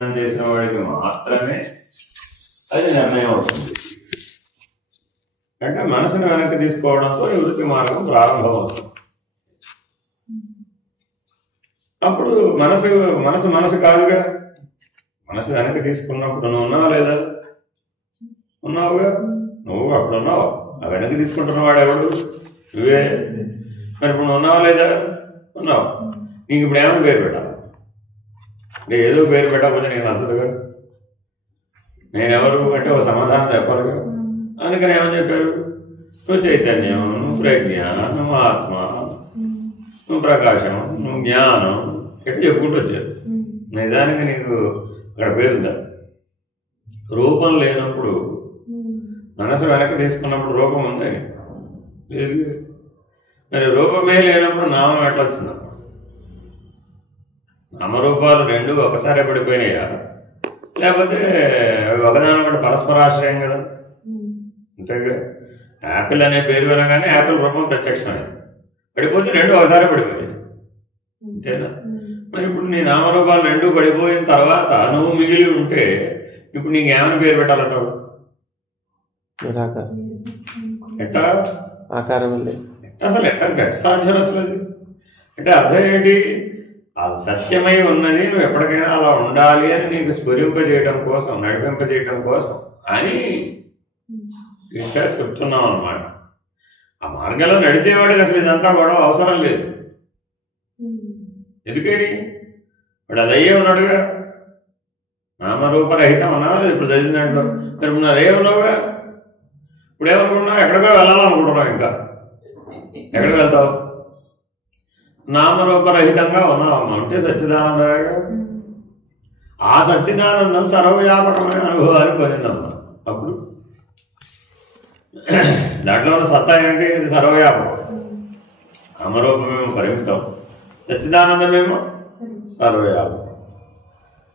చేసిన వాడికి మాత్రమే అది నిర్ణయం అవుతుంది. అంటే మనసును వెనక్కి తీసుకోవడంతో నివృత్తి మార్గం ప్రారంభమవుతుంది. అప్పుడు మనసు మనసు మనసు కాదుగా. మనసు వెనక్కి తీసుకున్నప్పుడు నువ్వు ఉన్నావా లేదా? ఉన్నావుగా. నువ్వు అప్పుడు ఉన్నావు. ఆ వెనక్కి తీసుకుంటున్నవాడు ఎవడు? నువ్వే. మరి ఇప్పుడు నువ్వు ఉన్నావా లేదా? ఉన్నావు. నీకు ఇప్పుడు ఏమైనా పేరు పెట్టాలి? ఏదో పేరు పెట్టకపోతే నీకు నచ్చదుగా. నేనెవరు అంటే ఒక సమాధానం చెప్పాలిగా. అందుకని ఏమని చెప్పారు? నువ్వు చైతన్యం, నువ్వు ప్రజ్ఞ, నువ్వు ఆత్మ, నువ్వు ప్రకాశం, నువ్వు జ్ఞానం ఎట్లా చెప్పుకుంటూ వచ్చారు. నిజానికి నీకు అక్కడ పేరుందా? రూపం లేనప్పుడు, మనసు వెనక్కి తీసుకున్నప్పుడు రూపం ఉందా? లేదు. మరి రూపమే లేనప్పుడు నామం ఎట్లా వచ్చిందా? నామరూపాలు రెండు ఒకసారి పడిపోయినాయా? లేకపోతే ఒకదానొకటి పరస్పరాశ్రయం కదా. అంతేగా. యాపిల్ అనే పేరు వినగానే యాపిల్ రూపం ప్రత్యక్షమైంది. పడిపోతే రెండు ఒకసారి పడిపోయాయి. అంతేనా? మరి ఇప్పుడు నీ నామరూపాలు రెండు పడిపోయిన తర్వాత నువ్వు మిగిలి ఉంటే ఇప్పుడు నీకు ఏమైనా పేరు పెట్టాలంటావు? ఎట్టా ఆకారం అసలు ఎట్ట సాధ్యం అసలు? అంటే అర్థం ఏంటి? అది సత్యమై ఉన్నది, నువ్వు ఎప్పటికైనా అలా ఉండాలి అని నీకు స్ఫురింపజేయడం కోసం, నడిపింపజేయడం కోసం అని ఇంకా చెప్తున్నాం అన్నమాట. ఆ మార్గంలో నడిచేవాడికి అసలు ఇదంతా కూడా అవసరం లేదు. ఎందుకని? వాడు అదయ్యే ఉన్నాడుగా. నామరూపరహితం అనాలి ఇప్పుడు చదివిన దాంట్లో. మరి నువ్వు అదే ఉన్నావుగా. ఇప్పుడు ఏమనుకున్నావు? ఎక్కడికో వెళ్ళాలనుకుంటున్నావు. ఇంకా ఎక్కడికి వెళ్తావు? నామరూపరహితంగా ఉన్నావమ్మా అంటే సచ్చిదానందగా. ఆ సచ్చిదానందం సర్వవ్యాపకమైన అనుభవాన్ని పొందిందమ్మా. అప్పుడు దాంట్లో ఉన్న సత్తా ఏంటి? అది సర్వవ్యాపకం. నామరూపమేమో పరిమితం, సచ్చిదానందమేమో సర్వవ్యాపకం.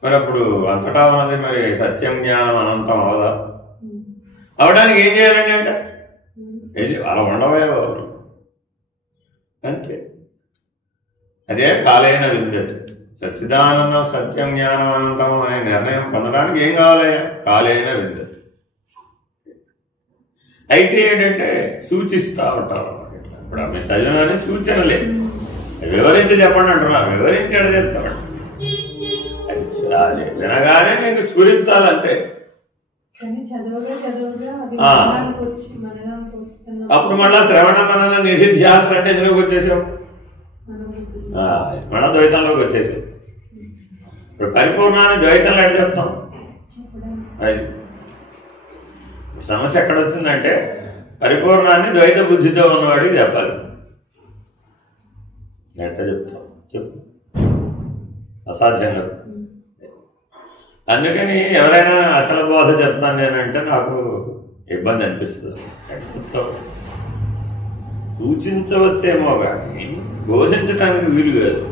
మరి అప్పుడు అంతటా ఉన్నది మరి సత్యం జ్ఞానం అనంతం అవదా? అవడానికి ఏం చేయాలండి అంటే ఏది అలా ఉండవే అంతే. అదే కాలేన విద్యత్. సచ్చిదానందం సత్యం జ్ఞానం అనంతం అనే నిర్ణయం పొందడానికి ఏం కావాలి? కాలేన విద్యత్. అయితే ఏంటంటే సూచిస్తూ ఉంటారు. ఇప్పుడు ఆమె చదివినని సూచనలే, వివరించి చెప్పండి అంటున్నారు. వివరించాడు చెప్తాడు. అది వినగానే నీకు స్ఫురించాలంటే అప్పుడు మళ్ళా శ్రవణ మనన నిధిధ్యాస అంటే వచ్చేసాం, మన ద్వైతంలోకి వచ్చేసాం. ఇప్పుడు పరిపూర్ణాన్ని ద్వైతంలో ఎట్లా చెప్తాం? అది సమస్య ఎక్కడ వచ్చిందంటే పరిపూర్ణాన్ని ద్వైత బుద్ధితో ఉన్నవాడికి చెప్పాలి. ఎట్లా చెప్తాం? చెప్పు. అసాధ్యంగా. అందుకని ఎవరైనా అచల బోధ చెప్తాను నేనంటే నాకు ఇబ్బంది అనిపిస్తుంది. సూచించవచ్చేమో కానీ బోధించటానికి వీలు కాదు.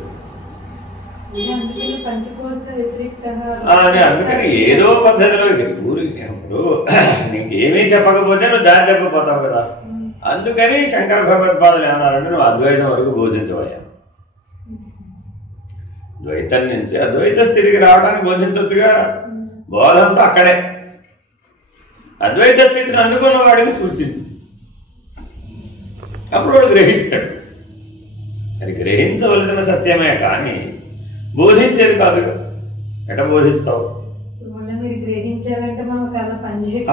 అందుకని ఏదో పద్ధతిలో ఇప్పుడు నీకేమీ చెప్పకపోతే నువ్వు దారి తప్పిపోతావు కదా. అందుకని శంకర భగవత్పాదులు ఏమన్నారంటే నువ్వు అద్వైతం వరకు బోధించవయ్యా. ద్వైతం నుంచి అద్వైత స్థితికి రావడానికి బోధించవచ్చుగా. బోధంతా అక్కడే. అద్వైత స్థితిని అందుకున్న వాడికి సూచించు, అప్పుడు వాడు గ్రహిస్తాడు. అది గ్రహించవలసిన సత్యమే కానీ బోధించేది కాదుగా. ఎట బోధిస్తావు?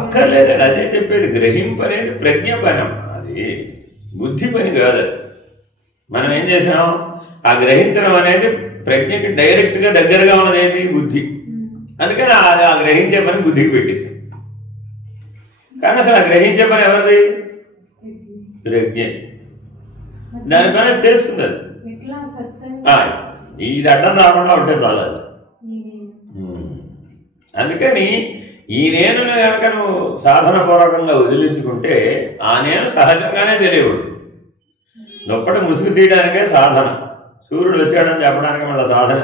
అక్కర్లేదు. అదే చెప్పేది. గ్రహింపనేది ప్రజ్ఞ పని, అది బుద్ధి పని కాదు. మనం ఏం చేసాం? ఆ గ్రహించడం అనేది ప్రజ్ఞకి డైరెక్ట్ గా దగ్గరగా ఉన్నది బుద్ధి. అందుకని ఆ గ్రహించే పని బుద్ధికి పెట్టేసాం. కానీ అసలు ఆ గ్రహించే పని ఎవరిది? ప్రజ్ఞ. దానిపైన చేస్తుంది అది. ఇది అడ్డం రాకుండా ఉంటే చాలు. అది అందుకని ఈ నేను కనుక నువ్వు సాధన పూర్వకంగా వదిలించుకుంటే ఆ నేను సహజంగానే తెలియదు. నొప్పటి ముసుగు తీయడానికే సాధన. సూర్యుడు వచ్చాడని చెప్పడానికి మళ్ళీ సాధన.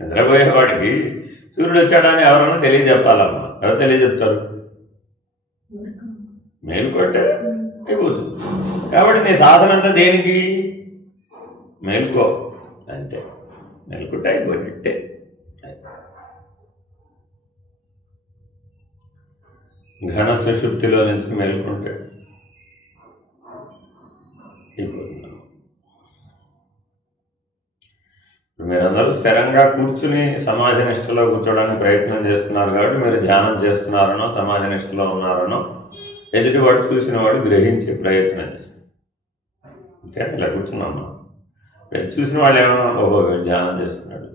నిద్రపోయేవాడికి సూర్యుడు వచ్చాడని ఎవరన్నా తెలియజెప్పాలమ్మా. ఎవరు తెలియజెప్తారు? మేలుకొంటే అయిపోతుంది. కాబట్టి నీ సాధన అంతా దేనికి? మేలుకో అంతే. మెలుకుంటే అయిపోయినట్టే. ఘన సుషుప్తిలో నుంచి మెలుకుంటే అయిపోతున్నాం. మీరందరూ స్థిరంగా కూర్చుని సమాజ నిష్టలో కూర్చోడానికి ప్రయత్నం చేస్తున్నారు కాబట్టి మీరు ధ్యానం చేస్తున్నారనో సమాజ నిష్టలో ఉన్నారనో ఎదుటివాడు చూసిన వాడు గ్రహించే ప్రయత్నం చేస్తారు. అంతే, ఇలా కూర్చున్నామా చూసిన వాళ్ళు ఏమన్నా ఓహో వీడు ధ్యానం చేస్తున్నాడు,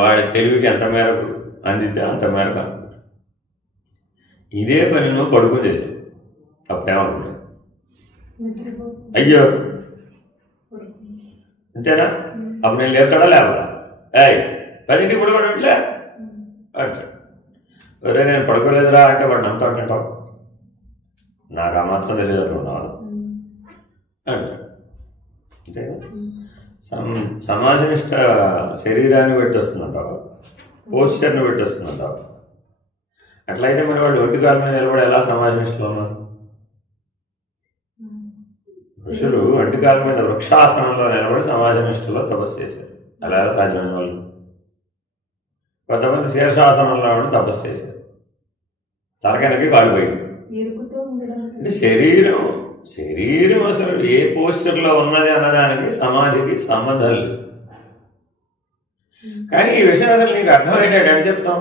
వాడి తెలివికి ఎంత మేరకు అందితే అంత మేరకు అనుకుంటాడు. ఇదే పని నువ్వు పడుకుని చేసావు, అప్పుడేమనుకుంటావు? అయ్యో అంతేనా? అప్పుడు నేను లేపుతాడా లేవడా? ఏయ్ 10కి పడుకోవట్లే అంటాడు. అరే నేను పడుకోలేదురా అంటే వాడు నమ్ముతాడంటావు, నాకు ఆ మాత్రం తెలియదు అనుకున్నాడు అంటాడు. అంతేనా? సమాజనిష్ట శరీరాన్ని పెట్టి వస్తుందంటావు, పోస్చర్ని పెట్టి వస్తుందంటావు. అట్లయితే మరి వాళ్ళు ఒంటి కాలం మీద నిలబడి ఎలా సమాజనిష్టలో ఉన్నారు? ఋషులు ఒంటి కాలం మీద వృక్షాసనంలో నిలబడి సమాజనిష్టలో తపస్సు చేశారు. అలా ఎలా సాధ్యమైన వాళ్ళు? కొంతమంది శీర్షాసనంలో ఉండి తపస్సు చేశారు, తలకెనకి కాలిపోయింది. అంటే శరీరం అసలు ఏ పోస్చర్లో ఉన్నది అన్నదానికి సమాధికి సంబంధం లేదు. కానీ ఈ విషయం అసలు నీకు అర్థమయ్యేటట్టు ఎక్కడ చెప్తాం?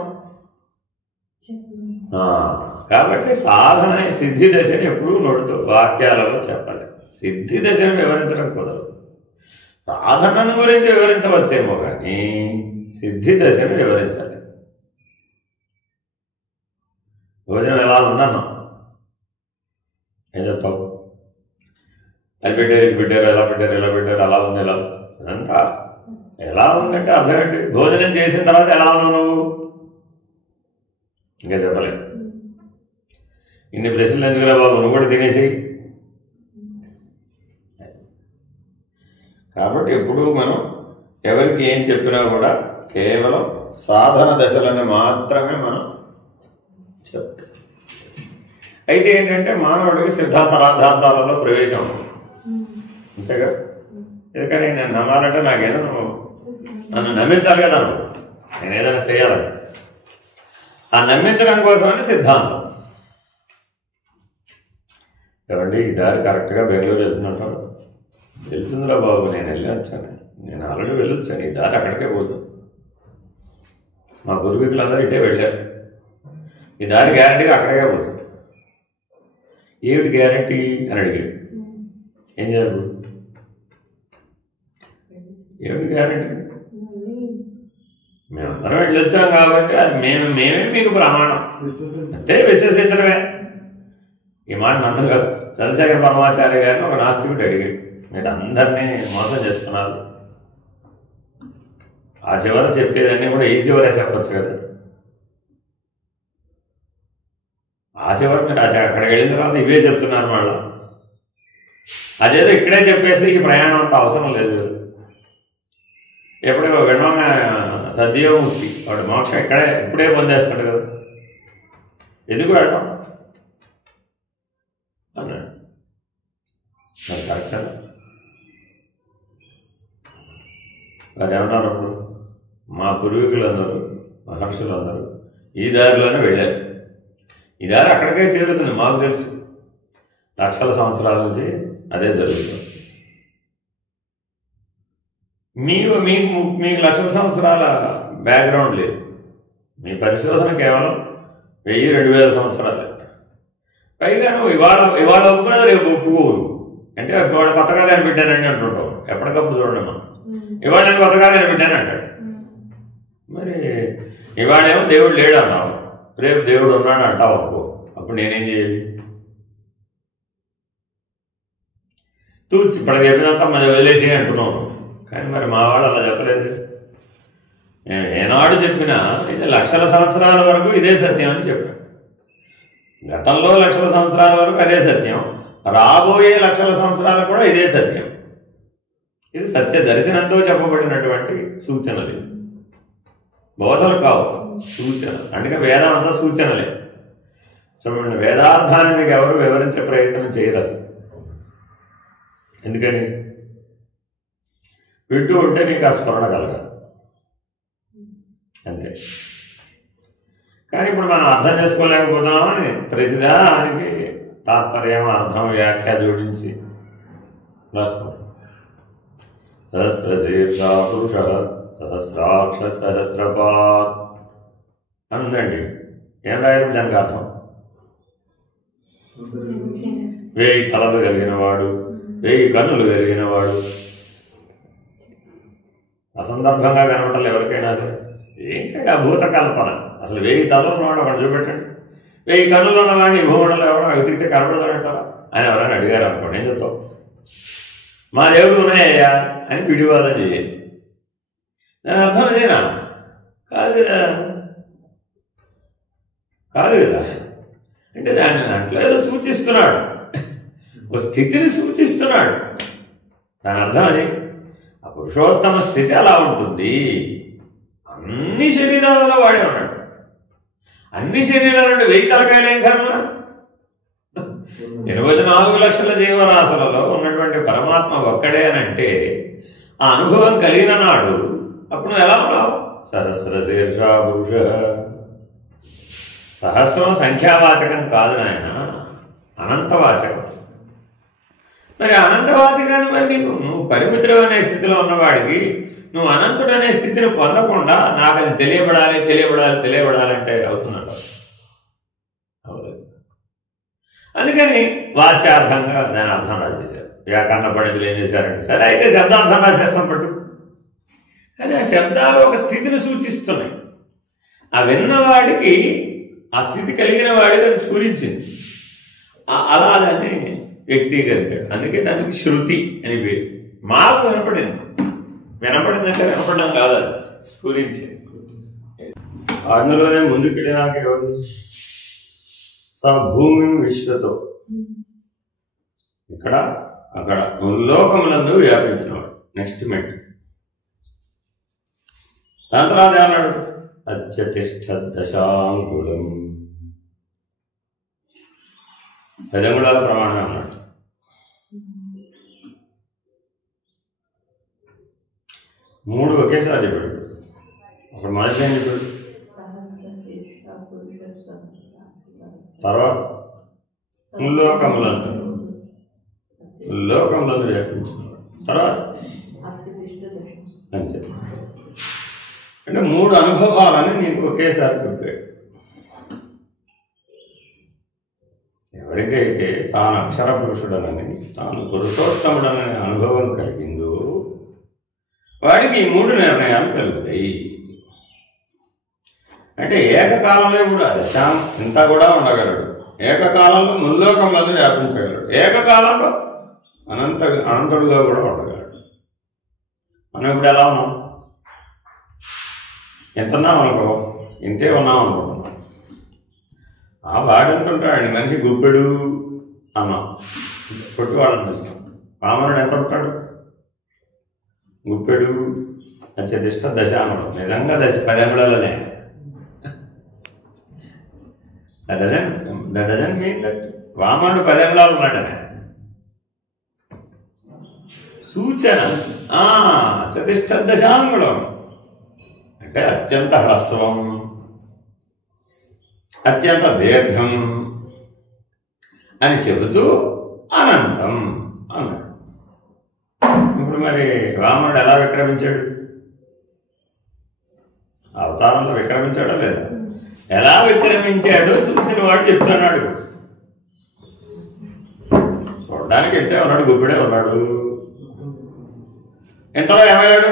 కాబట్టి సాధన సిద్ధి దశని ఎప్పుడూ నోటితో వాక్యాలలో చెప్పాలి. సిద్ధి దశను వివరించడం కుదరదు. సాధనను గురించి వివరించవచ్చేమో కానీ సిద్ధి దశను వివరించాలి. భోజనం ఎలా ఉందన్నా ఏం చెప్తావు? అది పెట్టారు, ఇది పెట్టారు, ఎలా పెట్టారు, ఇలా పెట్టారు, అలా ఉంది, ఎలా అదంతా ఎలా ఉందంటే అర్థం ఏంటి? భోజనం చేసిన తర్వాత ఎలా ఉన్నావు నువ్వు? ఇంకా చెప్పలేదు. ఇన్ని ప్రశ్నలు ఎందుకురా బాబు, నువ్వు కూడా తినేసి. కాబట్టి ఎప్పుడూ మనం ఎవరికి ఏం చెప్పినా కూడా కేవలం సాధన దశలను మాత్రమే మనం చెప్తాం. అయితే ఏంటంటే మానవుడికి సిద్ధాంత రాద్ధాంతాలలో ప్రవేశం అంతేగా. ఎందుకని నేను నమ్మాలంటే నాకేదో నన్ను నమ్మించాలి కదా, నేను ఏదైనా చేయాలని. ఆ నమ్మించడం కోసమని సిద్ధాంతం. ఏమండి ఈ దారి కరెక్ట్గా బెంగళూరు వెళ్తున్నట్టు వెళ్తుందిరా బాబు, నేను వెళ్ళి వచ్చాను, నేను ఆల్రెడీ వెళ్ళొచ్చాను, ఈ దారి అక్కడికే పోతుంది. మా పూర్వీకులందరూ ఇటే వెళ్ళారు, ఈ దారి గ్యారంటీగా అక్కడికే పోతుంది. ఏమిటి గ్యారంటీ అని అడిగాడు. ఏం చేయాలి? ఏమిటి గ్యారంటీ? మేమందరం వెళ్ళొచ్చాం కాబట్టి అది మేమే మీకు ప్రమాణం అంటే విశ్వసించడమే. ఈ మాట నన్ను కాదు, చంద్రశేఖర పరమాచార్య గారిని ఒక నాస్తికుడు అడిగాడు, మీరు అందరినీ మోసం చేస్తున్నారు, ఆ చివర చెప్పేదన్నీ కూడా ఈ చివరే చెప్పచ్చు కదా, ఆ చివర మీరు అక్కడికి వెళ్ళిన తర్వాత ఇవే చెప్తున్నారు, మళ్ళా అదేదో ఇక్కడే చెప్పేసి ఈ ప్రయాణం అంత అవసరం లేదు. ఎప్పుడో వినోగా సద్యోముక్తి, వాడు మోక్షం ఇప్పుడే పొందేస్తాడు కదా, ఎందుకు వెళ్ళటం అన్నాడు. మరి కరెక్ట్ కదా. వారు ఏమన్నారు అప్పుడు? మా పూర్వీకులందరూ మహర్షులందరూ ఈ దారిలోనే వెళ్ళారు, ఈ దారి అక్కడికే చేరుతుంది, మాకు తెలుసు, లక్షల సంవత్సరాల నుంచి అదే జరుగుతుంది. మీకు లక్షల సంవత్సరాల బ్యాక్గ్రౌండ్ లేదు, మీ పరిశోధన కేవలం 1000-2000 సంవత్సరాలు. పైగా నువ్వు ఇవాళ ఒప్పుకున్నా రేపు ఒప్పుకోవు. అంటే వాడు కొత్తగా కనిపెట్టానండి అంటుంటావు, ఎప్పటికప్పుడు చూడండి మనం, ఇవాళ నేను కొత్తగా కనిపెట్టాను అంటాడు. మరి ఇవాళేమో దేవుడు లేడు అన్నావు, రేపు దేవుడు ఉన్నాడు అంటావు అనుకో, అప్పుడు నేనేం చేయాలి? తూచి ఇప్పుడు చెప్పినంత మనం వదిలేసి అంటున్నావు. కానీ మరి మా వాడు అలా చెప్పలేదు. నేను ఏనాడు చెప్పినా ఇది లక్షల సంవత్సరాల వరకు ఇదే సత్యం అని చెప్పాను. గతంలో లక్షల సంవత్సరాల వరకు అదే సత్యం, రాబోయే లక్షల సంవత్సరాలు కూడా ఇదే సత్యం. ఇది సత్య దర్శనంతో చెప్పబడినటువంటి సూచనలు, బోధలు కావు, సూచన. అందుకే వేదం అంతా సూచనలే. చూడండి, వేదార్థాన్ని మీకు ఎవరు వివరించే ప్రయత్నం చేయరు అసలు. ఎందుకని? వింటూ ఉంటే నీకు ఆ స్మరణ కలగాలి అంతే. కానీ ఇప్పుడు మనం అర్థం చేసుకోలేకపోతున్నామని ప్రతిదానికి తాత్పర్యం అర్థం వ్యాఖ్య జోడించి రాసుకోండి. సహస్రశీర్ష పురుష సహస్రాక్ష సహస్రపాత్ అందండి. ఏం రాయాలి దానికి అర్థం? 1000 తలలు కలిగిన వాడు, 1000 కన్నులు కలిగిన వాడు. అసందర్భంగా కనబడాలి ఎవరికైనా సరే. ఏంటంటే ఆ భూత కల్పన. అసలు 1000 తలలు ఉన్నవాడు అక్కడ చూపెట్టండి. 1000 కన్నులు ఉన్నవాడిని భూమండలో ఎవరో వెతికితే కనబడతాడంటారా అని ఎవరైనా అడిగారు అనుకోండి, ఏం చెప్తావు? మా దేవుడు ఉన్నాయ్యా అని పిడివాదం చేయాలి. దాని అర్థం అదేనా? కాదు కదా, కాదు కదా. అంటే దాన్ని దాంట్లో ఏదో సూచిస్తున్నాడు, ఒక స్థితిని సూచిస్తున్నాడు. దాని అర్థం అది. ఆ పురుషోత్తమ స్థితి అలా ఉంటుంది. అన్ని శరీరాలలో వాడే ఉన్నాడు. అన్ని శరీరాలు అంటే 1000 తలకాయలు ఏం కర్మ? 84 లక్షల జీవరాశులలో ఉన్నటువంటి పరమాత్మ ఒక్కడే అని అంటే ఆ అనుభవం కలిగిన నాడు అప్పుడు నువ్వు ఎలా ఉన్నావు? సహస్రశీర్ష పురుష. సహస్రం సంఖ్యావాచకం కాదు నాయన, అనంతవాచకం. మరి అనంతవాచకాన్ని మరి నీకు నువ్వు పరిమితుడు అనే స్థితిలో ఉన్నవాడికి నువ్వు అనంతుడు అనే స్థితిని పొందకుండా నాకు అది తెలియబడాలి తెలియబడాలి తెలియబడాలి అంటే అవుతుందంట. అవుతుంది. అందుకని వాచ్యార్థంగా దాని అర్థం రాసేసారు. వ్యాకరణ పండితులు ఏం చేశారంటే, సరే అయితే శబ్దార్థం రాసేస్తాం పట్టు. కానీ ఆ శబ్దాలు ఒక స్థితిని సూచిస్తున్నాయి. ఆ విన్నవాడికి ఆ స్థితి కలిగిన వాడికి అది స్ఫురించింది. అలా దాన్ని వ్యక్తీకరించాడు. అందుకే దానికి శృతి అని పేరు. మాకు వినపడింది. వినపడిందంటే వినపడడం కాదు, అది స్ఫురించింది. అందులోనే ముందుకెళ్ళి నాకు ఎవరు స భూమి విశ్వతో ఇక్కడ అక్కడ లోకములందు వ్యాపించినవాడు. నెక్స్ట్ మెట్. దాని తర్వాత ఏమన్నాడు? అత్యతిష్ట దశాంగుళం. 10 అంగుళాల ప్రమాణం అన్నాడు. మూడు ఒకేసారి చెప్పాడు. ఒక మొదటి ఏం చెప్పాడు? తర్వాత ముల్లోకములందు వ్యాపించినవాడు. తర్వాత అంతే. అంటే 3 అనుభవాలని నీకు ఒకేసారి చెప్పాడు. ఎవరికైతే తాను అక్షర పురుషుడనని తాను పురుషోత్తముడనని అనుభవం కలిగిందో వాడికి ఈ 3 నిర్ణయాలు కలుగుతాయి. అంటే ఏకకాలంలో కూడా దశాం ఇంత కూడా ఉండగలడు. ఏకకాలంలో ముల్లోకములను వ్యాపించగలడు. ఏకకాలంలో అనంతుడుగా కూడా ఉండగలడు. మనం ఇప్పుడు ఎలా ఉన్నాం? ఎంత ఉన్నాం అనుకో, ఇంతే ఉన్నాం అనుకుంటున్నాం. ఆ వాడెంత ఉంటాడు? మనిషి గుప్పెడు అన్నాం, కొట్టువాడని ఇస్తాం. వామనుడు ఎంత ఉంటాడు? గుప్పెడు. అత్యతిష్ట దశాంగుళం. నిజంగా 10 అంగుళాలనే. That doesn't mean that వామనుడు 10 అంగుళాలు ఉన్నాడనే సూచన. అత్యతిష్ట దశాంగుళం అంటే అత్యంత హ్రస్వం, అత్యంత దీర్ఘం అని చెబుతూ అనంతం అన్నాడు. ఇప్పుడు మరి వామనుడు ఎలా విక్రమించాడు? అవతారంలో విక్రమించాడో లేదా? ఎలా విక్రమించాడో చూసిన వాడు చెప్తున్నాడు. చూడడానికి ఎంతే ఉన్నాడు, గుప్పిడే ఉన్నాడు. ఎంతలో ఏమయ్యాడు?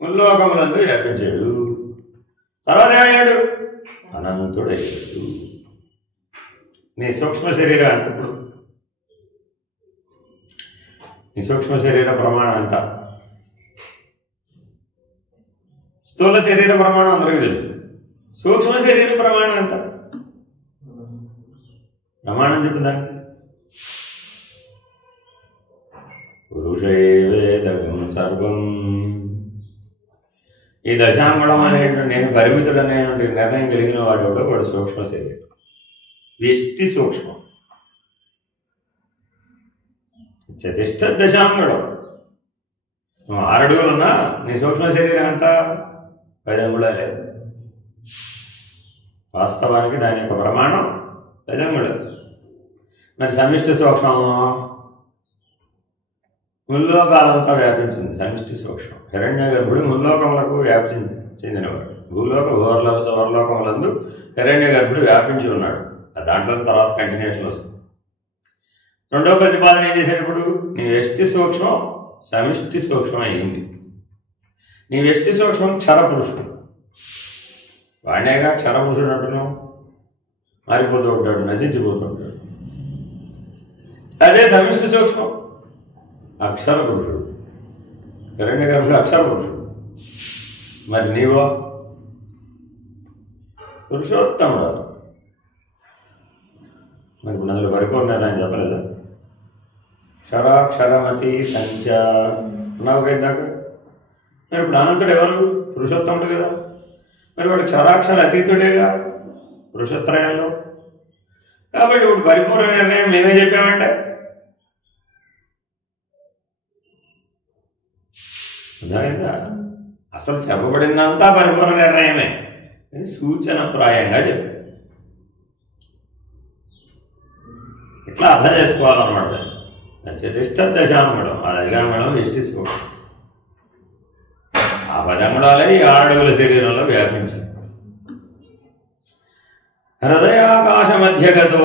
ముల్లోకములందు వ్యాపించాడు. తర్వాత ఏమయ్యాడు? అనంతుడయ్యాడు. నీ సూక్ష్మ శరీరం ఎంత? ఇప్పుడు నీ సూక్ష్మ శరీర ప్రమాణం ఎంత? స్థూల శరీర ప్రమాణం అందరికీ తెలుసు. సూక్ష్మ శరీర ప్రమాణం ఎంత? ప్రమాణం చెప్పిందా? పురుషేవేదం సర్వం. ఈ దశాంగుళం అనేటువంటి నేను పరిమితుడు అనేటువంటి నిర్ణయం కలిగిన వాడు సూక్ష్మ శరీరం. వ్యష్టి సూక్ష్మం. చతిష్ట దశాంగుళం నువ్వు 6 అడుగులున్నా నీ సూక్ష్మ శరీరం అంతా 10 అంగుళాలే. వాస్తవానికి దాని యొక్క ప్రమాణం 10 అంగుళాలు. మరి సమిష్టి సూక్ష్మము ముల్లోకాలంతా వ్యాపించింది. సమిష్టి సూక్ష్మం హిరణ్య గర్భుడు ముల్లోకములకు వ్యాపించింది చెందినవాడు. భూలోక భూవర్లోక సౌరలోకములందు హిరణ్య గర్భుడు వ్యాపించి ఉన్నాడు. దాంట్లో తర్వాత కంటిన్యూషన్ వస్తుంది. రెండవ ప్రతిపాదన ఏం చేసేటప్పుడు నీ వ్యష్టి సూక్ష్మం సమిష్టి సూక్ష్మం అయింది. నీ వ్యష్టి సూక్ష్మం క్షరపురుషుడు, వాడేగా క్షరపురుషుడు అంటున్నావు. మారిపోతూ ఉంటాడు, నశించిపోతూ ఉంటాడు. అదే సమిష్టి సూక్ష్మం అక్షర పురుషుడు, హిరణ్య గర్భుడు అక్షర పురుషుడు. మరి నీవో పురుషోత్తముడు. మరి ఇప్పుడు అందులో పరిపూర్ణ అని చెప్పలేదా? క్షరాక్షరమతి సంచ అన్నావు కదా ఇందాక. మరి ఇప్పుడు అనంతుడు ఎవరు? పురుషోత్తముడు కదా. మరి వాడు క్షరాక్షర అతీతుడేగా పురుషోత్తరయంలో. కాబట్టి ఇప్పుడు పరిపూర్ణ నిర్ణయం మేమే చెప్పామంటే అర్థమైందా? అసలు చెప్పబడిందంతా పరిపూర్ణ నిర్ణయమే, సూచనప్రాయంగా చెప్పారు. ఇట్లా అర్థం చేసుకోవాలన్నమాట. చతుష్ట దశాంగుళం, ఆ దశాంగుళం వ్యష్టి సూక్ష్మం. ఆ 10 అంగుళాలే ఈ 6 అడుగుల శరీరంలో వ్యాపించింది. హృదయాకాశ మధ్యగతో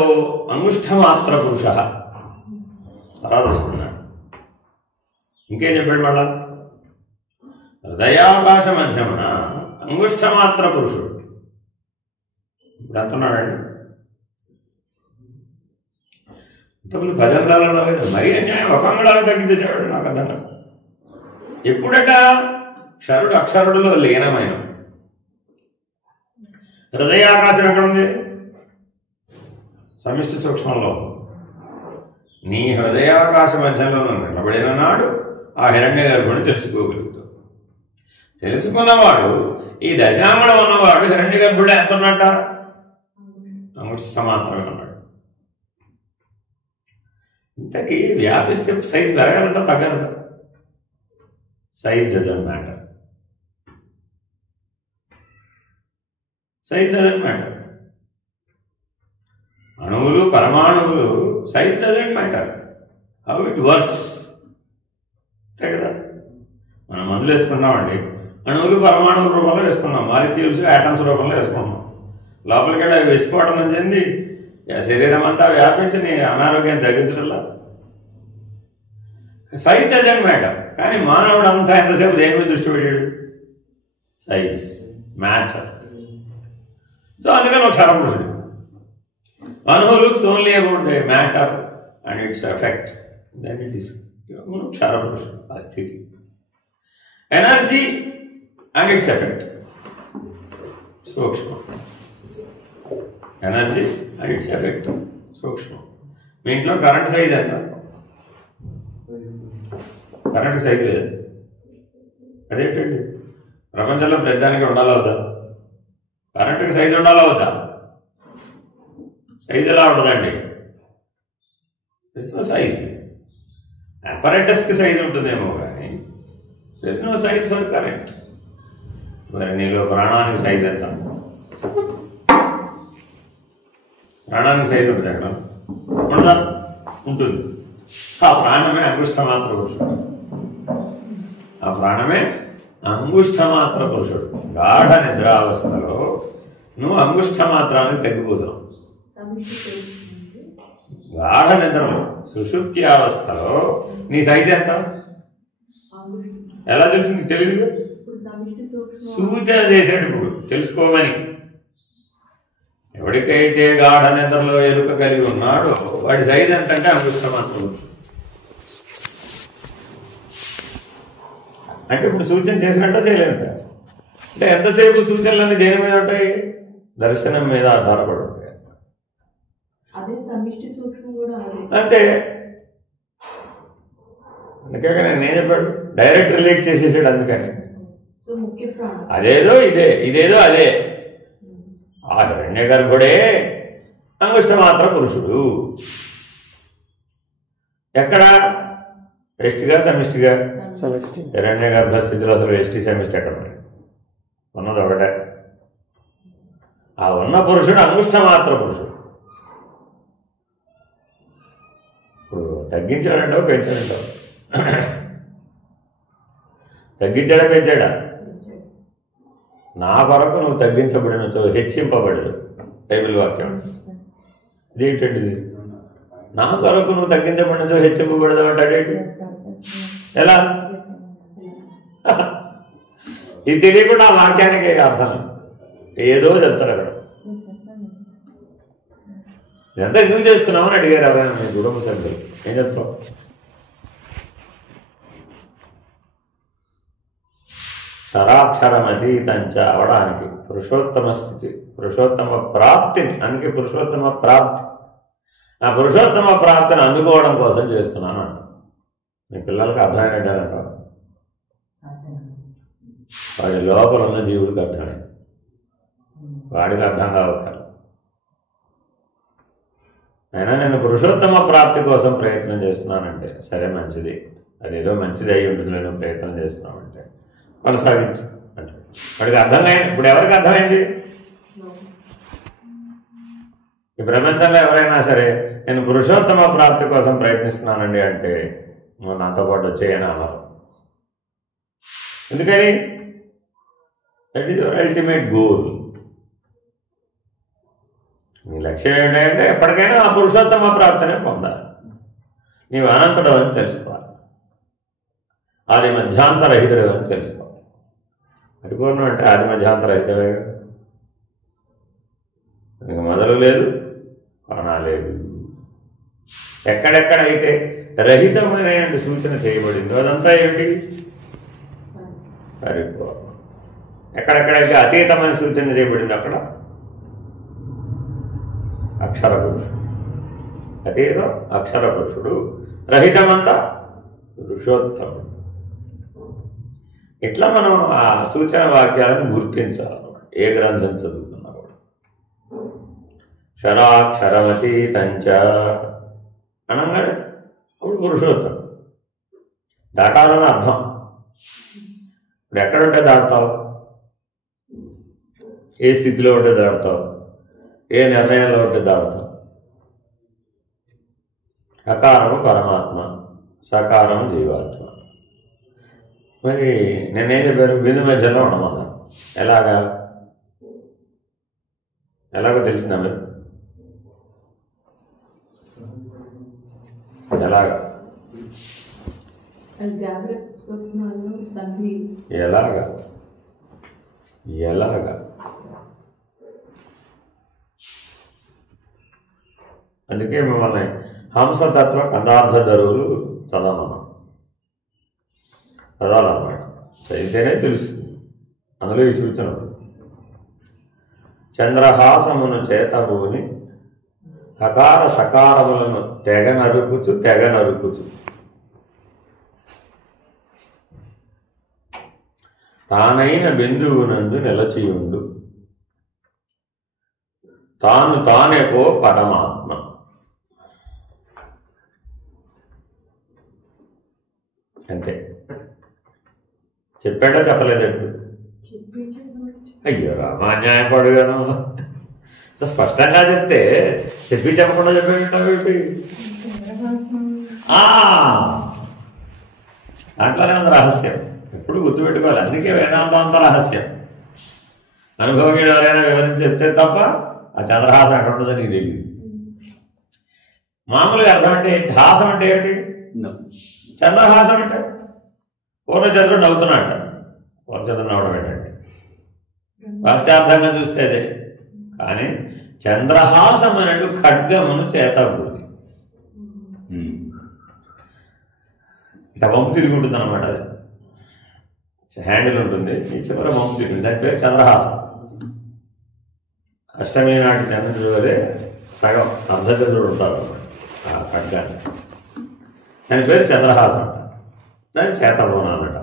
అంగుష్ఠమాత్ర పురుష తర్వాత వస్తున్నాడు. ఇంకేం చెప్పాడు మళ్ళా? హృదయాకాశ మధ్యమున అంగుష్ఠమాత్ర పురుషుడు. ఇప్పుడు అంటున్నాడండి. ఇంతకుముందు 10 అంగుళాలు అన్నారు కదా, మరీ అన్యాయం 1 అంగుళాలు తగ్గించేసేవాడు. నాకు అర్థం కాదు. ఎప్పుడట క్షరుడు అక్షరుడులో లీనమైన హృదయాకాశం ఎక్కడుంది? సమిష్టి సూక్ష్మంలో. నీ హృదయాకాశ మధ్యంలో నిలబడిన నాడు ఆ హిరణ్య గర్భుని తెలుసుకోగలుగుతావు. తెలుసుకున్నవాడు ఈ దశాంగుళం ఉన్నవాడు హిరణ్య గర్భుడు ఎంత ఉన్నట్ట? అంగుష్ట మాత్రమే ఉన్నాడు. ఇంతకీ వ్యాపిస్తే సైజ్ పెరగాలంట తగ్గాలంట? Size doesn't matter. Size doesn't matter. అణువులు పరమాణువులు size doesn't matter. How it works. అంతే కదా. మనం మందులు వేసుకున్నామండి, అణువులు పరమాణువుల రూపంలో వేసుకున్నాం, మాలిక్యూల్స్ యాటమ్స్ రూపంలో వేసుకున్నాం. లోపలికి వెళ్ళి అవి వేసుకోవడం చెంది శరీరం అంతా వ్యాపించి నీ అనారోగ్యం తగ్గించడంలా. Size doesn't matter. కానీ మానవుడు అంతా ఎంతసేపు దేని మీద దృష్టి పెట్టాడు? Size, matter. సో అందుకని ఒక క్షరపురుషుడు. One who looks only about the matter and its effect, then it is క్షరపురుషుడు ఆ స్థితి. ఎనర్జీ అండ్ ఇట్స్ ఎఫెక్ట్ సూక్ష్మం. ఎనర్జీ అండ్ ఇట్స్ ఎఫెక్ట్ సూక్ష్మం. మీ ఇంట్లో కరెంట్ సైజ్ ఎంత? కరెంట్ సైజ్ లేదు. అదేంటండి, ప్రపంచంలో ప్రతిదానికి ఉండాలా వద్దా? కరెంటుకి సైజు ఉండాలా వద్దా? సైజ్ ఎలా ఉండదండి? సైజ్ అపరేటస్కి సైజ్ ఉంటుందేమో కానీ నో సైజ్ ఫర్ కరెంట్. మరి నీలో ప్రాణానికి సైజ్ ఎంత? ప్రాణానికి సైజ్ ఉంటుంది అక్కడ ఉండదా? ఉంటుంది. ఆ ప్రాణమే అంగుష్ఠమాత్ర పురుషుడు. ఆ ప్రాణమే అంగుష్ఠమాత్ర పురుషుడు. గాఢ నిద్రావస్థలో నువ్వు అంగుష్ఠమాత్రానికి తగ్గిపోతున్నావు. గాఢ నిద్రలో సుషుప్త్యావస్థలో నీ సైజ్ ఎంత? ఎలా తెలిసింది? తెలియదు. సూచన చేసేటప్పుడు తెలుసుకోమని. ఎవరికైతే గాఢ నిద్రలో ఎలుక కలిగి ఉన్నాడో వాడి సైజ్ ఎంతంటే అంగుష్ఠమాత్రం. అంటే ఇప్పుడు సూచన చేసినట్ట చేయలేనట. అంటే ఎంతసేపు సూచనలన్నీ దేని మీద ఉంటాయి? దర్శనం మీద ఆధారపడి ఉంటాయి. అంతే. అందుకే నేను చెప్పాడు, డైరెక్ట్ రిలేట్ చేసేసాడు. అందుకని అదేదో ఇదే, ఇదేదో అదే. ఆ హిరణ్య గర్భుడే అంగుష్ఠమాత్ర పురుషుడు. ఎక్కడ? ఎష్టిగా సమిష్టిగా? సమిష్టి. హిరణ్య గర్భ స్థితిలో అసలు ఎష్టి సమిష్టి ఎక్కడ ఉంది? ఉన్నది ఒకటే. ఆ ఉన్న పురుషుడు అంగుష్ట మాత్ర పురుషుడు. ఇప్పుడు తగ్గించాడంటావు పెంచాడంటావు? తగ్గించాడా పెంచాడా? నా కొరకు నువ్వు తగ్గించబడినచో హెచ్చింపబడదు బైబిల్ వాక్యం. ఇదేంటండి ఇది? నా కొరకు నువ్వు తగ్గించబడినచో హెచ్చింపబడదు అంటాడేంటి? ఎలా? ఇది తెలియకుండా ఆ వాక్యానికి అర్థం ఏదో చెప్తారు అక్కడ. ఇదంతా ఎందుకు చేస్తున్నామని అడిగారు ఎవరైనా మీ కుటుంబ సభ్యులు. ఏం చెప్తావు? క్షరాక్షరమతీతంచ అవడానికి పురుషోత్తమ స్థితి, పురుషోత్తమ ప్రాప్తిని, అందుకే పురుషోత్తమ ప్రాప్తి, ఆ పురుషోత్తమ ప్రాప్తిని అందుకోవడం కోసం చేస్తున్నాను అంట. మీ పిల్లలకి అర్థమైనట్టారంట? వాడి లోపల ఉన్న జీవుడికి అర్థమైంది, వాడికి అర్థం కావాలి. అయినా నేను పురుషోత్తమ ప్రాప్తి కోసం ప్రయత్నం చేస్తున్నానంటే సరే మంచిది, అదేదో మంచిది అయి ఉంటుంది, నేను ప్రయత్నం చేస్తున్నామంటే కొనసాగించు అంటే వాడికి అర్థమైంది. ఇప్పుడు ఎవరికి అర్థమైంది? ఈ ప్రపంచంలో ఎవరైనా సరే నేను పురుషోత్తమ ప్రాప్తి కోసం ప్రయత్నిస్తున్నానండి అంటే నువ్వు నాతో పాటు వచ్చేయని అన్నారు. ఎందుకని? That is your ultimate goal. నీ లక్ష్యం ఏంటంటే ఎప్పటికైనా ఆ పురుషోత్తమ ప్రాప్తినే పొందాలి. నీవు అనంతుడు అని తెలుసుకోవాలి, ఆది మధ్యాంతరహితుడు అని తెలుసుకోవాలి. పరిపూర్ణం అంటే ఆది మధ్యాంతరహితమే, నీకు మొదలు లేదు కొన లేదు. ఎక్కడెక్కడైతే రహితమనే సూచన చేయబడిందో అదంతా ఏమిటి? పరిపూర్ణం. ఎక్కడెక్కడైతే అతీతమైన సూచన చేయబడిందో అక్కడ అక్షర పురుషుడు. అతీతం అక్షర పురుషుడు, రహితమంతా పురుషోత్తముడు. ఇట్లా మనం ఆ సూచన వాక్యాలను గుర్తించాలన్నమాట. ఏ గ్రంథం చదువుతున్నా కూడా క్షరాక్షరమతీతంచ అనగానే అప్పుడు పురుషోత్తముడు. దాటాలని అర్థం. ఇప్పుడు ఎక్కడుంటే దాటుతావు? ఏ స్థితిలో ఉంటే దాటుతావు? ఏ నిర్ణయంలో ఉంటే దాటుతావు? అకారము పరమాత్మ, సకారము జీవాత్మ. మరి నేనేం చెప్పాను? బిందు మధ్యలో ఉండమన్నా. ఎలాగో తెలిసిందా మీరు? ఎలాగా? ఎలాగా? అందుకే మిమ్మల్ని హంసతత్వ కందార్థ ధరువులు చదవమన్నాం. చదవాలన్నమాట. చదివితేనే తెలుస్తుంది. అందులో ఈ సూచన ఉంటుంది. చంద్రహాసమును చేతబూని హకార సకారములను తెగ నరుకుచు తానైన బిందువునందు నిలచియుండు తాను తానే ఓ పరమాత్మ. అంతే. చెప్పాడా చెప్పలేదండి? అయ్యో రామాన్యాయం పడుగాను. స్పష్టంగా చెప్తే చెప్పకుండా చెప్పేటంటే దాంట్లోనే ఉంది రహస్యం. ఎప్పుడు గుర్తుపెట్టుకోవాలి. అందుకే వేదాంతాంత రహస్యం. అనుభవజ్ఞుడు ఎవరైనా వివరించి చెప్తే తప్ప ఆ చంద్రహాసం అక్కడ ఉండదని నీకు తెలియదు. మామూలుగా అర్థం అంటే హాసం అంటే ఏమిటి? చంద్రహాసం అంటే పూర్ణచంద్రుడు నవ్వుతున్నాడు. పూర్ణచంద్రుడు నవ్వడం ఏంటంటే వాక్యార్థంగా చూస్తే అదే. కానీ చంద్రహాసం అన్నట్టు ఖడ్గమును చేతబూని ఇట్లా వంపు తిరిగి ఉంటుంది అన్నమాట. అది హ్యాండిల్ ఉంటుంది, ఈ చివర వంపు తిరిగింది. దాని పేరు చంద్రహాసం. అష్టమి నాటి చంద్రుడు వరే సగం అర్ధచంద్రుడు ఉంటారు ఆ ఖడ్గాన్ని. దాని పేరు చంద్రహాసం అంట. దాన్ని చేతబూన అన్నట.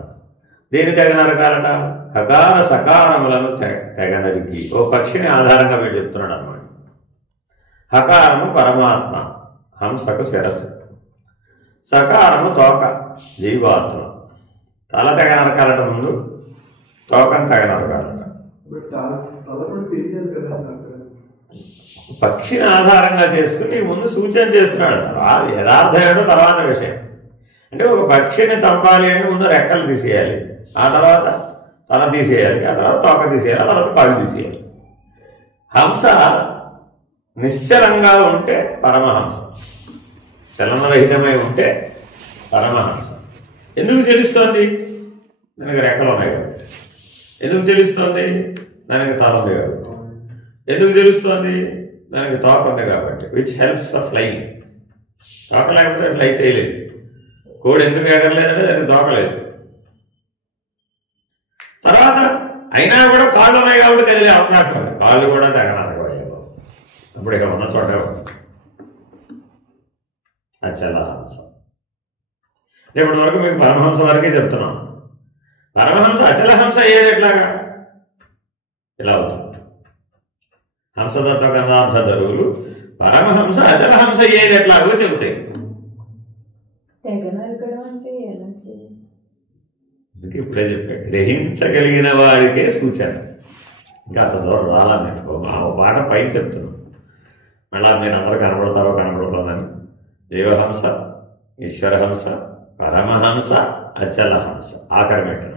దేని తెగ నరకాలట? హకార సకారములను తెగ నరికి. ఓ పక్షిని ఆధారంగా వీడు చెప్తున్నాడు అన్నమాట. హకారము పరమాత్మ, హంసకు శిరస్సు. సకారము తోక, జీవాత్మ. తల తెగ నరకాలట, ముందు తోకం తెగ నరకాలట. పక్షిని ఆధారంగా చేసుకుని ముందు సూచన చేస్తున్నాడు. యథార్థం ఏంటో తర్వాత విషయం. అంటే ఒక పక్షిని చంపాలి అంటే ముందు రెక్కలు తీసేయాలి, ఆ తర్వాత తల తీసేయాలి, ఆ తర్వాత తోక తీసేయాలి, ఆ తర్వాత కాళ్ళు తీసేయాలి. హంస నిశ్చలంగా ఉంటే పరమహంస, చలనరహితమై ఉంటే పరమహంస. ఎందుకు చెలుస్తోంది? దానికి రెక్కలు ఉన్నాయి కాబట్టి. ఎందుకు చెలుస్తోంది? దానికి తల ఉంది కాబట్టి. ఎందుకు చెలుస్తోంది? దానికి తోక ఉంది కాబట్టి. Which helps for flying. తోక లేకపోతే ఫ్లై చేయలేదు. కోడి ఎందుకు ఎగరలేదంటే దానికి తోకలేదు. తర్వాత అయినా కూడా కాళ్ళు ఉన్నాయి కాబట్టి కదిలే అవకాశం ఉంది. కాళ్ళు కూడా తెగనరకయ్యారు. అప్పుడు ఇక ఉన్న చోట అచలహంస. ఇప్పటి వరకు మీకు పరమహంస వరకే చెప్తున్నాం. పరమహంస అచలహంస అయ్యేది ఎట్లాగా? ఇలా అవుతుంది. హంసతత్వ కథార్థ ధరువులు పరమహంస అచలహంస అయ్యేది ఎట్లాగో చెబుతాయి. అందుకే ఇప్పుడే చెప్పాడు, గ్రహించగలిగిన వాడికే సూచన. ఇంకా అంత దూరం రాలన్నట్టు ఆ పాట పైన చెప్తున్నాం. మళ్ళా మీరు అందరూ కనబడతారో కనబడతారని. జీవహంస, ఈశ్వరహంస, పరమహంస, అచలహంస. ఆఖరి పెట్టినమాట.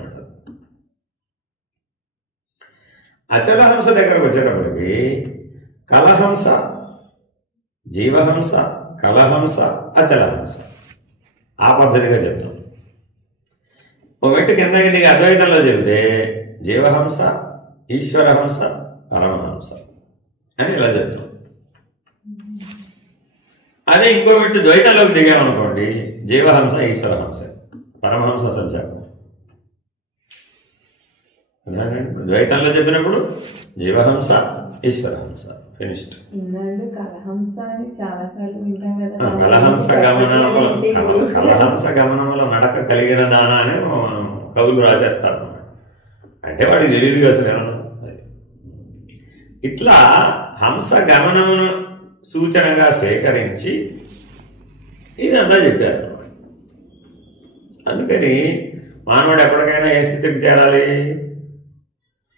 అచలహంస దగ్గరకు వచ్చేటప్పటికి కలహంస, జీవహంస, కలహంస, అచలహంస ఆ పద్ధతిగా చెప్తాం. ఒక వ్యక్తి కిందకి నీకు అద్వైతంలో చెబితే జీవహంస, ఈశ్వరహంస, పరమహంస అని ఇలా చెప్తాం. అదే ఇంకో వ్యక్తి ద్వైతంలోకి దిగామనుకోండి, జీవహంస, ఈశ్వరహంస, పరమహంస సంచారం. ద్వైతంలో చెప్పినప్పుడు జీవహంస, ఈశ్వరహంస, ఫినిష్డ్. కలహంస గమనంలో నడక కలిగిన దానా అని కవులు రాసేస్తారు. అంటే వాడికి తెలియదు అసలు ఏమన్నా. ఇట్లా హంస గమనమును సూచనగా స్వీకరించి ఇదంతా చెప్పారు. అందుకని మానవుడు ఎప్పటికైనా ఏ స్థితికి చేరాలి?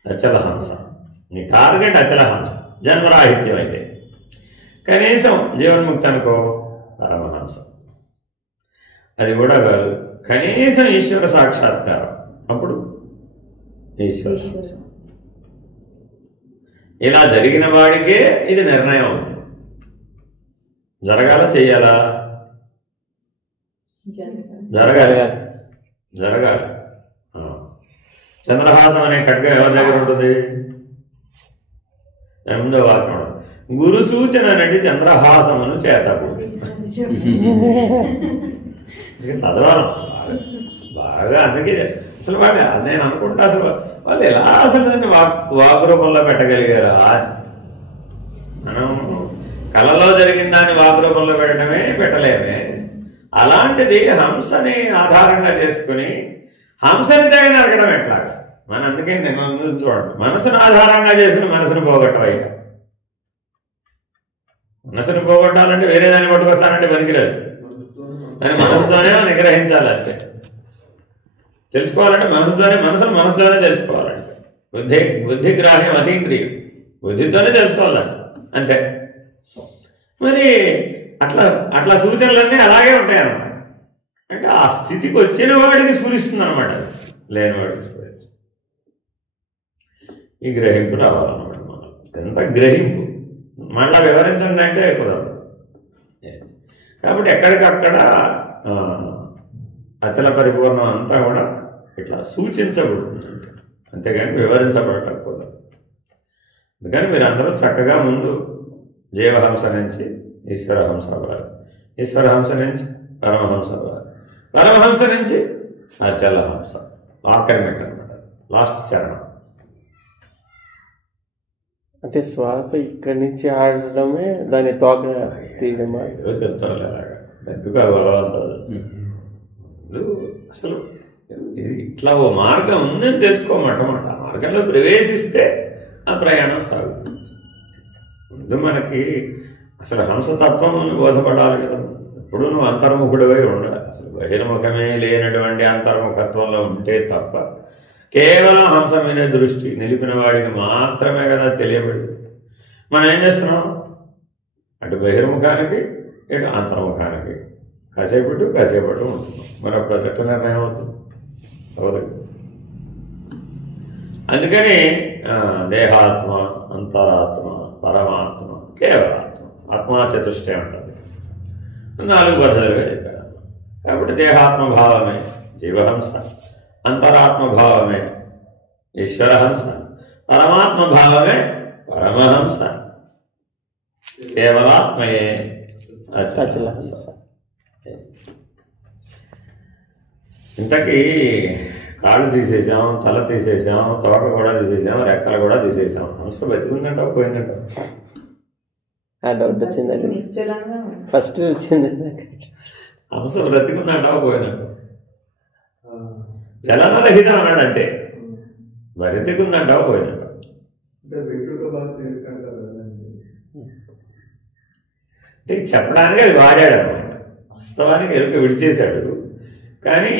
అచలహంస. నీ టార్గెట్ అచలహంస, జన్మరాహిత్యం. అయితే కనీసం జీవన్ముక్తి అనుకో, పరమహంస. అది కూడా కాదు, కనీసం ఈశ్వర సాక్షాత్కారం, అప్పుడు ఈశ్వర. ఇలా జరిగిన వాడికే ఇది నిర్ణయం అవుతుంది. జరగాల, చెయ్యాలా? జరగాలి, జరగాలి. చంద్రహాసం అనే ఖడ్గం ఎవరి దగ్గర ఉంటుంది? ముందో వాక్యం, గురు సూచన నటి చంద్రహాసమును చేతపు. చదవాలి బాగా. అందుకే అసలు వాళ్ళు, నేను అనుకుంటా అసలు వాళ్ళు ఎలా అసలు దాన్ని వాగ్రూపంలో పెట్టగలిగారా? మనం కళలో జరిగిన దాన్ని వాగ్రూపంలో పెట్టడమే పెట్టలేమే. అలాంటిది హంసని ఆధారంగా చేసుకుని హంసని తెగ నరకడం ఎట్లాగా? మన అందుకే నేను చూడండి, మనసును ఆధారంగా చేసుకుని మనసును పోగొట్టవయ్యా. మనసును పోగొట్టాలంటే వేరే దాన్ని పట్టుకొస్తానంటే పనికిలేదు. దాన్ని మనసుతోనే నిగ్రహించాలి. అంతే. తెలుసుకోవాలంటే మనసుతోనే, మనసుతోనే తెలుసుకోవాలంటే. బుద్ధిగ్రాహ్యం అతీంద్రియం, బుద్ధితోనే తెలుసుకోవాలంటే అంతే. మరి అట్లా సూచనలన్నీ అలాగే ఉంటాయన్నమాట. అంటే ఆ స్థితికి వచ్చిన వాడికి స్ఫురిస్తుంది అనమాట, లేని వాడికి స్ఫురిస్తుంది. ఈ గ్రహింపు రావాలన్నమాట. మనం ఎంత గ్రహింపు మళ్ళా వివరించండి అంటే కుదరదు. కాబట్టి ఎక్కడికక్కడ అచల పరిపూర్ణం అంతా కూడా ఇట్లా సూచించబడుతుంది, అంతేగాని వివరించబడటం కుదరదు. అందుకని మీరు అందరూ చక్కగా ముందు జీవహంస నుంచి ఈశ్వరహంస అవ్వాలి, ఈశ్వరహంస నుంచి పరమహంస అవ్వాలి, పరమహంస నుంచి అచలహంస. ఆఖరి మెట్టు అనమాట, లాస్ట్ చరణం. అంటే శ్వాస ఇక్కడి నుంచి ఆడడమే దాని తోక తీయడమా? ఈరోజు చెప్తాను అలాగా, ఎందుకు బలవంతాలు. అసలు ఇది ఇట్లా ఓ మార్గం ఉందని తెలుసుకోమటమాట. ఆ మార్గంలో ప్రవేశిస్తే ఆ ప్రయాణం సాగుతుంది. ముందు మనకి అసలు హంసతత్వం బోధపడాలి కదా. ఇప్పుడు నువ్వు అంతర్ముఖుడివై ఉండాలి. అసలు బహిర్ముఖమే లేనటువంటి అంతర్ముఖత్వంలో ఉంటే తప్ప కేవలం హంస మీద దృష్టి నిలిపిన వాడికి మాత్రమే కదా తెలియబడి. మనం ఏం చేస్తున్నాం, అటు బహిర్ముఖానికి ఇటు అంతర్ముఖానికి కాసేపట్టు ఉంటున్నాం. మరి అప్పుడు ఎట్లా నిర్ణయం అవుతుంది? అవదు. అందుకని దేహాత్మ, అంతరాత్మ, పరమాత్మ, కేవలాత్మ, ఆత్మా చతుష్టయం ఉంటుంది. 4 పద్ధతులుగా చెప్పారు. కాబట్టి దేహాత్మభావమే జీవహంస, అంతరాత్మభావమే ఈశ్వరహంస, పరమాత్మభావమే పరమహంస, కేవలాత్మయే అచలహంస. ఇంతకీ కాళ్ళు తీసేసాం, తల తీసేసాం, తోక కూడా తీసేసాం, రెక్కలు కూడా తీసేసాం. హంస బతికుందంటావు పోయిందంటావు? డౌట్ వచ్చింది, ఫస్ట్ వచ్చింది. హంస బ్రతికుందంటావు పోయిందంటావు? చలనరహితం అన్నాడు అంతే. బ్రతికుందంటావు పోయిందంటావు? అంటే చెప్పడానికి అది వాడాడు అనమాట. వాస్తవానికి ఎరుక విడిచేశాడు, కానీ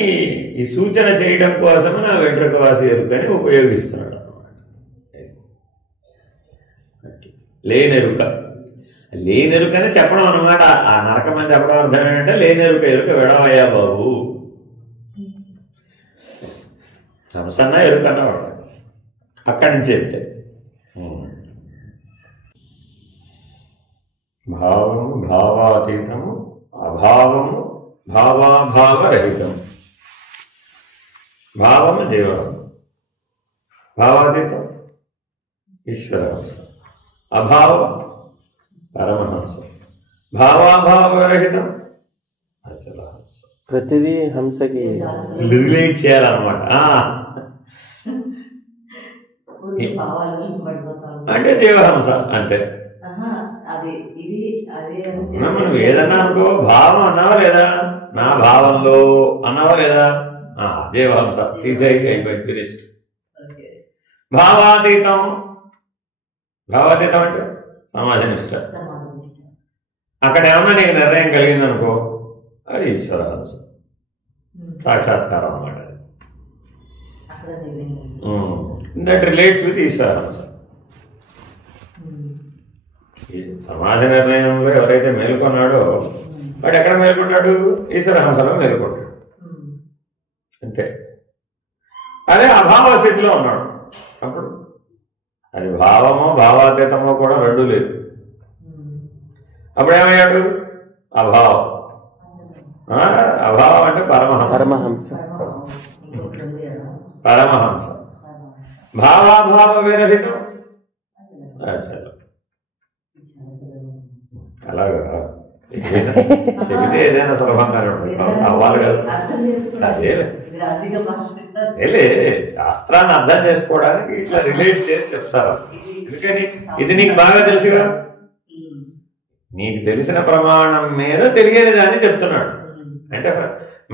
ఈ సూచన చేయడం కోసం నా వెంట్రుక వాసి ఎరుకని ఉపయోగిస్తున్నాడు అనమాట. లేనెరుకని చెప్పడం అనమాట. ఆ నరకమని చెప్పడం అర్థం ఏంటంటే లేనెరుక, ఎరుక విడవయ్యా బాబు. హంసన్నా ఎరుకన్నా వాడు అక్కడి నుంచి చెప్తే భావము భావాతీతము, అభావము భావాభావరహితం. భావము జీవహంస, భావాతీతం ఈశ్వరహంస, అభావం పరమహంస, భావాభావరహితం అచలహంస. ప్రతిదీ హంసకి రిలేట్ చేయాలన్నమాట. అంటే జీవహంస అంటే మనం ఏదన్నా అనుకో, భావం అన్నావా లేదా, నా భావంలో అన్నావా లేదా, జీవహంస తీసేయి, అయిపోయింది, ఫినిష్డ్. భావాతీతం అంటే సమాజనిష్ట. అక్కడ ఏమన్నా నీకు నిర్ణయం కలిగిందనుకో, అది ఈశ్వరహంస, సాక్షాత్కారం అన్నమాట. That relates with Ishwarahamsa. సమాజ నిర్ణయంలో ఎవరైతే మేల్కొన్నాడో వాడు ఎక్కడ మేల్కొంటాడు? ఈశ్వరహంసలో మేల్కొంటాడు అంతే. అదే అభావ స్థితిలో ఉన్నాడు. అప్పుడు అది భావమో భావాతీతమో కూడా రెండు లేదు. అప్పుడు ఏమయ్యాడు? అభావం. అభావం అంటే పరమహంస. భావాభావ విరహితం అచలం. అలాగా చెబితే ఏదైనా సులభంగా అవ్వాలి కదా. అదే శాస్త్రాన్ని అర్థం చేసుకోవడానికి ఇట్లా రిలేట్ చేసి చెప్తారు. ఎందుకని ఇది నీకు బాగా తెలుసుగా, నీకు తెలిసిన ప్రమాణం మీద తెలియని దాన్ని చెప్తున్నాడు. అంటే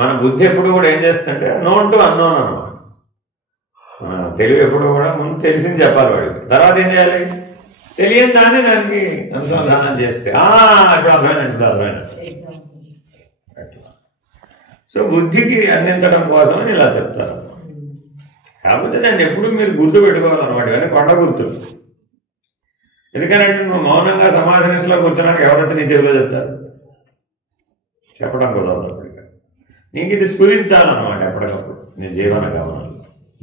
మన బుద్ధి ఎప్పుడు కూడా ఏం చేస్తుందంటే నోన్ టు అన్నోన్ అన్నమాట. తెలివి ఎప్పుడు కూడా ముందు తెలిసింది చెప్పాలి వాడికి, తర్వాత ఏం చేయాలి? తెలియని దాన్ని దానికి అనుసంధానం చేస్తే ఇప్పుడు అర్థమైనట్టు. సో బుద్ధికి అందించడం కోసం అని ఇలా చెప్తారు. కాకపోతే దాన్ని ఎప్పుడు మీరు గుర్తు పెట్టుకోవాలన్నమాట. కానీ కొండ గుర్తు. ఎందుకనంటే నువ్వు మౌనంగా సమాధానంలో కూర్చున్నాక ఎవరొచ్చి నీ చెవిలో చెప్తారు? చెప్పడం కుదరదు. అప్పటికి నీకు ఇది స్ఫురించాలన్నమాట ఎప్పటికప్పుడు నీ జీవన గమనంలో.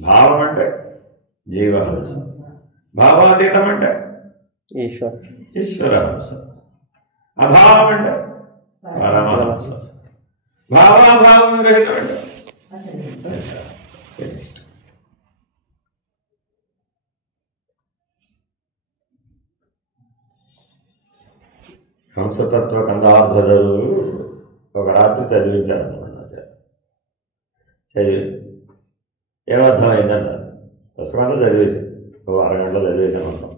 భావం అంటే జీవహంస, భావాతీతం అంటే ఈశ్వరహంస, అభావం అంటే పరమహంస, భావాభావం రహితం అంటే హంసతత్వ కందార్థలు ఒక రాత్రి చదివించారన్నమాట. చదివి ఏమర్థమైందన్నారు. పుస్తకంలో చదివేశాను, ఓ అరగంటలో చదివేశాను. మొత్తం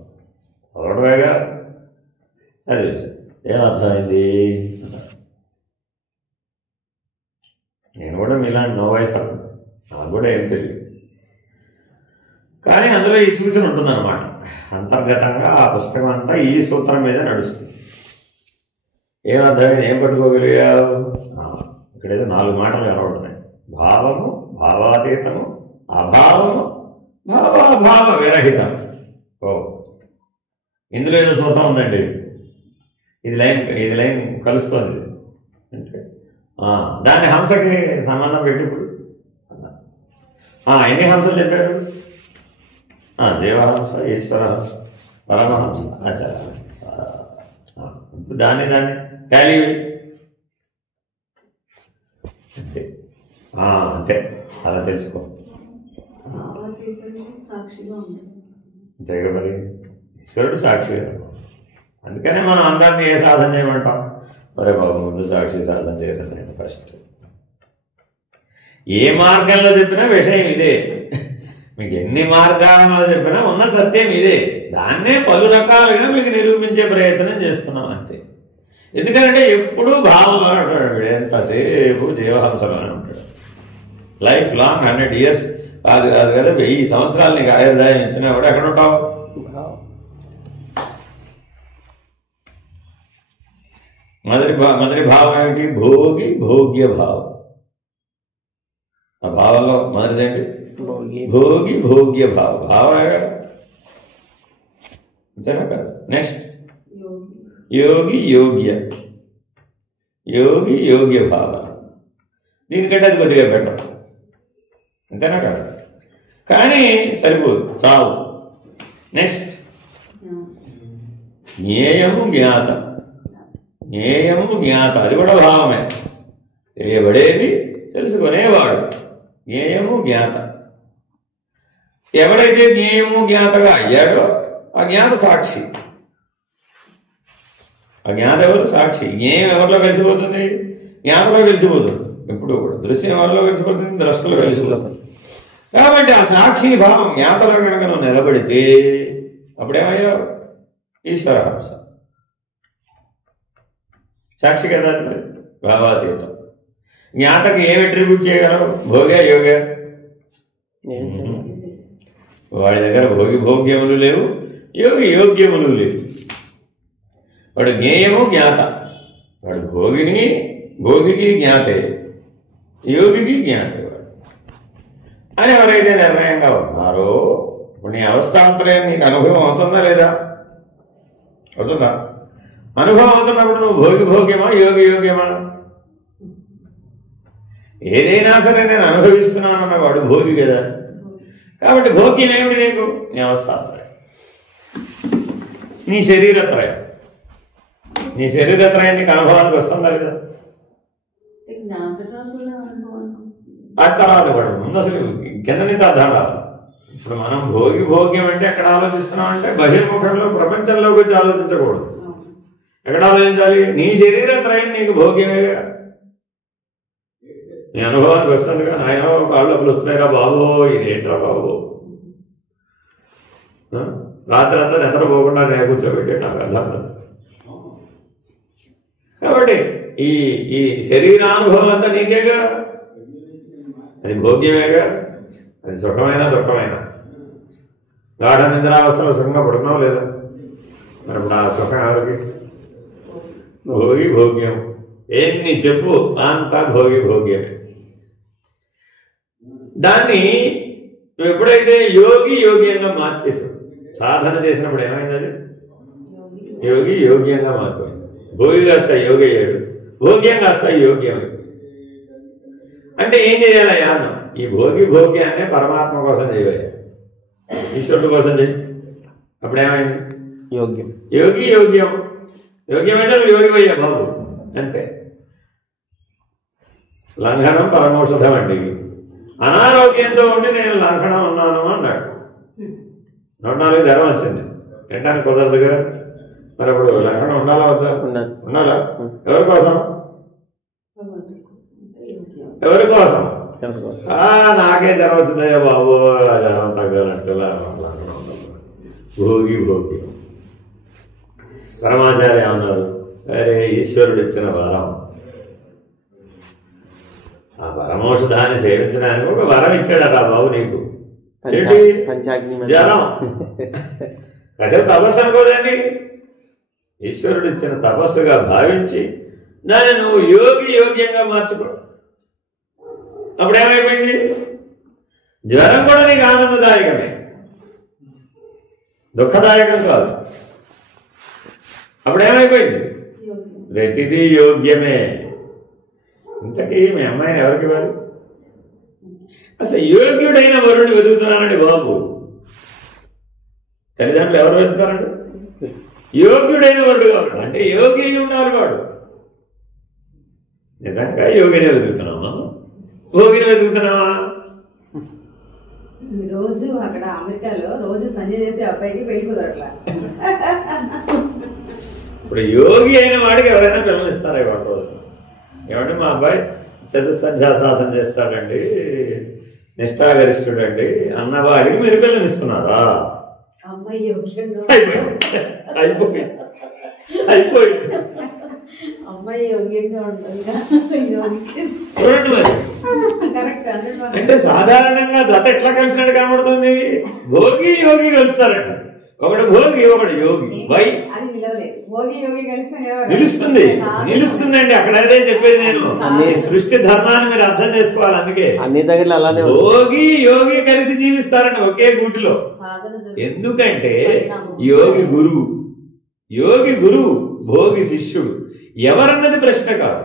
చదవడమేగా చదివేశాను. ఏమర్థమైంది అన్నారు. నేను కూడా మీలాంటి నో వయసు అన్నాను, నాకు కూడా ఏం తెలియదు. కానీ అందులో ఈ సూచన ఉంటుందన్నమాట. అంతర్గతంగా ఆ పుస్తకం అంతా ఈ సూత్రం మీద నడుస్తుంది. ఏమర్థమైంది? ఏం పట్టుకోగలిగావు? ఇక్కడేదో 4 మాటలు కనబడుతున్నాయి. భావము, భావాతీతము, అభావము, భావాభావ విరహితం. ఓ, ఇందులో ఏదో సూత్రం ఉందండి. ఇది లైన్ కలుస్తుంది అంటే దాన్ని హంసకి సంబంధం పెట్టి ఇప్పుడు ఎన్ని హంసలు చెప్పారు? దేవహంస, ఈశ్వరహంస, పరమహంస, ఆచార్య. దాన్ని టాలీ అంతే. అంతే, అలా తెలుసుకో. అంతే కదా మరి, ఈశ్వరుడు సాక్షిగా. అందుకనే మనం అందరినీ ఏ సాధన చేయమంటాం? అరే బాబు, ముందు సాక్షి సాధన చేయలేదు ఫస్ట్. ఏ మార్గంలో చెప్పినా విషయం ఇదే. మీకు ఎన్ని మార్గాలలో చెప్పినా ఉన్న సత్యం ఇదే. దాన్నే పలు రకాలుగా మీకు నిరూపించే ప్రయత్నం చేస్తున్నాం అంతే. ఎందుకంటే ఎప్పుడూ భావంలో ఉంటాడు. ఎంతసేపు జీవహంసలోనే ఉంటాడు. లైఫ్ లాంగ్ 100 years కాదు కదా, 1000 సంవత్సరాలు నీకు ఆయుర్దాయం ఇచ్చినా కూడా ఎక్కడ ఉంటావు? మొదటి భావం ఏమిటి? భోగి భోగ్య భావం. ఆ భావంలో మొదటిదేంటి? భోగి భోగ్య భావం. భావమే కదా, అంతేనా కాదు? నెక్స్ట్ యోగి యోగ్య. యోగి యోగ్య భావన. దీనికంటే అది కొద్దిగా బెటర్, అంతేనా కాదు? కానీ సరిపోదు, చాలు. నెక్స్ట్ జ్ఞేయము జ్ఞాత. జ్ఞేయము జ్ఞాత, అది కూడా భావమే. తెలియబడేది, తెలుసుకునేవాడు. జ్ఞేయము జ్ఞాత. ఎవడైతే జ్ఞేయము జ్ఞాతగా అయ్యాడో ఆ జ్ఞాత సాక్షి. ఆ జ్ఞాత ఎవరు? సాక్షి. జ్ఞేయం ఎవరిలో కలిసిపోతుంది? జ్ఞాతలో కలిసిపోతుంది. ఎప్పుడు కూడా దృశ్యం ఎవరిలో కలిసిపోతుంది? ద్రష్టలో కలిసిపోతుంది. కాబట్టి ఆ సాక్షి భావం జ్ఞాతలో కనుక నువ్వు నిలబడితే అప్పుడేమయ్యావు? ఈశ్వరహంస. సాక్షి కదా, భావాతీతం. జ్ఞాతకి ఏమి అట్రిబ్యూట్ చేయగలవు? భోగే యోగే. వాడి దగ్గర భోగి భోగ్యములు లేవు, యోగి యోగ్యములు లేవు. వాడు జ్ఞేయము జ్ఞాత. వాడు భోగికి జ్ఞాతే, యోగికి జ్ఞాతే వాడు అని ఎవరైతే నిర్ణయంగా ఉన్నారో, ఇప్పుడు నీ అవస్థాంతరం నీకు అనుభవం అవుతుందా లేదా? అవుతుందా? అనుభవం అవుతున్నప్పుడు నువ్వు భోగి భోగ్యమా, యోగి యోగ్యమా? ఏదైనా సరే నేను అనుభవిస్తున్నానన్న వాడు భోగి కదా. కాబట్టి భోగ్యం ఏమిటి నీకు? నీ అవస్థాత్రయం, నీ శరీరత్రయం. నీ శరీరత్రయం నీకు అనుభవానికి వస్తుందా లేదా? ఆ తర్వాత కూడా ముందు అసలు కింద నుంచి అర్థం రాదు. ఇప్పుడు మనం భోగ్యం అంటే ఎక్కడ ఆలోచిస్తున్నాం అంటే బహిర్ముఖంలో, ప్రపంచంలోకి వచ్చి ఆలోచించకూడదు. ఎక్కడ ఆలోచించాలి? నీ శరీరత్రయం నీకు భోగ్యమేగా. నీ అనుభవానికి వస్తుందిగా. ఆయన కాళ్ళు వస్తున్నాయిరా బాబు, ఇదేంట్రా బాబు, రాత్రి అంతా నిద్రపోకుండా నేను కూర్చోబెట్టే నాకు అర్థం కాదు. కాబట్టి ఈ శరీరానుభవం అంతా నీకేగా, అది భోగ్యమేగా. అది సుఖమైనా దుఃఖమైనా. గాఢ నిద్రావస్థలో సుఖంగా పడుతున్నావు లేదా? మరి ఇప్పుడు ఆ సుఖం ఎవరికి? భోగి భోగ్యం. ఎన్ని చెప్పు, అంతా భోగి భోగ్యమే. దాన్ని నువ్వు ఎప్పుడైతే యోగి యోగ్యంగా మార్చేసావు, సాధన చేసినప్పుడు ఏమైంది? అది యోగి యోగ్యంగా మారిపోయింది. భోగి కాస్త యోగి అయ్యాడు, భోగ్యం కాస్త యోగ్యం. అంటే ఏం చేయాలయ్యా అన్నాం? ఈ భోగి భోగ్యాన్నే పరమాత్మ కోసం చేయవయ్యా, ఈశ్వరుడు కోసం చేయి. అప్పుడేమైంది? యోగ్యం. యోగి యోగ్యం. యోగ్యమైతే నువ్వు యోగి అయ్యా బాబు, అంతే. లంఘనం పరమౌషధం అండి. అనారోగ్యంతో ఉండి నేను లంఘనం ఉన్నాను అన్నాడు. 104 జ్వరం వచ్చింది, తినడానికి కుదరదుగా. మరి అప్పుడు లంఘనం ఉండాలా వద్దా? ఉండాలా. ఎవరి కోసం? ఎవరి కోసం? నాకే జ్వరం వచ్చిందయ్యా బాబు, ఆ జ్వరం తగ్గాలంటే లంఘనం ఉండాలి. భోగి భోగి. పరమాచార్య అన్నారు, అరే ఈశ్వరుడు ఇచ్చిన వరం, ఆ పరమౌషధాన్ని సేవించడానికి ఒక వరం ఇచ్చాడరా బాబు నీకు. ఏంటి? జ్వరం. కాసేపు తపస్సు అనుకోదండి. ఈశ్వరుడు ఇచ్చిన తపస్సుగా భావించి దాన్ని నువ్వు యోగ్యంగా మార్చుకో. అప్పుడేమైపోయింది? జ్వరం కూడా నీకు ఆనందదాయకమే, దుఃఖదాయకం కాదు. అప్పుడేమైపోయింది? ప్రతిదీ యోగ్యమే. ఇంతకీ మీ అమ్మాయిని ఎవరికి ఇవ్వాలి? అసలు యోగ్యుడైన వరుణ్ణి వెతుకుతున్నానండి బాబు. తల్లిదండ్రులు ఎవరు వెతుకుతారండి? యోగ్యుడైన వరుడు కావాలి, అంటే యోగి ఉండాలి వాడు. నిజంగా యోగిని వెతుకుతున్నావా, భోగిని వెతుకుతున్నావా? రోజు అక్కడ అమెరికాలో రోజు సంజయ్ చేసే అబ్బాయికి పెళ్లి కుదరట్లా. ఇప్పుడు యోగి అయిన వాడికి ఎవరైనా పిల్లలు ఇస్తారా ఇవాళ రోజు? ఏమంటే మా అబ్బాయి చతుస్సంధ్యా సాధన చేస్తాడండి, నిష్ఠాగరిష్ఠుడండి అన్నవాడికి మీరు పిల్లలు ఇస్తున్నారా? అమ్మాయి అయిపోయింది. అమ్మాయి యోగ్యంగా ఉంటుంది. చూడండి మరి. అంటే సాధారణంగా జత ఎట్లా కలిసినట్టు కనబడుతుంది? భోగి యోగి కలుస్తారంట. ఒకడు భోగి, ఒకడు యోగి. వై నిలుస్తుందండి. అక్కడ అదే చెప్పేది నేను. సృష్టి ధర్మాన్ని మీరు అర్థం చేసుకోవాలి. అందుకే అన్ని దగ్గర అలానే భోగి యోగి కలిసి జీవిస్తారండి ఒకే గూటిలో. ఎందుకంటే యోగి గురువు, భోగి శిష్యుడు. ఎవరన్నది ప్రశ్న కాదు,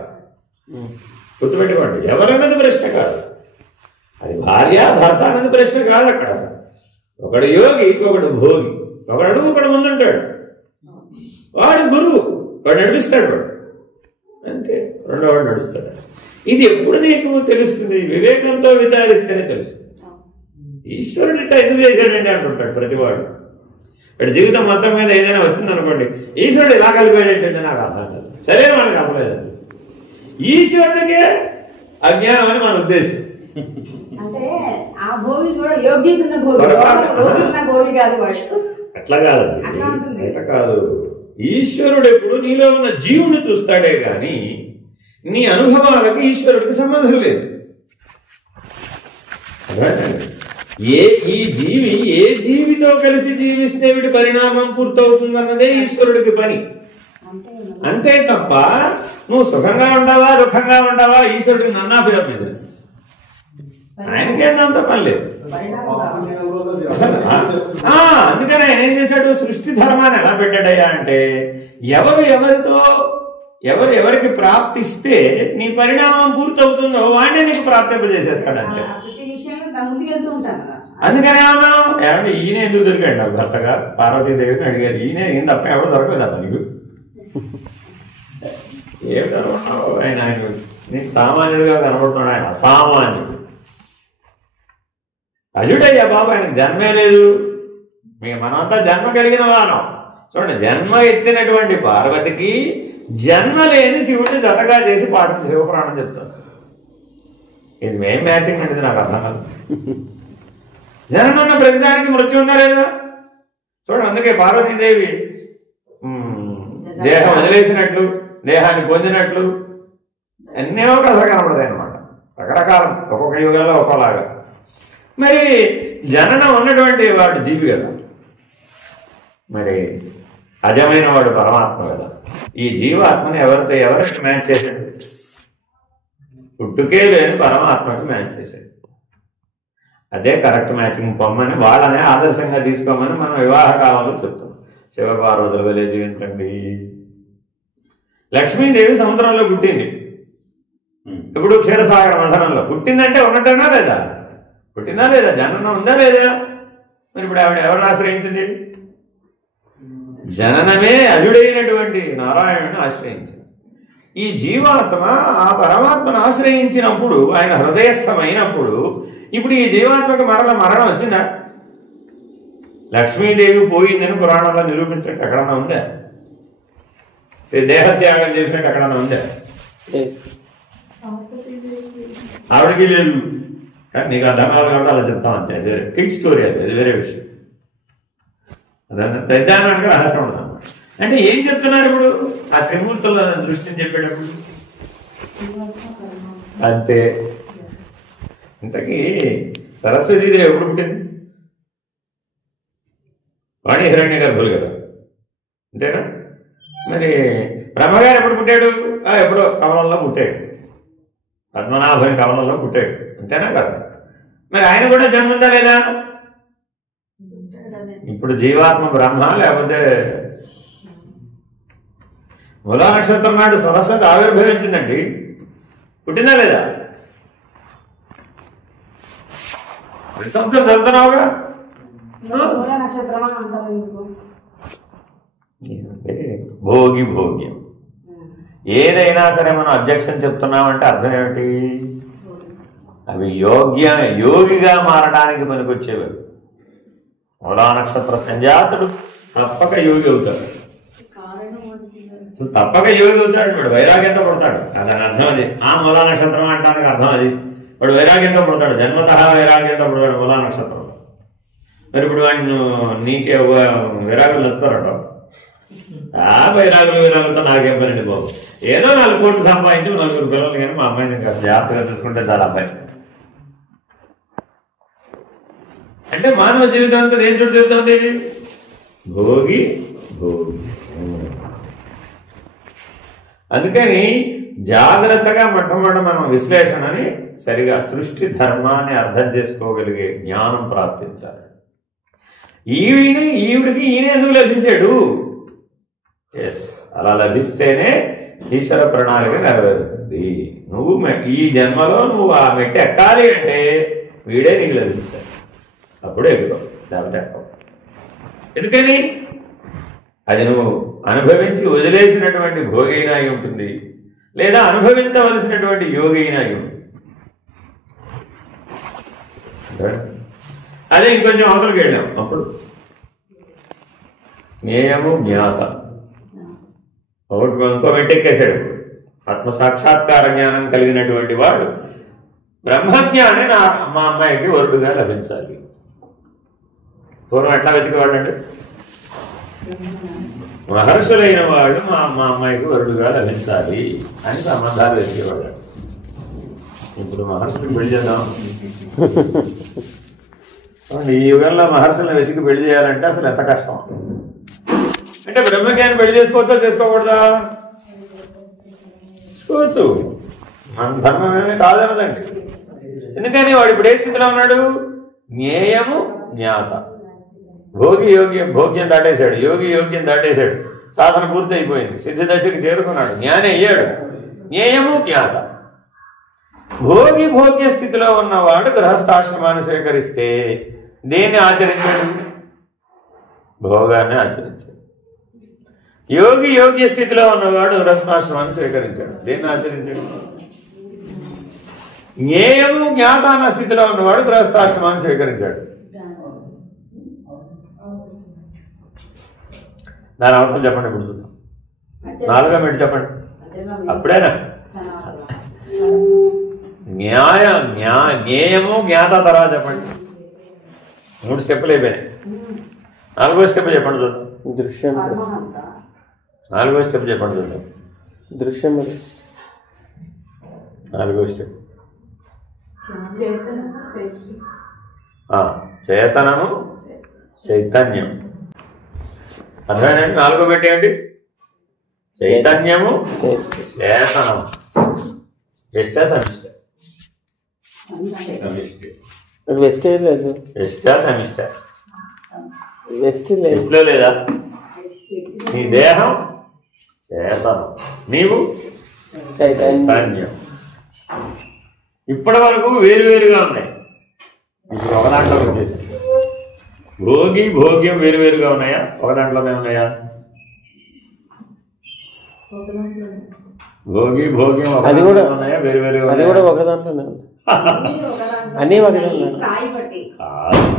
గుర్తుపెట్టుకోండి. ఎవరన్నది ప్రశ్న కాదు. అది భార్య భర్త అన్నది ప్రశ్న కాదు అక్కడ. అసలు ఒకడు యోగి, ఒకడు భోగి. ఒకడు ముందుంటాడు, వాడు గురువు, వాడు నడిపిస్తాడు. వాడు అంతే, రెండో వాడు నడుస్తాడు. ఇది ఎప్పుడు నీకు తెలుస్తుంది? వివేకంతో విచారిస్తేనే తెలుస్తుంది. ఈశ్వరుడు ఇట్లా ఎందుకు చేశాడండి అంటుంటాడు ప్రతివాడు. ఇక్కడ జీవితం మొత్తం మీద ఏదైనా వచ్చిందనుకోండి, ఈశ్వరుడు ఇలా కలిపాడు ఏంటంటే నాకు అర్థం కాదు. సరే మనకు అవ్వలేదండి. ఈశ్వరుడికే అజ్ఞానం అని మన ఉద్దేశం. అంటే ఆ భోగి కూడా యోగ్యత ఉన్న భోగి కాదు వాడు. అట్లా కాదండి, అట్లా కాదు. ఈశ్వరుడు ఎప్పుడు నీలో ఉన్న జీవుని చూస్తాడే గాని నీ అనుభవాలకు ఈశ్వరుడికి సంబంధం లేదు. ఈ జీవి ఏ జీవితో కలిసి జీవిస్తే వీడి పరిణామం పూర్తవుతుందన్నదే ఈశ్వరుడికి పని. అంతే తప్ప నువ్వు సుఖంగా ఉండవా దుఃఖంగా ఉండవా ఈశ్వరుడికి నన్ ఆఫ్ యువర్ బిజినెస్. ఆయనకేందంత పని లేదు. అందుకని ఆయన ఏం చేశాడు? సృష్టి ధర్మాన్ని ఎలా పెట్టాడయ్యా అంటే ఎవరికి ప్రాప్తిస్తే నీ పరిణామం పూర్తవుతుందో వాడినే నీకు ప్రాప్తింపజేసేస్తాడు అంతే. అందుకనే అన్నాం ఏమంటే ఈయన ఎందుకు దొరికాడు నాకు భర్తగా? పార్వతీదేవిని అడిగారు, ఈయన తప్ప ఎవరు దొరకలేదా నీకు? ఏమి కనబడుతున్నావు? ఆయన నీకు సామాన్యుడిగా కనబడుతున్నాడు, ఆయన అసామాన్యుడు. అజుడయ్యా బాబు, ఆయనకు జన్మే లేదు. మనమంతా జన్మ కలిగిన వారం. చూడండి, జన్మ ఎత్తినటువంటి పార్వతికి జన్మ లేని శివుడిని జతగా చేసి పాఠం శివపురాణం చెప్తాను. ఇది మేం మ్యాచింగ్ అంటే నాకు అర్థం కాదు. జననం ప్రతిదానికి మృత్యు ఉందా లేదా? చూడండి, అందుకే పార్వతీదేవి దేహం వదిలేసినట్లు, దేహాన్ని పొందినట్లు ఎన్నో కథలు కనబడతాయి అన్నమాట. రకరకాల ఒక్కొక్క యుగంలో ఒక్కోలాగా. మరి జననం ఉన్నటువంటి వాడు జీవి కదా, మరి అజమైన వాడు పరమాత్మ కదా. ఈ జీవాత్మని ఎవరికి మ్యాచ్ చేశాడు? పుట్టుకే లేని పరమాత్మకి మ్యాచ్ చేశాడు. అదే కరెక్ట్ మ్యాచింగ్ పొమ్మని వాళ్ళనే ఆదర్శంగా తీసుకోమని మనం వివాహ కాలంలో చెప్తాం. శివపార్వతుల వలె జీవించండి. లక్ష్మీదేవి సముద్రంలో పుట్టింది. ఇప్పుడు క్షీరసాగర మంథనంలో పుట్టిందంటే ఉన్నట్టేనా లేదా? పుట్టిందా లేదా? జననం ఉందా లేదా? మరి ఇప్పుడు ఆవిడ ఎవరిని ఆశ్రయించింది? జననమే అజుడైనటువంటి నారాయణుని ఆశ్రయించింది. ఈ జీవాత్మ ఆ పరమాత్మను ఆశ్రయించినప్పుడు, ఆయన హృదయస్థమైనప్పుడు, ఇప్పుడు ఈ జీవాత్మకు మరణం వచ్చిందా? లక్ష్మీదేవి పోయిందని పురాణంలో నిరూపించండి, ఎక్కడన్నా ఉందా? దేహత్యాగం చేసినట్టు ఎక్కడన్నా ఉందా? ఆవిడకి లేదు. కానీ నీకు అర్థం కావాలి కాబట్టి అలా చెప్తాం అంతే. అది కిడ్ స్టోరీ, అది వేరే విషయం. అదన్నా పెద్దానికి రహస్యం ఉండదు. అంటే ఏం చెప్తున్నారు ఇప్పుడు ఆ త్రిమూర్తుల దృష్టిని చెప్పేటప్పుడు? అంతే. ఇంతకీ సరస్వతీదేవి ఎప్పుడు పుట్టింది? వాణి హిరణ్య గర్భులు కదా, అంతేనా? మరి బ్రహ్మగారు ఎప్పుడు పుట్టాడు? ఎప్పుడో కమలంలో పుట్టాడు, పద్మనాభుని కమలంలో పుట్టాడు, అంతేనా కదా? మరి ఆయన కూడా జన్మ ఉందా లేదా? ఇప్పుడు జీవాత్మ బ్రహ్మ, లేకపోతే మూలా నక్షత్రం నాడు సరస్వతి ఆవిర్భవించిందండి, పుట్టిందా లేదా? ప్రతి సంవత్సరం చదువుతున్నావుగా. భోగి భోగ్యం ఏదైనా సరే మనం అబ్జెక్షన్ చెప్తున్నామంటే అర్థం ఏమిటి? అవి యోగిగా మారడానికి పనికొచ్చేవి. మూలా నక్షత్ర సంజాతుడు తప్పక యోగి అవుతాడు, తప్పక యోగి అవుతాడు. వాడు వైరాగ్యంతో పుడతాడు, దాని అర్థం అది. ఆ మూలా నక్షత్రం అంటానికి అర్థం అది. వాడు వైరాగ్యంతో పుడతాడు, జన్మత వైరాగ్యంతో పుడతాడు మూలా నక్షత్రం. మరి ఇప్పుడు వాడిని నీకే వైరాగులు నచ్చుతారట. వైరాగులతో నాకేం పనండి బాబు, ఏదో 4 కోట్లు సంపాదించి 4 పిల్లలు, కానీ మా అమ్మాయిని ఇంకా జాగ్రత్తగా చూసుకుంటే చాలా అబ్బాయి. అంటే మానవ జీవితం అంతా ఏం చూడు చెబుతుంది? భోగి భోగి. అందుకని జాగ్రత్తగా మొట్టమొదటి మనం విశ్లేషణని సరిగా సృష్టి ధర్మాన్ని అర్థం చేసుకోగలిగే జ్ఞానం ప్రాప్తించాలి. ఈవిడికి ఈయన ఎందుకు లభించాడు? అలా లభిస్తేనే ఈశ్వర ప్రణాళిక నెరవేరుతుంది. నువ్వు ఈ జన్మలో నువ్వు ఆ మెట్టి ఎక్కాలి అంటే వీడే నీకు లభించాలి, అప్పుడే ఎక్కువ, లేకపోతే ఎక్కువ. ఎందుకని? అది నువ్వు అనుభవించి వదిలేసినటువంటి భోగైనా అయి ఉంటుంది, లేదా అనుభవించవలసినటువంటి యోగి అయినా అయి ఉంటుంది. అదే ఇంకొంచెం అవతలకి వెళ్ళాం. అప్పుడు జ్ఞేయము జ్ఞాత ఇంకో మెట్టెక్కేశాడు. ఆత్మసాక్షాత్కార జ్ఞానం కలిగినటువంటి వాడు బ్రహ్మజ్ఞాని మా అమ్మాయికి వరుడుగా లభించాలి. పూర్వం ఎట్లా వెతికేవాడండి? మహర్షులైన వాడు మా అమ్మాయికి వరుడుగా లభించాలి అని సంబంధాలు వెతికేవాడు. ఇప్పుడు మహర్షులకు పెళ్లి చేద్దాం. ఈ యుగంలో మహర్షులను వెతికి పెళ్లి చేయాలంటే అసలు ఎంత కష్టం. అంటే బ్రహ్మజ్ఞానం పెళ్లి చేసుకోవచ్చా చేసుకోకూడదా? చేసుకోవచ్చు, మన ధర్మం ఏమీ కాదనదండి. ఎందుకని వాడు ఇప్పుడు ఏ స్థితిలో ఉన్నాడు? జ్ఞేయము జ్ఞాత. భోగ్యం దాటేశాడు, యోగ్యం దాటేశాడు, సాధన పూర్తి అయిపోయింది, సిద్ధి దశకి చేరుకున్నాడు, జ్ఞాని అయ్యాడు. జ్ఞేయము జ్ఞాత. భోగ్య స్థితిలో ఉన్నవాడు గృహస్థాశ్రమాన్ని స్వీకరిస్తే దేన్ని ఆచరించాడు? భోగాన్ని ఆచరించాడు. యోగ్య స్థితిలో ఉన్నవాడు గృహస్థాశ్రమాన్ని స్వీకరించాడు, దేన్ని ఆచరించాడు? జ్ఞేయము జ్ఞాత అన్న స్థితిలో ఉన్నవాడు గృహస్థాశ్రమాన్ని స్వీకరించాడు. దాని అవతల చెప్పండి, ఇప్పుడు చూద్దాం. 4వ మెట్టు చెప్పండి, అప్పుడేనా? జ్ఞేయము జ్ఞాత తర్వాత చెప్పండి. 3 స్టెప్పులు అయిపోయినాయి. 4వ స్టెప్ చెప్పండి చూద్దాం. దృశ్యం. 4వ స్టెప్ చెప్పండి చూద్దాం. దృశ్యం. 4వ స్టెప్ చేతనము చైతన్యం. అర్థమైందండి? 4వ పెట్టేయండి. చైతన్యము చేతనము. జస్ట్ సమిష్ట వెస్టే లేదు, సమిష్ట వెస్ట్ లేదు. ఎట్లో లేదా? నీ దేహం చేతనం, నీవు చైతన్యం. ఇప్పటి వరకు వేరువేరుగా ఉన్నాయి, ఇప్పుడు ఒక దాంట్లో వచ్చేసి భోగ్యం వేరువేరుగా ఉన్నాయా? ఒక దాంట్లోనే ఉన్నాయా? భోగ్యం అది కూడా ఉన్నాయా? వేరువేరుగా అది కూడా ఒక దాంట్లోనే ఉంది. అన్నీ ఒక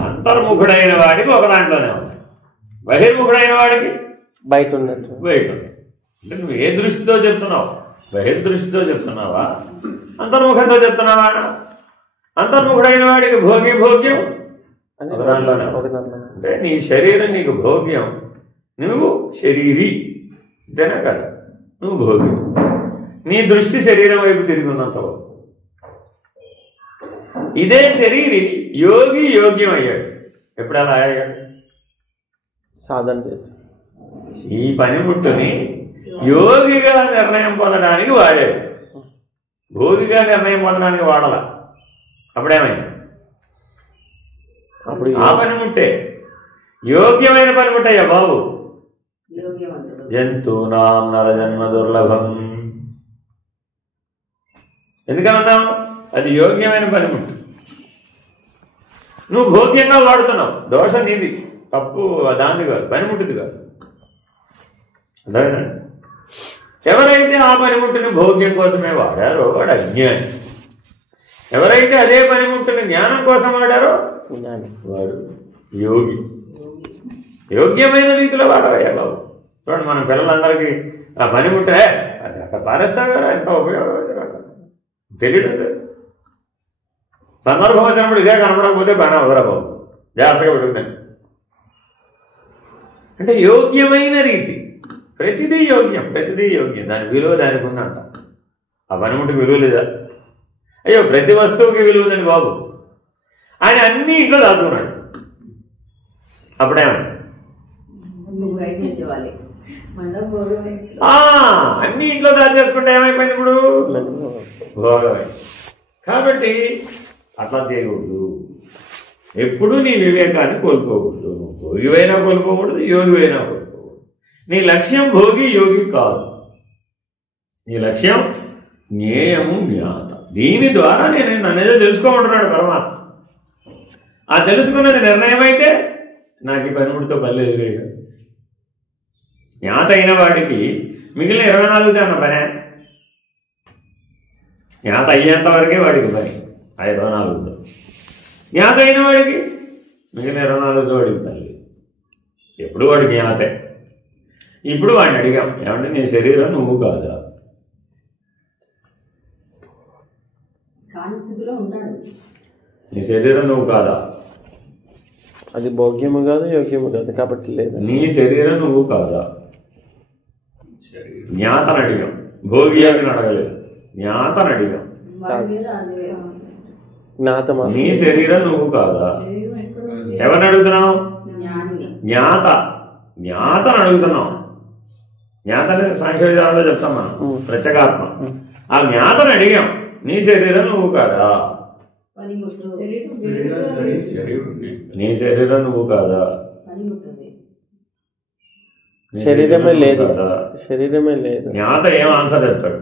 అంతర్ముఖుడైన వాడికి ఒక దాంట్లోనే ఉన్నాయి, బహిర్ముఖుడైన వాడికి బయట ఉన్నట్టు బయట. అంటే నువ్వు ఏ దృష్టితో చెప్తున్నావు? బహిర్దృష్టితో చెప్తున్నావా, అంతర్ముఖంతో చెప్తున్నావా? అంతర్ముఖుడైన వాడికి భోగ్యం ఒక దాంట్లోనే. అంటే నీ శరీరం నీకు భోగ్యం, నువ్వు శరీరి, అంతేనా కదా? నువ్వు భోగ్యం. నీ దృష్టి శరీరం వైపు తిరిగి ఉన్నంత ఇదే శరీరి యోగ్యం అయ్యాడు. ఎప్పుడు అలా అయ్యాడు? సాధన చేసి ఈ పనిముట్టుని యోగిగా నిర్ణయం పొందడానికి వాడాడు, భోగిగా నిర్ణయం పొందడానికి వాడాల. అప్పుడేమైంది? అప్పుడు ఆ పనిముట్టే యోగ్యమైన పనిముట్టయ్యా బాబు. జంతువునాం నరజన్మ దుర్లభం ఎందుకన్నాం? అది యోగ్యమైన పనిముట్టు. నువ్వు భోగ్యంగా వాడుతున్నావు, దోషం నీది, తప్పు దాన్ని కాదు, పనిముట్టుది కాదు. అర్థమైనా? ఎవరైతే ఆ పనిముట్టుని భోగ్యం కోసమే వాడారో వాడు అజ్ఞాని. ఎవరైతే అదే పనిముట్టుని జ్ఞానం కోసం వాడారో వాడు యోగి. యోగ్యమైన రీతిలో వాడవయ్యా బాబు. చూడండి, మన పిల్లలందరికీ ఆ పనిముట్టే అది అక్కడ పారేస్తావు కదా, ఎంత ఉపయోగం తెలియడం లేదు. సందర్భం వచ్చినప్పుడు ఇదే కనపడకపోతే పని అవసరం బాబు, జాగ్రత్తగా పెట్టుకుంటాను. అంటే యోగ్యమైన రీతి, ప్రతిదీ యోగ్యం, ప్రతిదీ యోగ్యం. దాని విలువ దానికి ఉందంట. ఆ పనిముట్టుకి విలువ లేదా? అయ్యో, ప్రతి వస్తువుకి విలువ ఉందండి బాబు. ఆయన అన్ని ఇంట్లో దాచుకున్నాడు. అప్పుడేమన్నా అన్ని ఇంట్లో దాచేసుకుంటే ఏమైపోయింది? ఇప్పుడు భోగమే. కాబట్టి అట్లా చేయకూడదు. ఎప్పుడూ నీ వివేకాన్ని కోల్పోకూడదు. నువ్వు భోగివైనా కోల్పోకూడదు, యోగివైనా కోల్పోకూడదు. నీ లక్ష్యం భోగి యోగి కాదు. నీ లక్ష్యం జ్ఞేయము జ్ఞాత. దీని ద్వారా నేను నన్నేదో తెలుసుకోమంటున్నాడు పరమాత్మ. ఆ తెలుసుకున్నది నిర్ణయం అయితే నాకు ఈ పనిముడితో పని లేదు. జ్ఞాత అయిన వాడికి మిగిలిన 24 అన్న పనే. జ్ఞాత అయ్యేంత వరకే వాడికి పని ఆ 24తో. జ్ఞాత అయిన వాడికి మిగిలిన 24తో వాడికి పని లేదు. ఎప్పుడు వాడి జ్ఞాతే. ఇప్పుడు వాడిని అడిగాం, ఏమంటే నీ శరీరం నువ్వు కాదా? నీ శరీరం నువ్వు కాదా? అది భోగ్యము కాదు, యోగ్యము కాదు, కాబట్టి లేదు. నీ శరీరం నువ్వు కాదా? జ్ఞాతను అడిగాం, భోగి అని అడగలేదు. జ్ఞాతను అడిగాం. నీ శరీరం నువ్వు కాదా? ఎవరిని అడుగుతున్నావు? జ్ఞాతను అడుగుతున్నావు. జ్ఞాతని సాంఖ్య విధానంలో చెప్తాం మనం, ప్రత్యేగాత్మ. ఆ జ్ఞాతను అడిగాం, నీ శరీరం నువ్వు కాదా? నీ శరీరం నువ్వు కాదా? శరీరమే లేదు, శరీరమే లేదు. జ్ఞాత ఏం ఆన్సర్ చెప్తాడు?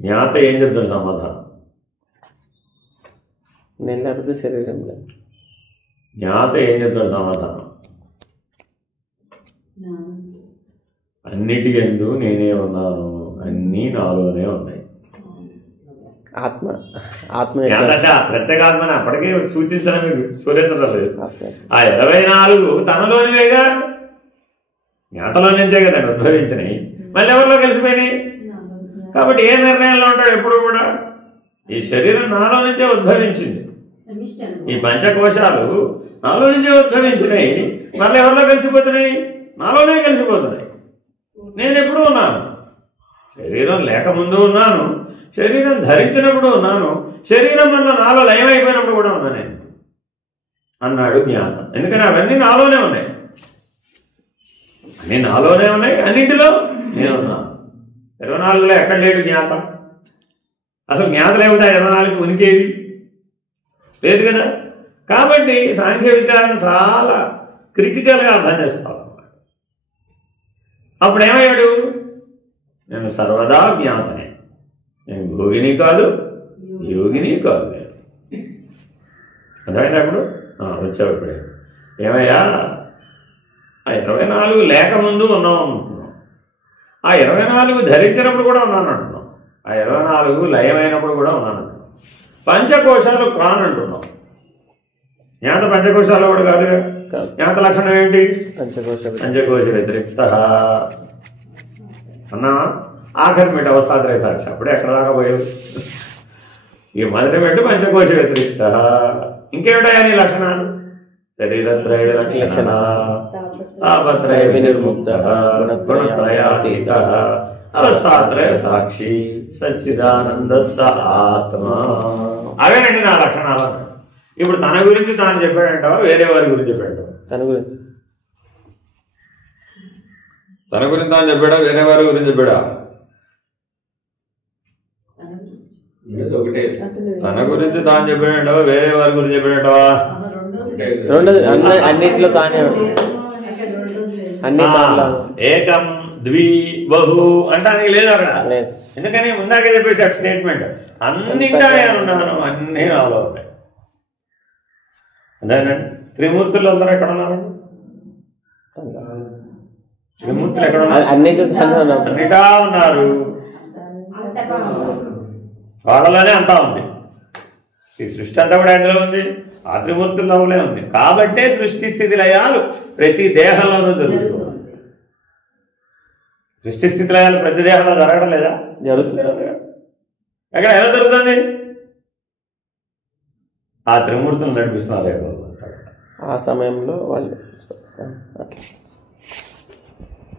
జ్ఞాత ఏం చెప్తాడు సమాధానం? నేను లేకపోతే శరీరం లేదు. జ్ఞాత ఏం చెప్తాడు సమాధానం? అన్నిటి యందు నేనే ఉన్నాను, అన్నీ నాలోనే ఉన్నాయి. ఆత్మ ప్రత్యేగాత్మని అప్పటికే సూచించడం స్ఫురించడం లేదు. ఆ 24 తనలోనివేగా, జ్ఞాతలో నుంచే కదండి ఉద్భవించినాయి. మళ్ళీ ఎవరిలో కలిసిపోయినాయి? కాబట్టి ఏ నిర్ణయంలో ఉంటాడు ఎప్పుడు కూడా? ఈ శరీరం నాలో నుంచే ఉద్భవించింది, ఈ పంచకోశాలు నాలో నుంచే ఉద్భవించినాయి. మళ్ళీ ఎవరిలో కలిసిపోతున్నాయి? నాలోనే కలిసిపోతున్నాయి. నేను ఎప్పుడు ఉన్నాను, శరీరం లేకముందు ఉన్నాను, శరీరం ధరించినప్పుడు ఉన్నాను, శరీరం వల్ల నాలో లయమైపోయినప్పుడు కూడా ఉన్నా నేను అన్నాడు జ్ఞాత. ఎందుకని అవన్నీ నాలోనే ఉన్నాయి, అన్నీ నాలోనే ఉన్నాయి, అన్నింటిలో నేను ఉన్నాను. 24లో ఎక్కడ లేడు జ్ఞాత? అసలు జ్ఞాత లేకపోతే 24కి ఉనికేది లేదు కదా. కాబట్టి సాంఖ్య విచారణ చాలా క్రిటికల్గా అర్థం చేసుకోవాలన్నమాట. అప్పుడు ఏమయ్యాడు? నేను సర్వదా జ్ఞాతనే, నేను భోగిని కాదు, యోగిని కాదు. నేను అర్థమైనప్పుడు వచ్చావు. ఇప్పుడే ఏమయ్యా, ఆ 24 లేకముందు ఉన్నాం అంటున్నాం, ఆ 24 ధరించినప్పుడు కూడా ఉన్నాను అంటున్నాం, ఆ 24 లయమైనప్పుడు కూడా ఉన్నాను అంటున్నాం. పంచకోశాలు కానంటున్నాం. జ్ఞాత పంచకోశాలు కూడా కాదుగా. జ్ఞాత లక్షణం ఏంటి? పంచకోశ వ్యతిరిక్త అన్నా. ఆఖరి మెట్టు అవస్థాత్రయ సాక్షి. అప్పుడే ఎక్కడ దాకా పోయేది? ఈ మొదటి మెట్టు పంచకోశ వ్యతిరిక్త. ఇంకేమిటాయా నీ లక్షణాలు? శరీరత్రయ లక్షణ, తాపత్రయ వినిర్ముక్త, గుణత్రయాతీత, అవస్థాత్రయ సాక్షి, సచ్చిదానంద స ఆత్మ. అవేనండి నా లక్షణాలు. ఇప్పుడు తన గురించి తాను చెప్పాడంటావా, వేరే వారి గురించి చెప్పాడంటావా? తన గురించి. తన గురించి తాను చెప్పాడా, వేరే వారి గురించి చెప్పాడా? ఒకటే. తన గురించి తాను చెప్పాడంటావా, వేరే వారి గురించి చెప్పాడంటావా? రెండోది అన్నిట్లో తానే అన్ని దాంట్లో ఏకం ద్వి బహు అంటానికి లేదు అక్కడ. లేదు. ఎందుకని ముందాకే చెప్పేసాడు స్టేట్మెంట్, అన్నింటా నేను ఉన్నాను, అన్నీ నాలో ఉన్నాయి. అదేనండి. త్రిమూర్తులు అందరూ ఎక్కడ ఉన్నారండి? త్రిమూర్తులు ఎక్కడ ఉన్నారు? అన్నిటా ఉన్నారు. వాళ్ళలోనే అంతా ఉంది. ఈ సృష్టి అంతా కూడా ఎందులో ఉంది? ఆ త్రిమూర్తుల్లోనే ఉంది. కాబట్టే సృష్టి స్థితి లయాలు ప్రతి దేహంలోనూ జరుగుతుంది. సృష్టి స్థితి లయాలు ప్రతి దేహంలో జరగడం లేదా? జరుగుతుంది. ఎక్కడ ఎలా జరుగుతుంది? ఆ త్రిమూర్తులు నడిపిస్తున్నారు ఆ సమయంలో వాళ్ళు.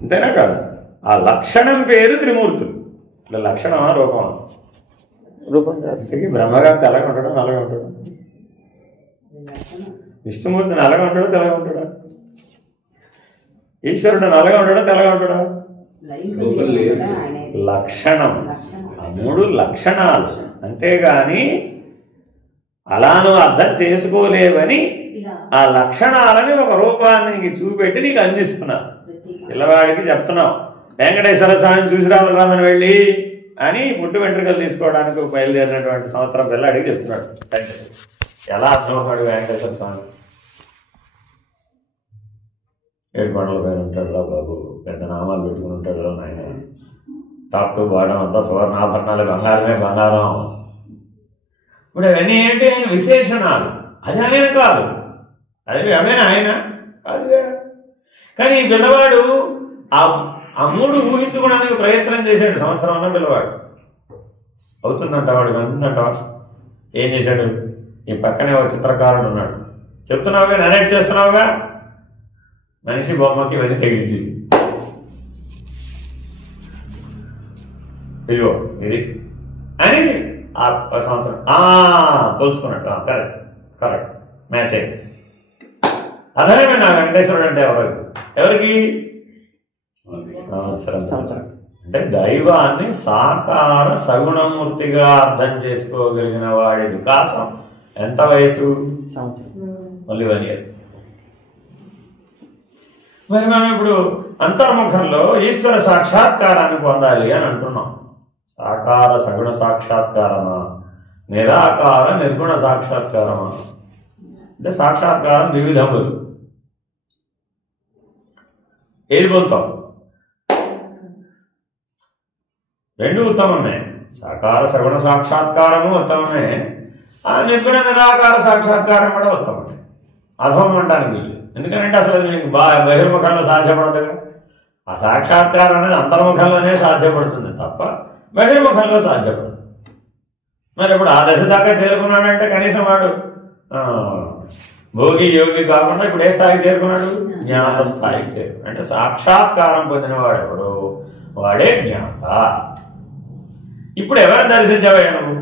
అంతేనా కాదు? ఆ లక్షణం పేరు త్రిమూర్తులు. ఇట్లా లక్షణమా రూపమా? రూపం. బ్రహ్మగారు తెల్లగా ఉంటాడు, నల్లగా ఉంటాడు. విష్ణుమూర్తి నల్లగా ఉంటాడు, తెల్లగా ఉంటాడా? ఈశ్వరుడు నల్లగా ఉంటాడా, తెల్లగా ఉంటాడా? లక్షణం. ఆ మూడు లక్షణాలు. అంతేగాని అలా నువ్వు అర్థం చేసుకోలేవని ఆ లక్షణాలని ఒక రూపాన్ని చూపెట్టి నీకు అందిస్తున్నావు. పిల్లవాడికి చెప్తున్నావు, వెంకటేశ్వర స్వామిని చూసి రావాలని వెళ్ళి అని పుట్టు వెంట్రుకలు తీసుకోవడానికి బయలుదేరినటువంటి సంవత్సరం పిల్లాడికి చెప్తున్నాడు తండ్రి. ఎలా అర్థమవుతాడు వెంకటేశ్వర స్వామి? 7 కొండల పైన ఉంటాడు రా బాబు, పెద్ద నామాలు పెట్టుకుని ఉంటాడు రా నాయన, టాప్ టు బాటం అంతా సువర్ణాభరణాలు, బంగారమే బంగారం. ఇప్పుడు అవన్నీ ఏంటి? ఆయన విశేషణాలు. అది ఆయన కాదు, అది అవేనా ఆయన కాదు. కానీ ఈ పిల్లవాడు ఆ మూడు ఊహించుకోవడానికి ప్రయత్నం చేశాడు. సంవత్సరం అన్న పిల్లవాడు అవుతుందంట, వాడికి అంటుందంటావా? ఏం చేశాడు? ఈ పక్కనే ఒక చిత్రకారుడు ఉన్నాడు, చెప్తున్నావుగా, నరేట్ చేస్తున్నావుగా, మనిషి బొమ్మకి ఇవన్నీ తగిలించేసి ఇదిగో ఇది అని ఆ సంవత్సరం పోల్చుకున్నట్టు. కరెక్ట్ కరెక్ట్ మ్యాచ్ అయింది. అర్థమే నా వెంకటేశ్వరుడు అంటే ఎవరికి? సంవత్సరం. అంటే దైవాన్ని సాకార సగుణమూర్తిగా అర్థం చేసుకోగలిగిన వాడి వికాసం ఎంత వయసు? మళ్ళీ 1 year. మరి మనం ఇప్పుడు అంతర్ముఖంలో ఈశ్వర సాక్షాత్కారాన్ని పొందాలి అని అంటున్నాం. సాకార సగుణ సాక్షాత్కారమా, నిరాకార నిర్గుణ సాక్షాత్కారమా? అంటే సాక్షాత్కారం ద్విధములు. ఏది పొందుతాం? 2 ఉత్తమమే. సాకార సగుణ సాక్షాత్కారము ఉత్తమమే, ఆ నిర్గుణ నిరాకార సాక్షాత్కారం కూడా ఉత్తమమే. అధమం అంటానికి వీళ్ళు. ఎందుకంటే అసలు మీకు బహిర్ముఖంలో సాధ్యపడదుగా. ఆ సాక్షాత్కారం అనేది అంతర్ముఖంలోనే సాధ్యపడుతుంది తప్ప బహిర్ముఖంలో సాధ్యపడదు. మరి ఇప్పుడు ఆ దశ దాకా చేరుకున్నాడంటే కనీసం వాడు భోగి యోగి కాకుండా ఇప్పుడు ఏ స్థాయికి చేరుకున్నాడు? జ్ఞాత స్థాయికి చేరుకున్నాడు. అంటే సాక్షాత్కారం పొందిన వాడెవడు వాడే జ్ఞాత. ఇప్పుడు ఎవరిని దర్శించావయ్యా నువ్వు?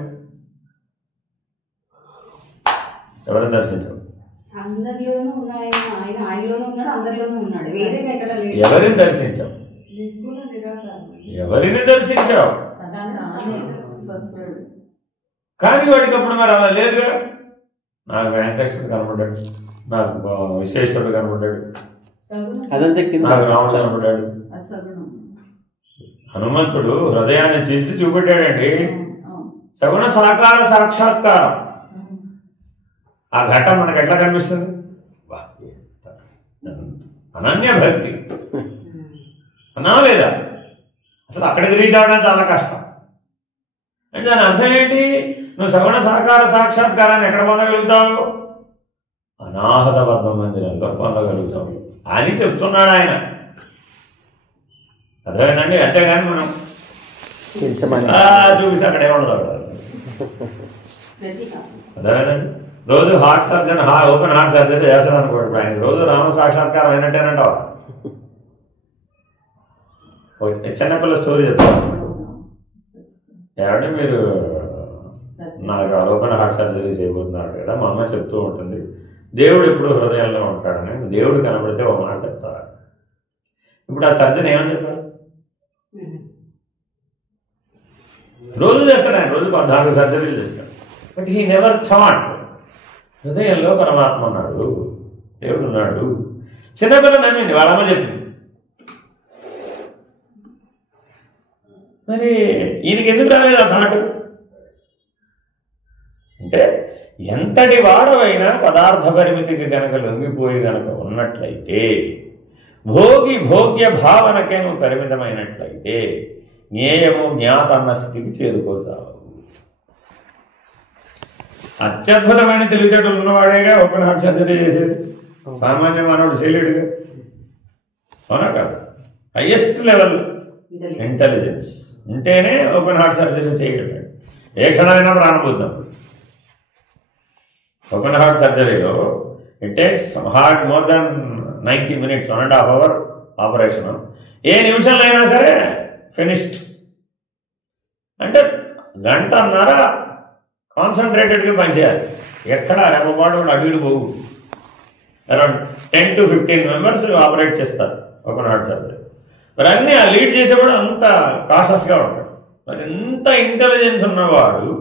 ఎవరిని దర్శించావు? అందరిలోనూ ఉన్నాయన, ఆయన ఆయనలోనూ ఉన్నాడు, అందరిలోనూ ఉన్నాడు, వేరేగా ఎక్కడ లేడు. ఎవరిని దర్శించావు? ఎవరిని దర్శించావు? కానీ వాడికి అప్పుడు మరి అలా లేదుగా. నాకు వెంకటేశ్వరుడు కనబడ్డాడు, నాకు విశ్వేశ్వరుడు కనబడ్డాడు, నాకు రాముడు కనబడ్డాడు. హనుమంతుడు హృదయాన్ని చీల్చి చూపెట్టాడండి. సగుణ సాకార సాక్షాత్కారం. ఆ ఘట్టం మనకు ఎట్లా కనిపిస్తుంది? అనన్య భక్తి అన్నా లేదా? అసలు అక్కడికి రీచ్ అవడం చాలా కష్టం. అంటే దాని అర్థం ఏంటి? నువ్వు సగుణ సాకార సాక్షాత్కారాన్ని ఎక్కడ పొందగలుగుతావు? అనాహత పద్మ మందిరంలో పొందగలుగుతావు అని చెప్తున్నాడు ఆయన. అర్థమైందండి? అంతేగాని మనం చూపిస్తే అక్కడ ఏముండదు. అర్థమైందండి? రోజు heart surgeon open heart surgery చేస్తాడు అనుకోండి, ఆయన రోజు రామ సాక్షాత్కారం అయినట్టేనంటావా? చిన్నపిల్ల స్టోరీ చెప్తాను. ఏమంటే మీరు నాకు ఓపెన్ హార్ట్ సర్జరీ చేయబోతున్నారు కదా, మా అమ్మ చెప్తూ ఉంటుంది దేవుడు ఎప్పుడు హృదయంలో ఉంటాడని. దేవుడు కనబడితే ఒక మాట చెప్తారు, ఇప్పుడు ఆ సర్జన్ ఏమని చెప్పారు? రోజు చేస్తాడు ఆయన, రోజు 14 సర్జరీలు చేస్తాడు. బట్ హీ నెవర్ థాట్ హృదయంలో పరమాత్మ ఉన్నాడు, దేవుడు ఉన్నాడు. చిన్నపిల్ల నమ్మింది, వాళ్ళమ్మ చెప్పింది. మరి ఈయనకి ఎందుకు రాలేదు ఆ థాట్? అంటే ఎంతటి వాడవైనా పదార్థ పరిమితికి గనక లొంగిపోయి గనక ఉన్నట్లయితే, భోగ్య భావనకే నువ్వు పరిమితమైనట్లయితే జ్ఞేయము జ్ఞాత అన్న స్థితికి చేరుకోసావు. అత్యద్భుతమైన తెలివితేటలు ఉన్నవాడేగా ఓపెన్ హార్ట్ సర్జరీ చేసేది, సామాన్య మానవుడు చేయలేడుగా. అవునా కదా? హైయెస్ట్ లెవెల్ ఇంటెలిజెన్స్ ఉంటేనే ఓపెన్ హార్ట్ సర్జరీ చేయగలిగాడు. ఏ క్షణమైనా ప్రాణపోద్దాం. ఓపెన్ హార్ట్ సర్జరీలో it takes heart more than 90 minutes, 1.5 hour operation. ఏ నిమిషంలో అయినా సరే ఫినిష్డ్. అంటే 1.5 గంట కాన్సన్ట్రేటెడ్గా పనిచేయాలి. ఎక్కడ రెమ్మపాటు అడుగులు పోవు. అరౌండ్ 10 to 15 members ఆపరేట్ చేస్తారు ఓపెన్ హార్ట్ సర్జరీ. మరి అన్నీ ఆ లీడ్ చేసేవాడు అంత కాషస్గా ఉంటాడు. మరి ఇంత ఇంటెలిజెన్స్ ఉన్నవాడు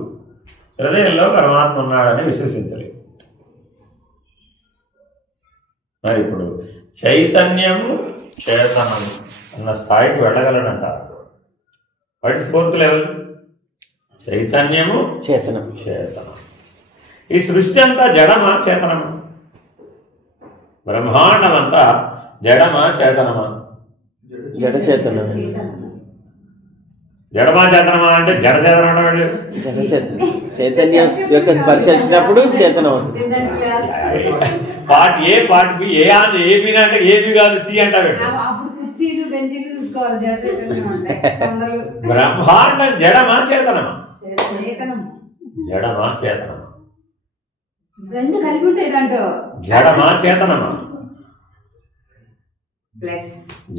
హృదయంలో పరమాత్మ ఉన్నాడని విశ్వసించలేదు. మరి ఇప్పుడు చైతన్యము చేతనము అన్న స్థాయికి వెళ్ళగలనంటారు. వాటి 4th లెవెల్ చైతన్యము చేతనం. ఈ సృష్టి అంతా జడమా చేతనమా? బ్రహ్మాండం అంతా జడమా చేతనమా? జడ చేతనం. జడమా చేతనమా అంటే జడ చేతనం అంటే జడ చేతనం. చైతన్యం యొక్క స్పర్శ వచ్చినప్పుడు చేతనం అవుతుంది. Part A part B, AB అంటే ఏబి కాదు సి అంటారు. బ్రహ్మాండం జడమా చేతనమా? జడమా చేతనమా? రెండు కలిపి ఉంటాయి దాంట్లో. జడమా చేతనమా?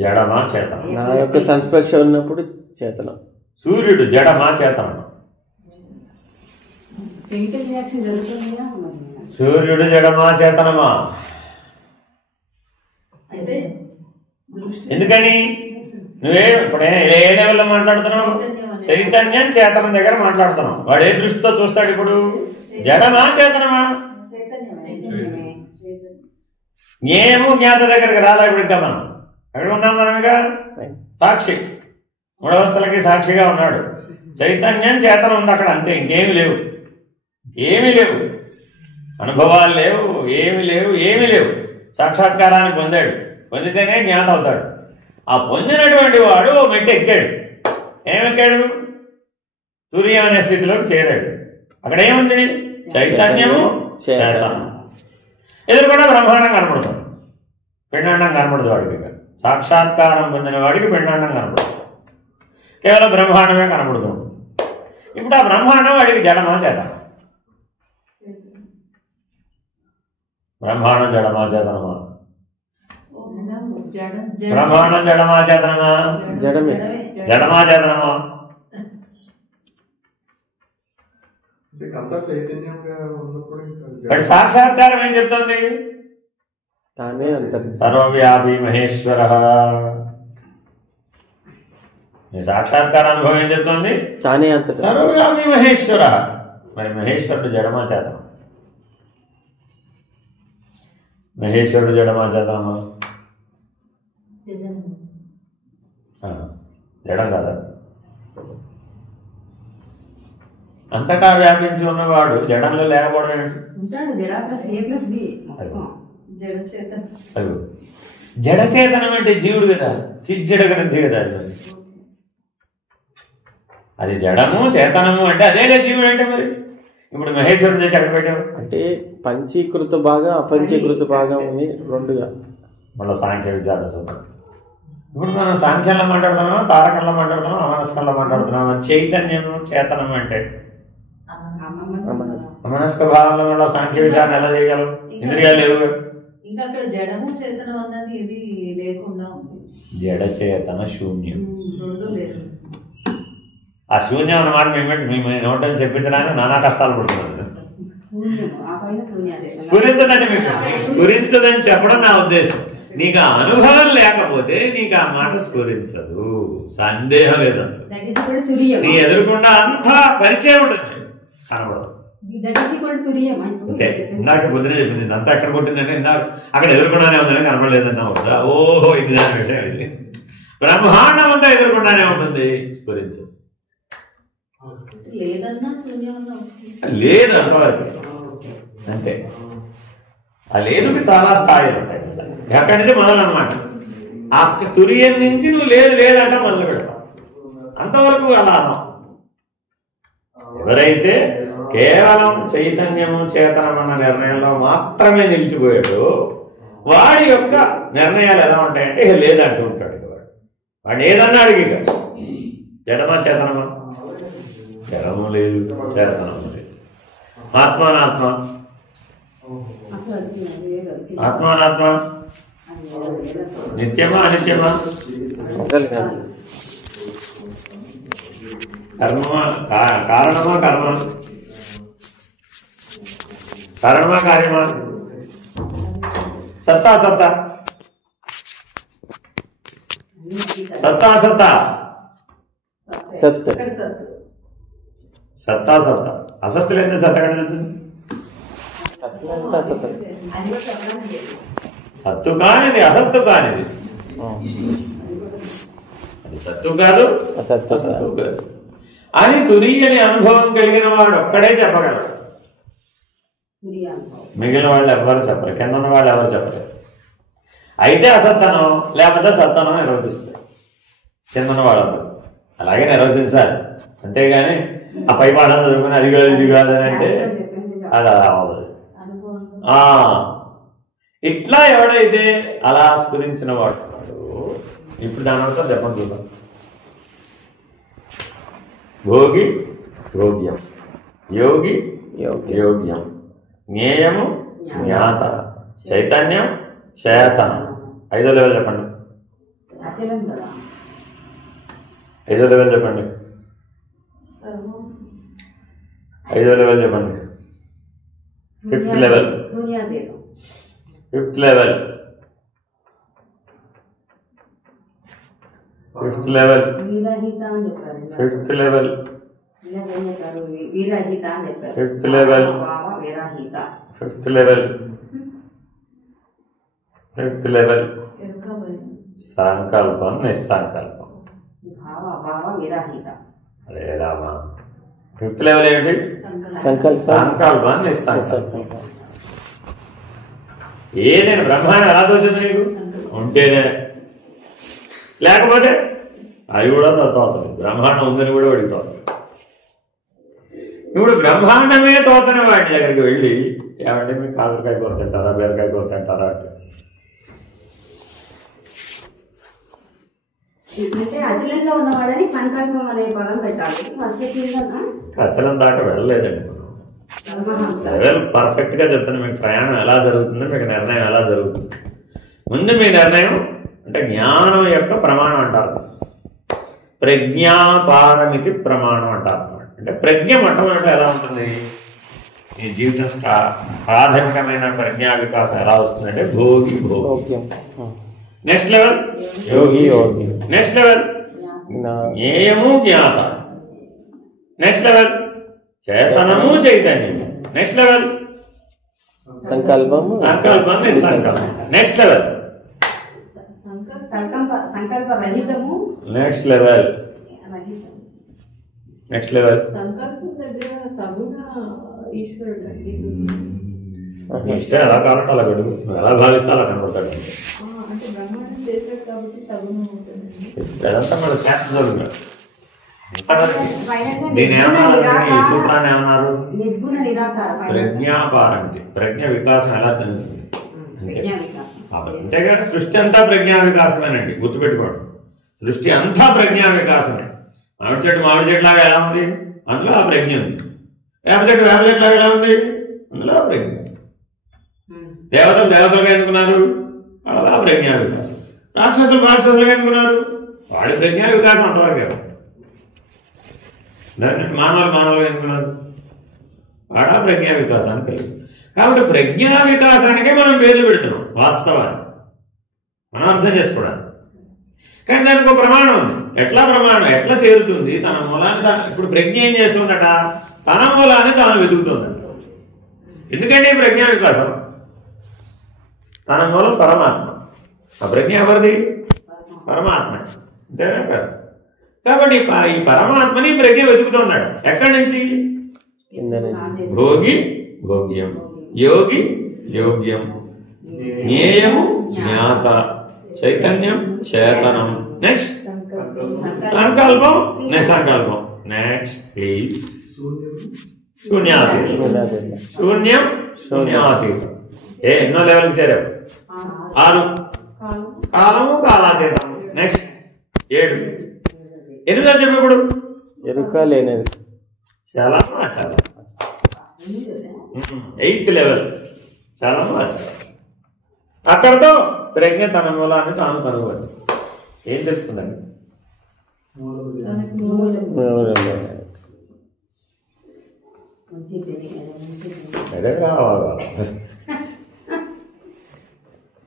జడమా చేతనమా? నా యొక్క సంస్పర్శ ఉన్నప్పుడు చేతనం. సూర్యుడు జడమా చేతనమా? సూర్యుడు జడమా చేతనమా? ఎందుకని? నువ్వే ఇప్పుడు ఏ లెవెల్లో మాట్లాడుతున్నావు? చైతన్యం చేతనం దగ్గర మాట్లాడుతున్నావు. వాడు ఏ దృష్టితో చూస్తాడు ఇప్పుడు? జడమా చేతనమా? జ్ఞేయము జ్ఞాత దగ్గరికి రాదా? ఇప్పుడు ఇంకా మనం ఎక్కడ ఉన్నాం? మనమిగా సాక్షి, మూడవస్థలకి సాక్షిగా ఉన్నాడు. చైతన్యం చేతనం ఉంది అక్కడ, అంతే. ఇంకేమి లేవు, ఏమీ లేవు, అనుభవాలు లేవు, ఏమీ లేవు. సాక్షాత్కారాన్ని పొందాడు, పొందితేనే జ్ఞాత అవుతాడు. ఆ పొందినటువంటి వాడు మెట్టు ఎక్కాడు. ఏమెక్కాడు? తురియ అనే స్థితిలోకి చేరాడు. అక్కడ ఏముంది? చైతన్యము చేతనం. ఎదురుకుండా బ్రహ్మాండం కనపడుతుంది, పిండాండం కనపడదు వాడికి. సాక్షాత్కారం పొందిన వాడికి పిండాండం కనపడదు, కేవలం బ్రహ్మాండమే కనపడుతుంది. ఇప్పుడు ఆ బ్రహ్మాండం వాడికి జడమా చేతనం? బ్రహ్మాండం జడమా చేతనమా? బ్రహ్మాండం జడమా చేతనమా? జడమే. జడమా చేతనమా? బట్ సాక్షాత్కారం ఏం చెప్తుంది? తానే అంతర్యామి, సర్వవ్యాపి మహేశ్వర. సాక్షాత్కార అనుభవం ఏం చెప్తుంది? తానే అంతర్యామి, సర్వవ్యాపి మహేశ్వర. మరి మహేశ్వరుడు జడమా చేతనమా? మహేశ్వరుడు జడమా చేతనమా? జడం కదా. అంతటా వ్యాపించి ఉన్నవాడు జడంలో లేకపోవడం ఏంటి? జడచేతనం అంటే జీవుడు కదా, చిజ్జడ గ్రంథి కదా. అది జడము చేతనము అంటే అదేగా జీవుడు అంటే. మరి ఇప్పుడు మహేశ్వరుడు చేసి ఎక్కడ పెట్టావు అంటే పంచీకృత భాగం అపంచీకృత భాగం ఉంది రెండుగా. మళ్ళీ సాంఖ్య విద్యాభ్యాసం. ఇప్పుడు మనం సాంఖ్యంలో మాట్లాడుతున్నామా, తారకంలో మాట్లాడుతున్నాం, అమనస్కంలో మాట్లాడుతున్నామా? చైతన్యం చేతనం అంటే అమనస్క భావంలో మళ్ళీ సాంఖ్య విచారణ ఎలా చేయగలం? ఇంద్రియాలు లేవు. ఇంకా అక్కడ జడము చేతనం అన్నది ఇది లేకుండా ఉంది. జడ చేతన శూన్యం, రెండు లేదు. ఆ శూన్యం అన్నమాట మేము నోటని చెప్పించడానికి నానా కష్టాలు పడుతున్నాను. స్ఫురించదండి, మీకు స్ఫురించదని చెప్పడం నా ఉద్దేశం. నీకు ఆ అనుభవం లేకపోతే నీకు ఆ మాట స్ఫురించదు, సందేహం లేదంట. నీ ఎదురుకుండా అంతా పరిచయం ఉంటుంది, కనబడదు. అంతే, ఇందాక పొద్దునే చెప్పింది, అంతా ఎక్కడ పుట్టిందంటే ఇందాక అక్కడ ఎదురుకుండానే ఉందని కనబడలేదన్నావు కదా. ఓహో, ఇది దాని విషయం. ఇది బ్రహ్మాండం అంతా ఎదురుకుండానే ఉంటుంది, స్ఫురించదు. లేదు అంతవరకు అంతే. ఆ లేదుకి చాలా స్థాయిలు ఉంటాయి. ఎక్కడి నుంచి మొదలన్నమాట. ఆ తురియం నుంచి నువ్వు లేదు లేదంటే మొదలు పెడతావు. అంతవరకు అలా అన్నావు. ఎవరైతే కేవలం చైతన్యము చేతనం అన్న నిర్ణయంలో మాత్రమే నిలిచిపోయాడు, వాడి యొక్క నిర్ణయాలు ఎలా ఉంటాయంటే ఇక లేదంటూ ఉంటాడు. వాడు ఏదన్నా అడిగి జడమా చేతనమా? జడము లేదు, చేతనము లేదు. ఆత్మానాత్మ, ఆత్మానాత్మ నిత్యమా అనిత్యమా? కర్మమా కారణమా? కర్మ కారణమా కార్యమా? సత్తా సత్తా సత్తా సత్తా సత్ సత్తా సత్తా అసత్తు లేదు, సత్త కనిపిస్తుంది. సత్తు కానిది అసత్తు కానిది. అది సత్తు కాదు, అసత్తు కాదు అని తురియని అనుభవం కలిగిన వాడు ఒక్కడే చెప్పగలడు. మిగిలిన వాళ్ళు ఎవరు చెప్పరు, కింద ఉన్న వాళ్ళు ఎవరు చెప్పలేరు. అయితే అసత్తనం లేకపోతే సత్తనం నిర్వచిస్తారు కింద ఉన్న వాళ్ళందరూ. అలాగే నిర్వచించాలి, అంతేగాని ఆ పై పాఠం చదువుకుని అది కాదు ఇది కాదు అని అంటే అది అలా అవ్వదు. ఇట్లా ఎవడైతే అలా స్ఫురించిన వాడు, ఇప్పుడు దాని అర్థం చెప్పండి చూద్దాం. భోగి భోగ్యం, యోగి యోగ్యం, జ్ఞేయము జ్ఞాత, చైతన్యం చేతనం. 5వ లెవెల్ చెప్పండి. 5వ లెవెల్ చెప్పండి. 5వ లెవెల్ చెప్పండి. 5th level. 5th level. 5th level. 5th level. 5th level. 5th level. 5th level. సంకల్పం నిస్సంకల్పం. అరే రామా, 5th లెవెల్ ఏంటి? సంకల్పం నిస్సంకల్పం. ఏదైనా బ్రహ్మాండం ఎలా తోచింది నీకు? ఉంటేనే, లేకపోతే అది కూడా తోచదు. బ్రహ్మాండం ఉందని కూడా వాడికి తోచదు. ఇప్పుడు బ్రహ్మాండమే తోచని వాడి దగ్గరికి వెళ్ళి ఏమంటే మీకు కాకరకాయ కూర తింటారా, బీరకాయ కూర తింటారా అంటే అచలంలో ఉన్నవాడని సంకల్పం అనే పదం పెట్టాలి. అచలం దాకా వెళ్ళలేదండి. లెవెల్ పర్ఫెక్ట్ గా చెప్తాను. మీకు ప్రయాణం ఎలా జరుగుతుంది, మీకు నిర్ణయం ఎలా జరుగుతుంది. ముందు మీ నిర్ణయం అంటే జ్ఞానం యొక్క ప్రమాణం అంటారు. ప్రజ్ఞాపారమితి ప్రమాణం అంటారు. అంటే ప్రజ్ఞ మొట్టమొదట ఎలా ఉంటుంది, ఈ జీవితం ప్రాథమికమైన ప్రజ్ఞా వికాసం ఎలా వస్తుందంటే భోగి భోగ్యం. నెక్స్ట్ లెవెల్ యోగి యోగి. నెక్స్ట్ లెవెల్ జ్ఞేయము జ్ఞాత. నెక్స్ట్ లెవెల్ చేతనము చైతన్యము. నెక్స్ట్ లెవెల్ సంకల్పము సంకల్పం నిస్సంకల్పం. నెక్స్ట్ లెవెల్ సంకల్ప రహితము. నెక్స్ట్ లెవెల్ నెక్స్ట్ లెవెల్ ఇష్టం ఎలా కావాలంటే అలా పెడుగు, ఎలా భావిస్తే అలా కనబడతాడు. అదంతా మన శాస్త్రం జరుగుతుంది. దీని ఏమన్నారు, ఈ సూత్రాన్ని ఏమన్నారు? ప్రజ్ఞాపారంతి. ప్రజ్ఞ వికాసం ఎలా చెందుతుంది అంతేగా. సృష్టి అంతా ప్రజ్ఞా వికాసమేనండి, గుర్తుపెట్టుకోండి. సృష్టి అంతా ప్రజ్ఞా వికాసమే. మామిడి చెట్టు లాగా ఎలా ఉంది, అందులో ఆ ప్రజ్ఞ ఉంది. వేప చెట్టు లాగా ఎలా ఉంది, అందులో ఆ ప్రజ్ఞ. దేవతలుగా ఎందుకున్నారు, అలా ప్రజ్ఞా వికాసం. రాక్షసులుగా ఎందుకున్నారు, వాడి ప్రజ్ఞా వికాసం అంతవరకే. మానవులుగా ఎందుకున్నారు, వాడా ప్రజ్ఞా వికాసానికి కలిగి. కాబట్టి ప్రజ్ఞా వికాసానికే మనం పేర్లు పెడుతున్నాం వాస్తవాన్ని. మనం అర్థం చేసుకోవడానికి. కానీ దానికి ఒక ప్రమాణం ఉంది. ఎట్లా ప్రమాణం? ఎట్లా చేరుతుంది? తన మూలాన్ని ఇప్పుడు ప్రజ్ఞ ఏం చేస్తుందట? తన మూలాన్ని తాను వెతుకుతుందట. ఎందుకంటే ప్రజ్ఞా వికాసం తన మూలం పరమాత్మ. ఆ ప్రజ్ఞ ఎవరిది? పరమాత్మ. అంతేనా కదా? కాబట్టి ఈ పరమాత్మని ప్రజ్ఞ వెతుకుతున్నాడు. ఎక్కడి నుంచి? భోగి భోగ్యం, యోగి యోగ్యం, జ్ఞేయము జ్ఞాత, చైతన్యం చేతనం. నెక్స్ట్ సంకల్పం నిసంకల్పం. Next please శూన్యాతీతం. శూన్యం శూన్యాతీతం. ఎన్నో లెవెల్ చేరావు? 6. కాలము కాలాతీతం. నెక్స్ట్ 7. 8 చెప్పు ఇప్పుడు. ఎరుక లేనిది చలము అచలం. 8th level చలము అచలం. అక్కడతో ప్రజ్ఞ తన మూలాన్ని తాను కనుగొని ఏం తెలుసుకున్నాను? అదే కావాలి.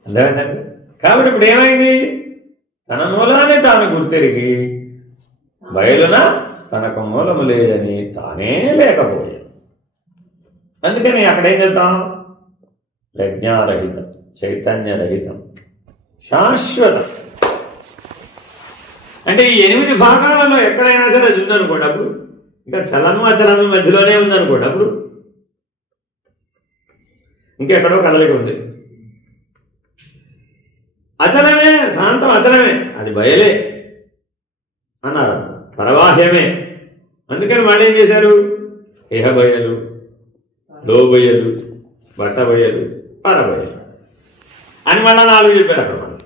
అర్థమైందండి? కాబట్టి ఇప్పుడు ఏమైంది? తన మూలాన్ని తాను గుర్తెరిగి బయలున తనకు మూలము లేదని తానే లేకపోయాడు. అందుకని అక్కడేం చెప్తాం? ప్రజ్ఞారహితం, చైతన్యరహితం, శాశ్వతం. అంటే ఈ 8 భాగాలలో ఎక్కడైనా సరే అది ఉందనుకోండి. అప్పుడు ఇంకా చలము అచలము మధ్యలోనే ఉందనుకోండి. అప్పుడు ఇంకెక్కడో కదలిక ఉంది. అచలమే, శాంతం అచలమే, అది బయలే అన్నారు, పరవాహ్యమే. అందుకని వాళ్ళు ఏం చేశారు? ఇహ బయలు, లోబయలు, బట్టబయలు, పరబయలు అని మళ్ళా 4 చెప్పారు అక్కడ. మనం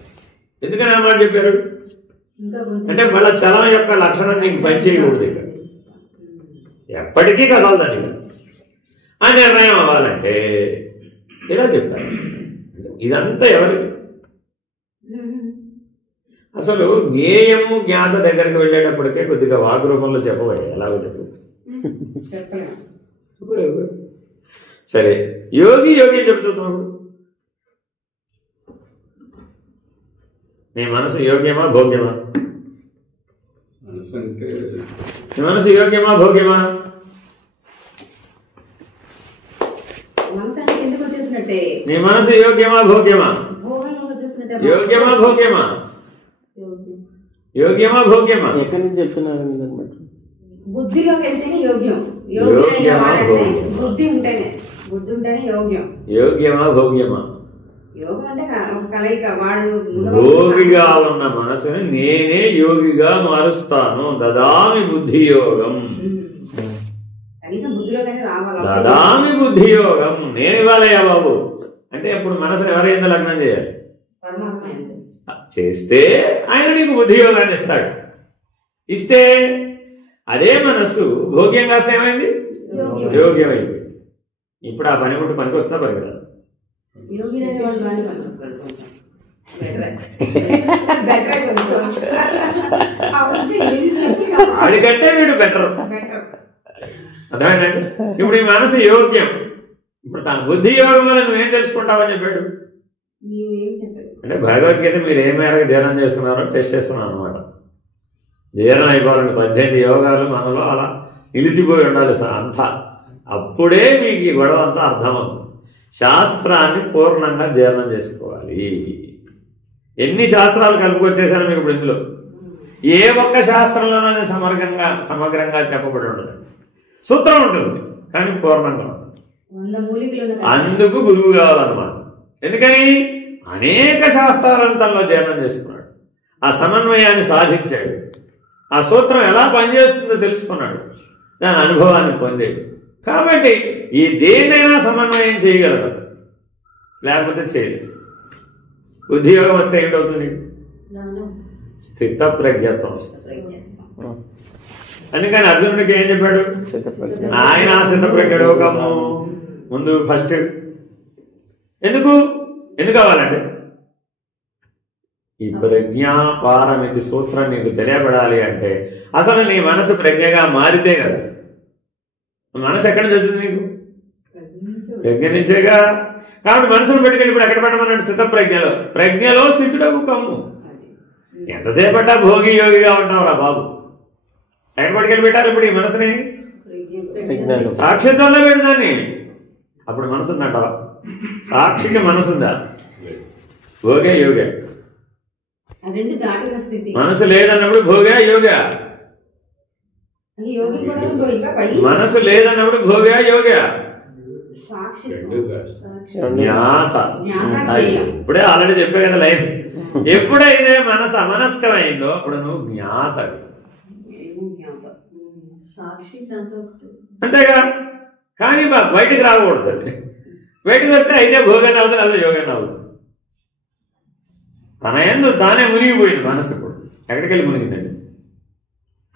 ఎందుకని ఆ మాట చెప్పారు అంటే మళ్ళా చలం యొక్క లక్షణం నీకు పనిచేయకూడదు. ఇక్కడ ఎప్పటికీ కదలదని ఆ నిర్ణయం అవ్వాలంటే ఇలా చెప్పారు. ఇదంతా ఎవరికి? అసలు జ్ఞేయము జ్ఞాత దగ్గరికి వెళ్ళేటప్పటికే కొద్దిగా వాక్ రూపంలో చెప్పబోయే. ఎలాగో చెప్పు. సరే, యోగి యోగి చెప్తున్నాడు. నీ మనసు యోగ్యమా భోగ్యమా? నీ మనసు యోగ్యమా భోగ్యమా? నీ మనసు యోగ్యమా భోగ్యమా? యోగ్యమా భోగ్యమా? యోగ్యమా భోగ్యమా? ఎక్కడి నుంచి చెప్తున్నారు? బుద్ధిలోకి వెళ్తేనే యోగ్యం. బుద్ధి ఉంటేనే, బుద్ధి ఉంటేనే యోగ్యం. యోగ్యమా భోగ్యమా? యోగం అంటే ఒక కలయిక. వాడు భోగిగా ఉన్న మనసుని నేనే యోగిగా మారుస్తాను. దదామి బుద్ధి యోగం. కనీసం బుద్ధిలోకైనా రావాలి. దదామి బుద్ధి యోగం. నేను ఇవ్వాలయ్యా బాబు అంటే ఇప్పుడు మనసుని ఎవరైందో లగ్నం చేయాలి? పరమాత్మ చేస్తే ఆయన నీకు బుద్ధి యోగాన్ని ఇస్తాడు. ఇస్తే అదే మనస్సు భోగ్యం కాస్త ఏమైంది? యోగ్యమైంది. ఇప్పుడు ఆ పనిముట్టు పనికి వస్తున్నా పనికిరాదు. ఆడికంటే వీడు బెటర్. అర్థమైందండి? ఇప్పుడు ఈ మనసు యోగ్యం. ఇప్పుడు తన బుద్ధి యోగం వల్ల నువ్వేం తెలుసుకుంటావని చెప్పాడు. అంటే భగవద్గీత మీరు ఏ మేరకు జీర్ణం చేసుకున్నారో టెస్ట్ చేస్తున్నాను అనమాట. జీర్ణం అయిపోవాలండి. 18 యోగాలు మనలో అలా నిలిచిపోయి ఉండాలి అంతా. అప్పుడే మీకు ఈ గొడవ అంతా అర్థమవుతుంది. శాస్త్రాన్ని పూర్ణంగా జీర్ణం చేసుకోవాలి. ఎన్ని శాస్త్రాలు కలుపుకొచ్చేసారో మీకు ఇప్పుడు ఇందులో ఏ ఒక్క శాస్త్రంలోనే సమగ్రంగా చెప్పబడి ఉండదు. సూత్రం ఉంటుంది కానీ పూర్ణంగా ఉంటుంది. అందుకు గురువు కావాలన్నమాట. ఎందుకని అనేక శాస్త్రాలను తనలో జీర్ణం చేసుకున్నాడు. ఆ సమన్వయాన్ని సాధించాడు. ఆ సూత్రం ఎలా పనిచేస్తుందో తెలుసుకున్నాడు. దాని అనుభవాన్ని పొందాడు. కాబట్టి ఈ దేన్నైనా సమన్వయం చేయగలడు, లేకపోతే చేయలేదు. బుద్ధియోగం వస్తే ఏంటవుతుంది? స్థిత ప్రజ్ఞత్వం వస్తుంది. అందుకని అర్జునుడికి ఏం చెప్పాడు? ఆయన స్థిత ప్రజ్ఞడు కమ్ము. ముందు ఫస్ట్ ఎందుకు కావాలంటే ఈ ప్రజ్ఞాపారమితి సూత్రం నీకు తెలియబడాలి అంటే అసలు నీ మనసు ప్రజ్ఞగా మారితే కదా. మనసు ఎక్కడి నుంచి వచ్చింది నీకు? ప్రజ్ఞ నుంచేగా. కాబట్టి మనసును పెట్టుకెళ్ళి ఇప్పుడు ఎక్కడ పెట్టమన్నాడు? స్థిత ప్రజ్ఞలో. ప్రజ్ఞలో స్థితుడకు కమ్ము. ఎంతసేపట్టా భోగి యోగిగా ఉంటావు రా బాబు. ఎక్కడ పట్టుకెళ్ళి పెట్టాలి ఇప్పుడు ఈ మనసుని? సాక్షిత్వంలో పెడదాన్ని. అప్పుడు మనసు ఉందంట. సాక్షికి మనసు ఉందా? భోగే యోగే. మనసు లేదన్నప్పుడు భోగా యోగా. మనసు లేదన్నప్పుడు భోగా యోగా. జ్ఞాత. ఇప్పుడే ఆల్రెడీ చెప్పే కదా లైఫ్. ఎప్పుడైతే మనసు అమనస్కమైందో అప్పుడు నువ్వు జ్ఞాత. అంతేగా. కానీ బయటకు రాకూడదు. బయటకు వస్తే అయితే భోగాన్ని అవుతుంది, అలా యోగాన్ని అవుతుంది. తన యందు తానే మునిగిపోయింది మనసు. ఇప్పుడు ఎక్కడికి వెళ్ళి మునిగిందండి?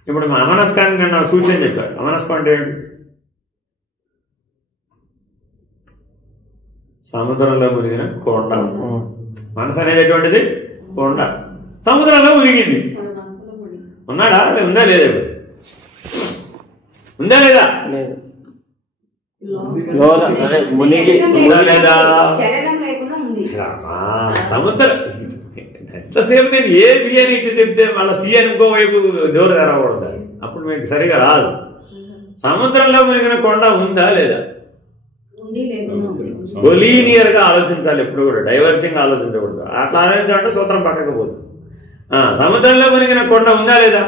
ఇప్పుడు మా అమనస్కాన్ని నన్ను సూచన చెప్పారు. అమనస్కం అంటే ఏంటి? సముద్రంలో మునిగిన కొండ. మనసు అనేది ఎటువంటిది? కొండ. సముద్రంలో మునిగింది. ఉన్నాడా? ఉందా లేదా? ఉందా లేదా? ఉందా లేదా? సముద్రం ఎంతసేపు నేను ఏ బి అని ఇట్లా చెప్తే మళ్ళీ సి అని ఇంకోవైపు డోర్ తెరవకూడదు. అప్పుడు మీకు సరిగా రాదు. సముద్రంలో మునిగిన కొండ ఉందా లేదా? కొలీనియర్ గా ఆలోచించాలి ఎప్పుడు కూడా. డైవర్జింగ్ ఆలోచించకూడదు. అట్లా ఆలోచించాలంటే సూత్రం పక్కకు పోతుంది. సముద్రంలో మునిగిన కొండ ఉందా లేదా?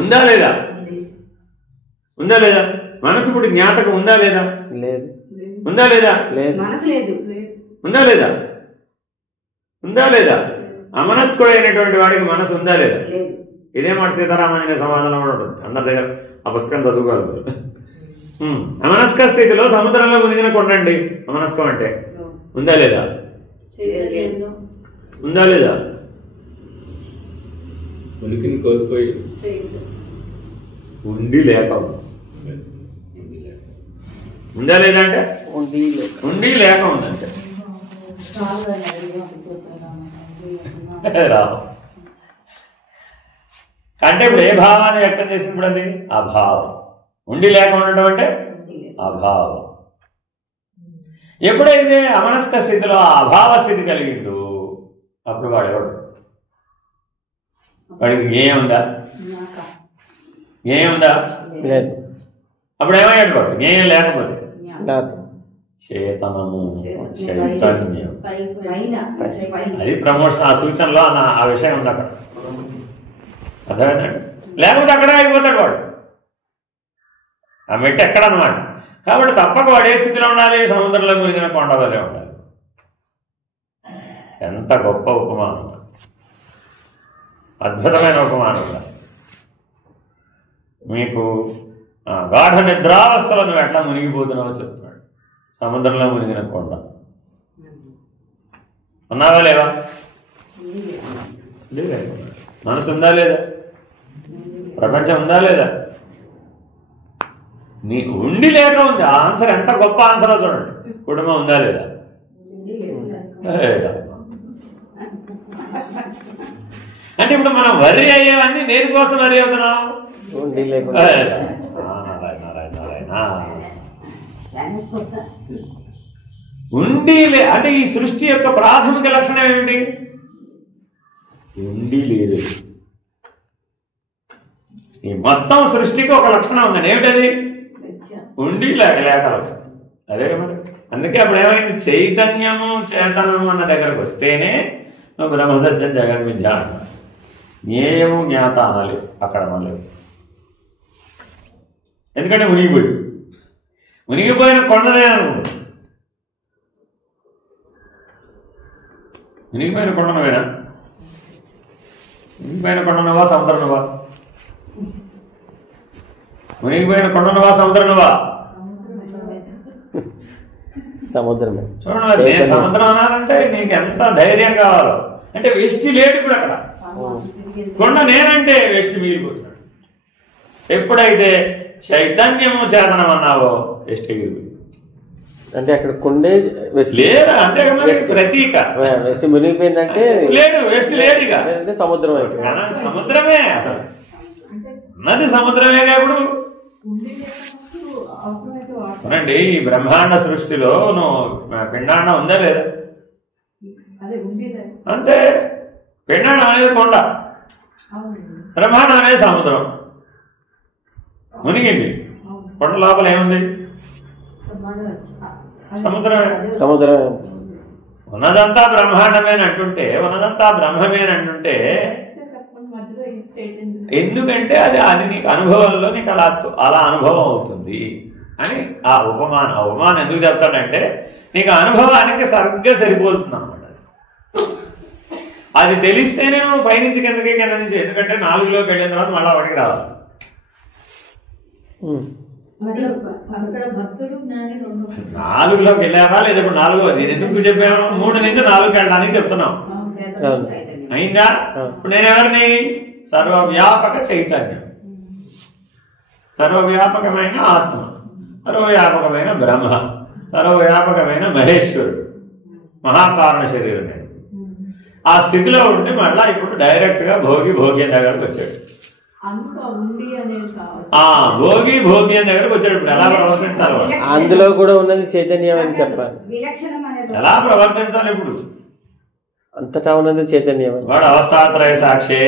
ఉందా లేదా? ఉందా లేదా? మనసు ఇప్పుడు జ్ఞాతకం ఉందా లేదా? ఉందా లేదా? ఉందా లేదా? ఉందా లేదా? అమనస్కుడైనటువంటి వాడికి మనసు ఉందా లేదా? ఇదే మాట సీతారామయ్య సమాధానం కూడా ఉంటుంది. అందరి దగ్గర ఆ పుస్తకం చదువుకోవాలి. అమనస్క స్థితిలో సముద్రంలో మునిగిన కొండండి అమనస్కం అంటే. ఉందా లేదా? ఉందా లేదా? ఉనికిని కోల్పోయి ఉండి లేక. ఉందా లేదా అంటే ఉండి లేక ఉందంటే రావు. అంటే ఇప్పుడు ఏ భావాన్ని వ్యక్తం చేసినప్పుడు అది అభావం. ఉండి లేక ఉండటం అంటే అభావం. ఎప్పుడైతే అమనస్క స్థితిలో అభావ స్థితి కలిగిందో అప్పుడు వాడు ఎవడు? వాడికి జ్ఞేయం ఉందా? జ్ఞేయం ఉందా? అప్పుడు ఏమయ్యాడు వాడు? జ్ఞేయం లేకపోతే చేతనము, చైతన్యం. అది ప్రమోషన్. ఆ సూచనలో ఆ విషయం ఉంది అక్కడ. అర్థమైందండి? లేకపోతే అక్కడే అయిపోతాడు వాడు. ఆ మెట్టు ఎక్కడన్నమాట. కాబట్టి తప్పక వాడు ఏ స్థితిలో ఉండాలి? సముద్రంలో మునిగిన కొండ వలె ఉండాలి. ఎంత గొప్ప ఉపమానం! అద్భుతమైన ఉపమానం. మీకు గాఢ నిద్రావస్థలో నువ్వు ఎట్లా మునిగిపోతున్నావో చెప్తున్నాడు. సముద్రంలో మునిగిన కొండ. ఉన్నావా లేవా? మనసు ఉందా లేదా? ప్రపంచం ఉందా లేదా? నీ ఉండి లేక ఉంది. ఆ ఆన్సర్ ఎంత గొప్ప ఆన్సరో చూడండి. కుటుంబం ఉందా లేదా? అంటే ఇప్పుడు మనం వర్రీ అయ్యేవన్నీ దేనికోసం వర్రీ అవుతున్నాం? ఉండి అంటే ఈ సృష్టి యొక్క ప్రాథమిక లక్షణం ఏమిటి? ఉండి లేదు. ఈ మొత్తం సృష్టికి ఒక లక్షణం ఉందండి. ఏమిటది? ఉండి లేక లక్షణం. అదే మరి. అందుకే అప్పుడు ఏమైంది? చైతన్యము చేతనము అన్న దగ్గరకు వస్తేనే నువ్వు బ్రహ్మసత్యం జగన్మిథ్య అంటారు. జ్ఞేయము జ్ఞాత అనాలి అక్కడ మళ్ళీ. ఎందుకంటే మునిగిపోయిన కొండనే అనుకుంటు. మునిగిపోయిన కొండ నువ్వేనా? మునిగిపోయిన కొండ నువ్వా సముద్రం నువ్వా? మునిగిపోయిన కొండ నువ్వా సముద్రం నువ్వా? సముద్రమే. చూడండి, నేను సముద్రం అనాలంటే నీకు ఎంత ధైర్యం కావాలో. అంటే వెష్టి లేడు ఇప్పుడు అక్కడ. కొండ నేనంటే వెష్టి మిగిలిపోతున్నాడు. ఎప్పుడైతే చైతన్యము చేతనం అన్నావో వెష్టి ఎగిరిపోయింది. అంటే అక్కడ కొండే లేదా? అంతే కదా. ప్రతీక వెస్ట్ మునిగిపోయిందంటే లేడు, వెష్టి లేడు. ఇక సముద్రం సముద్రమే. అసలు ఉన్నది సముద్రమేగా. ఇప్పుడు అవసరమైతే వాడతాం. అవునండి, ఈ బ్రహ్మాండ సృష్టిలో నువ్వు పిండాండం ఉందా లేదా? అదే ఉండేది. అంతే. పిండాండం అనేది కొండ, బ్రహ్మాండం అనేది సముద్రం. మునిగింది. కొండ లోపల ఏముంది? సముద్రమే. సముద్రం ఉన్నదంతా బ్రహ్మాండమేనంటుంటే, ఉన్నదంతా బ్రహ్మమేనంటుంటే, ఎందుకంటే అది నీకు అనుభవంలో నీకు అలా అనుభవం అవుతుంది అని ఆ ఉపమానం ఎందుకు చెప్తాడంటే, నీకు అనుభవానికి సరిగ్గా సరిపోతుంది అన్నమాట. అది తెలిస్తేనే నువ్వు పైనుంచి కిందకి, కింద నుంచి, ఎందుకంటే 4లోకి వెళ్ళిన తర్వాత మళ్ళీ 1కి రావాలి. అక్కడ భక్తుడు జ్ఞాని 4లోకి వెళ్ళావా లేదా? ఇప్పుడు 4వ ఎందుకు చెప్పాము? 3 నుంచి 4కి వెళ్ళడానికి చెప్తున్నాం. అయిందా? ఇప్పుడు నేను ఎవరిని? సర్వవ్యాపక చైతన్యం, సర్వవ్యాపకమైన ఆత్మ, సర్వవ్యాపకమైన బ్రహ్మ, సర్వవ్యాపకమైన మహేశ్వరుడు, మహాకారణ శరీరం. ఆ స్థితిలో ఉంటే మళ్ళా ఇప్పుడు డైరెక్ట్ గా భోగి దగ్గరకు వచ్చాడు. భోగి దగ్గరకు వచ్చాడు. ఇప్పుడు ఎలా ప్రవర్తించాలి? అందులో కూడా ఉన్నది చైతన్యం అని చెప్పాలి. ఎలా ప్రవర్తించాలి? ఇప్పుడు అంతటా ఉన్నది చైతన్యం. వాడు అవస్థాత్రయ సాక్షే,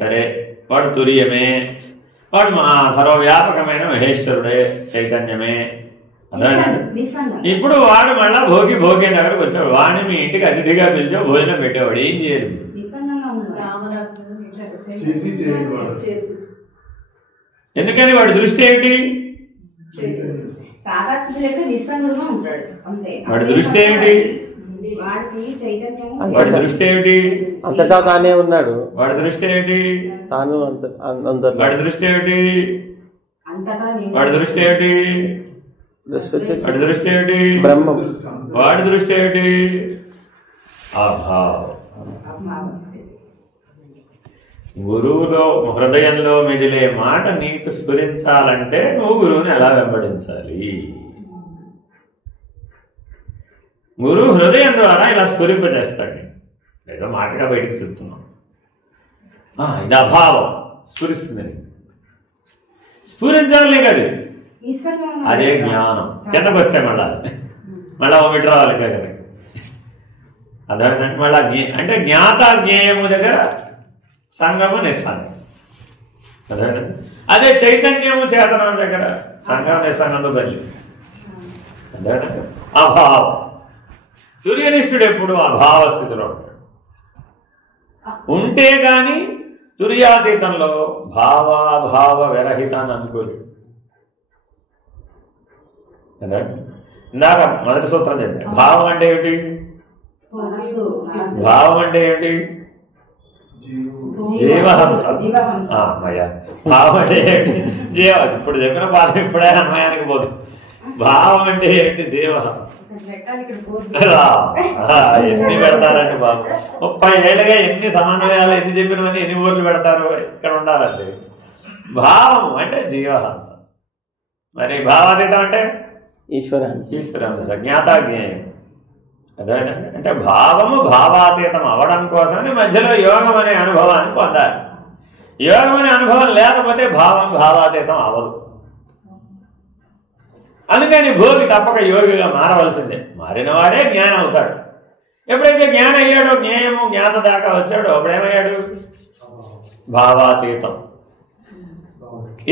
సరే, వాడు తురియమే, వాడు సర్వవ్యాపకమైన మహేశ్వరుడే, చైతన్యమే. ఇప్పుడు వాడు మళ్ళా భోగి దగ్గరకు వచ్చాడు. వాడిని మీ ఇంటికి అతిథిగా పిలిచావు, భోజనం పెట్టేవాడు. ఏం చేయాలి? ఎందుకని? వాడి దృష్టి ఏమిటి? వాడి దృష్టి ఏమిటి? వాడి దృష్టి ఏమిటి? అంతటా తానే ఉన్నాడు. వాడి దృష్టి ఏమిటి? తాను వాడి దృష్టి ఏమిటి? వాడి దృష్టి ఏమిటి? వాడి దృష్టి ఏమిటి? బ్రహ్మం. వాడి దృష్టి ఏమిటి? అభావం. గురువులో హృదయంలో మిగిలే మాట నీకు స్ఫురించాలంటే నువ్వు గురువుని ఎలా వెంబడించాలి? గురువు హృదయం ద్వారా ఇలా స్ఫురింపజేస్తాడు. ఏదో మాటగా బయటికి చెప్తున్నాం. ఇది అభావం స్ఫురిస్తుంది. స్ఫురించాలి కదా, అదే జ్ఞానం. కిందకు వస్తే మళ్ళా ఒకటి రావాలి కదా. అర్థమైందంటే మళ్ళా అంటే జ్ఞాత జ్ఞేయము దగ్గర సంగము నిస్సంగం. అదే చైతన్యము చేతనం దగ్గర సంగం నిస్సంగంతో బలి. అభావం. తుర్యనిష్ఠుడు ఎప్పుడు అభావ స్థితిలో ఉంటాడు. ఉంటే గాని తుర్యాతీతంలో భావాభావ విరహితాన్ని అనుకోలేడు. ఇందాక మొదటి సూత్రం చెప్పాను. భావం అంటే ఏమిటి? భావం అంటే ఏమిటి? జీవహంస. భావం అంటే ఏమిటి? జీవ. ఇప్పుడు చెప్పిన పాఠం ఇప్పుడే అన్వయానికి పోతుంది. భావం అంటే ఏంటి? జీవహంస. ఎన్ని పెడతారండి బాబు? 30 ఏళ్ళుగా ఎన్ని సమన్వయాలు ఎన్ని చెప్పినవని ఎన్ని ఊర్లు పెడతారు? ఇక్కడ ఉండాలండి. భావం అంటే జీవహంస. మరి భావాతీతం అంటే ఈశ్వరహంస, జ్ఞాతాజ్ఞేయం. అదేనండి. అంటే భావము భావాతీతం అవడం కోసం మధ్యలో యోగం అనే అనుభవాన్ని పొందాలి. యోగం అనే అనుభవం లేకపోతే భావం భావాతీతం అవదు. అందుకని భోగి తప్పక యోగిగా మారవలసిందే. మారినవాడే జ్ఞానం అవుతాడు. ఎప్పుడైతే జ్ఞానం అయ్యాడో, జ్ఞేయము జ్ఞాత దాకా వచ్చాడో అప్పుడేమయ్యాడు? భావాతీతం.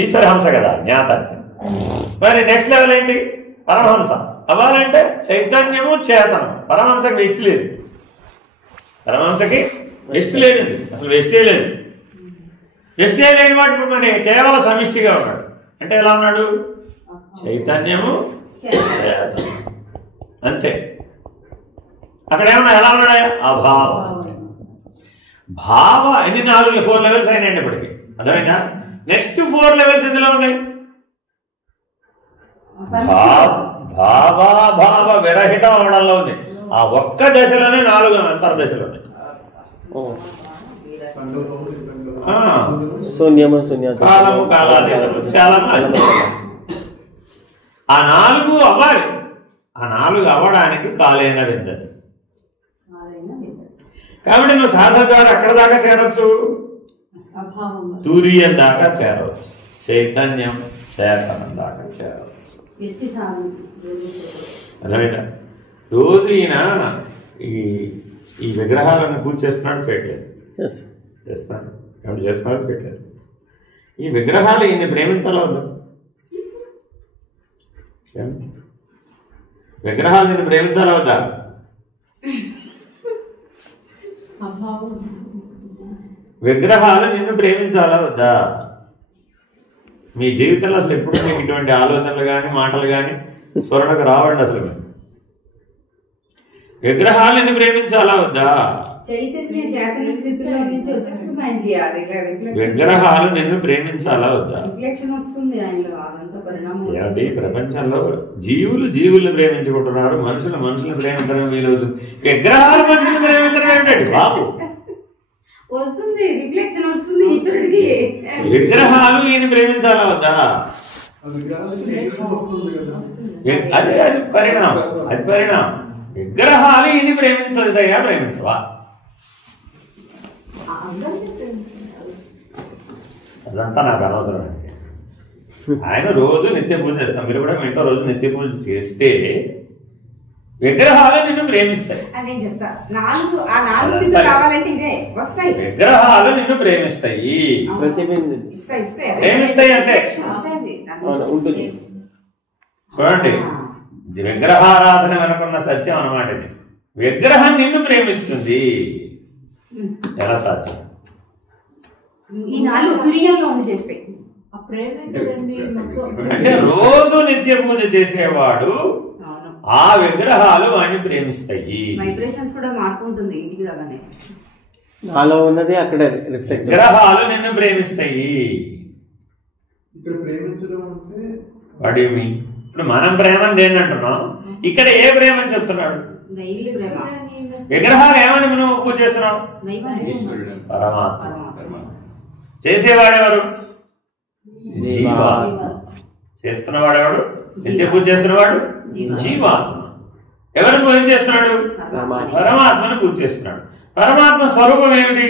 ఈశ్వరహంస కదా జ్ఞాత. మరి నెక్స్ట్ లెవెల్ ఏంటి? పరమహంస అవ్వాలంటే చైతన్యము చేతనం. పరమహంసకి వెస్ట్ లేదు. పరమహంసకి వెస్ట్ లేదండి, అసలు వెస్టే లేదు. వెస్టే లేని వాడు ఇప్పుడు మరి కేవల సమిష్టిగా ఉన్నాడు. అంటే ఎలా ఉన్నాడు? చైతన్యము చేతనం అంతే. అక్కడ ఏమన్నా ఎలా ఉన్నాడా? అభావం. భావ ఎన్ని 4 లెవెల్స్ అయినాయండి ఇప్పటికి. అర్థమైందా? నెక్స్ట్ 4 లెవెల్స్ ఎందులో ఉన్నాయి? భావాభావ విరహితం అవడంలో ఉంది. ఆ ఒక్క దశలోనే 4 అంతర్దశలు ఉన్నాయి. కాలము కాలాతీతము చలము. ఆ 4 అవ్వాలి. ఆ 4 అవ్వడానికి కాలేన విందతి. కాబట్టి నువ్వు సాధన ద్వారా ఎక్కడ దాకా చేరవచ్చు? తూర్యం దాకా చేరవచ్చు. చైతన్యం చేతనం దాకా చేరవచ్చు. అర్థమైందా? రోజు ఈయన ఈ విగ్రహాలను పూజ చేస్తున్నాడు, చేయట్లేదు. చేస్తున్నాడు, ఏమిటి చేస్తున్నాడు, చేయట్లేదు. ఈ విగ్రహాలు ఈయన్ని ప్రేమించాలా వద్దా? విగ్రహాలు నిన్ను ప్రేమించాలా వద్దా? విగ్రహాలు నిన్ను ప్రేమించాలా వద్దా? మీ జీవితంలో అసలు ఎప్పుడు మీకు ఇటువంటి ఆలోచనలు కానీ మాటలు కానీ స్మరణకు రావండి. అసలు మీరు విగ్రహాలు నిన్ను ప్రేమించాలా వద్దా? విగ్రహాలు నిన్ను ప్రేమించాలా వద్దా? ఏమిటి ప్రపంచంలో జీవులు ప్రేమించుకుంటున్నారు, మనుషులు ప్రేమించడం వీలవుతుంది. విగ్రహాలు మనుషులు ప్రేమించడం ఏమిటండి బాబు? విగ్రహాలు ఈయన ప్రేమించాలా వద్దా? అది పరిణామం. విగ్రహాలు ఈయన ప్రేమించలేదయ్యా, ప్రేమించవా? అదంతా నాకు అనవసరం అండి. ఆయన రోజు నిత్య పూజ చేస్తాం, మీరు కూడా మీ ఇంట్లో రోజు నిత్య పూజ చేస్తే విగ్రహాలు నిన్ను ప్రేమిస్తాయి. విగ్రహాలు నిన్ను ప్రేమిస్తాయి. ప్రేమిస్తాయి అంటే చూడండి, విగ్రహారాధన వెనుకున్న సత్యం అన్నమాట ఇది. విగ్రహం నిన్ను ప్రేమిస్తుంది. ఎలా సాధ్యం? అంటే రోజు నిత్య పూజ చేసేవాడు ఆ విగ్రహాలు వాడిని ప్రేమిస్తాయి. నాలో ఉన్నది అక్కడ రిఫ్లెక్ట్. విగ్రహాలు నిన్ను ప్రేమిస్తాయి. వాడు ఏమి ఇప్పుడు మనం ప్రేమని దేని అంటున్నాం, ఇక్కడ ఏ ప్రేమని చెప్తున్నాడు? విగ్రహాలు ఏమని నువ్వు పూజ చేస్తున్నావు? పరమాత్మ. చేసేవాడెవరు? జీవాత్మ. చేస్తున్నవాడెవడు? నిత్య పూజ చేస్తున్నవాడు జీవాత్మ. ఎవరు పూజ చేస్తున్నాడు? పరమాత్మను పూజ చేస్తున్నాడు. పరమాత్మ స్వరూపం ఏమిటి?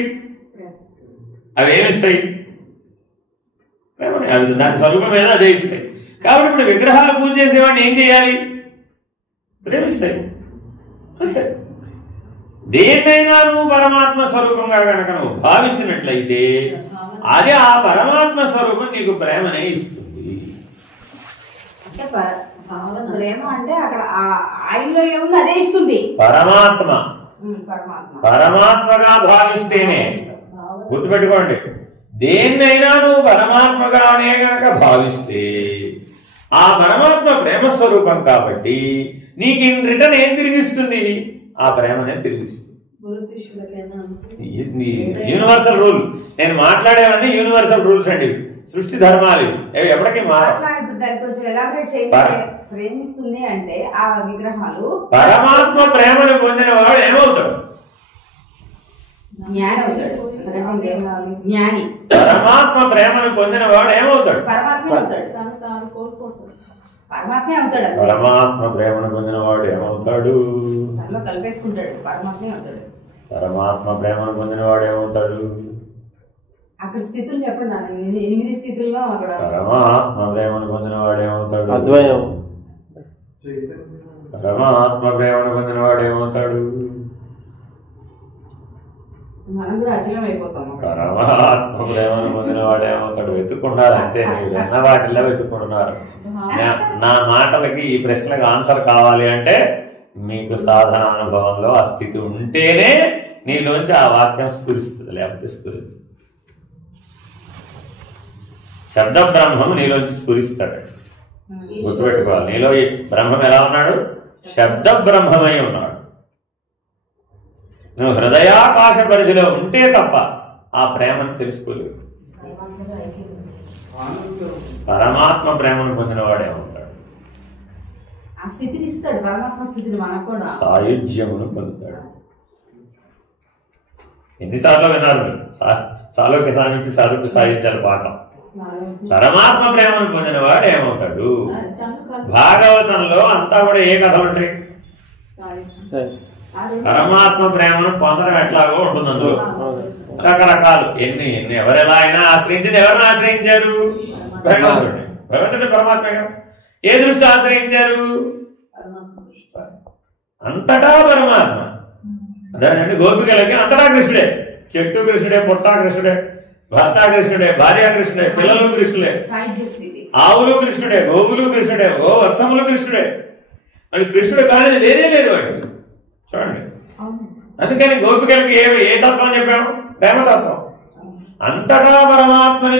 అవి ఏమిస్తాయి? దాని స్వరూపం ఏదో అదే ఇస్తాయి. కాబట్టి ఇప్పుడు విగ్రహాలు పూజ చేసేవాడిని ఏం చేయాలి? ప్రేమిస్తాయి అంతే. దేన్నైనా నువ్వు పరమాత్మ స్వరూపంగా కనుక నువ్వు భావించినట్లయితే అది ఆ పరమాత్మ స్వరూపం నీకు ప్రేమనే ఇస్తుంది. ప్రేమ అంటే అక్కడ ఆయనలో ఏముంది అదే ఇస్తుంది. పరమాత్మగా భావిస్తేనే, గుర్తుపెట్టుకోండి, దేన్నైనా నువ్వు పరమాత్మగానే గనక భావిస్తే ఆ పరమాత్మ ప్రేమ స్వరూపం కాబట్టి నీకు ఇన్ రిటర్న్ ఏం తిరిగిస్తుంది? ఆ ప్రేమనే తిరిగిస్తుంది. Universal rule. నేను మాట్లాడేవన్నీ యూనివర్సల్ రూల్స్ అండి, సృష్టి ధర్మాలు. ఎప్పటికీ ప్రేమిస్తుంది అంటే ఆ విగ్రహాలు పరమాత్మ ప్రేమను పొందిన వాడు ఏమవుతాడు? జ్ఞాని. పరమాత్మ ప్రేమను పొందిన వాడు ఏమవుతాడు? పరమాత్మే అవుతాడు. పరమాత్మ ప్రేమను పొందిన వాడు ఏమవుతాడు? కలిపేసుకుంటాడు. పరమాత్మే అవుతాడు. పరమాత్మ ప్రేమను పొందిన వాడు ఏమవుతాడు? అక్కడ స్థితులు చెప్పండి, 8 స్థితుల్లో అక్కడ పరమాత్మ ప్రేమను పొందిన వాడు ఏమవుతాడు? అద్వయం. పరమాత్మ ప్రేమను పొందిన వాడు ఏమవుతాడు? మనం కూడా అచలం అయిపోతాం. పరమాత్మ ప్రేమను పొందిన వాడు ఏమవుతాడు? వెతుక్కున్నారు అంతే. మీరు విన్న వాటిల్లో వెతుక్కుంటున్నారు. నా మాటలకి ఈ ప్రశ్నలకు ఆన్సర్ కావాలి అంటే మీకు సాధన అనుభవంలో ఆ స్థితి ఉంటేనే నీలోంచి ఆ వాక్యం స్ఫురిస్తుంది, లేకపోతే స్ఫురించదు. శబ్ద బ్రహ్మం నీలోంచి స్ఫురిస్తాడు. గుర్తుపెట్టుకోవాలి, నీలో ఈ బ్రహ్మం ఎలా ఉన్నాడు? శబ్ద బ్రహ్మమై ఉన్నాడు. నువ్వు హృదయాకాశ పరిధిలో ఉంటే తప్ప ఆ ప్రేమను తెలుసుకోలేవు. పరమాత్మ ప్రేమను పొందిన వాడేమంటాడు? ఆ స్థితిని ఇస్తాడు. పరమాత్మ స్థితిని మనకు కూడా సాయుధ్యమును పొందుతాడు. ఎన్నిసార్లు విన్నారు మీరు? సాలోక్య సామీప్య సారూప్య సాయుధ్యాల పాఠం. పరమాత్మ ప్రేమను పొందిన వాడు ఏమవుతాడు? భాగవతంలో అంతా కూడా ఏ కథలు ఉంటాయి? పరమాత్మ ప్రేమను పొందడం ఎట్లాగో ఉంటుంది. అందులో రకరకాలు ఎన్ని ఎవరెలా అయినా ఆశ్రయించింది. ఎవరిని ఆశ్రయించారు? భగవంతుడిని. భగవంతుడి పరమాత్మగా. ఏ దృష్టి ఆశ్రయించారు? పరమాత్మ దృష్టి. అంతటా పరమాత్మ. అదేనండి, గోపికలకి అంతటా కృష్ణుడే. చెట్టు కృష్ణుడే, పుట్ట కృష్ణుడే, భర్త కృష్ణుడే, భార్య కృష్ణుడే, పిల్లలు కృష్ణుడే, సాయుధ్య స్థితి. ఆవులు కృష్ణుడే, గోవులు కృష్ణుడే, వత్సములు కృష్ణుడే. వాడు కృష్ణుడు కానీ లేదే లేదు వాడికి. చూడండి, అందుకని గోపికలకి ఏ తత్వం చెప్పాము? ప్రేమతత్వం. అంతటా పరమాత్మని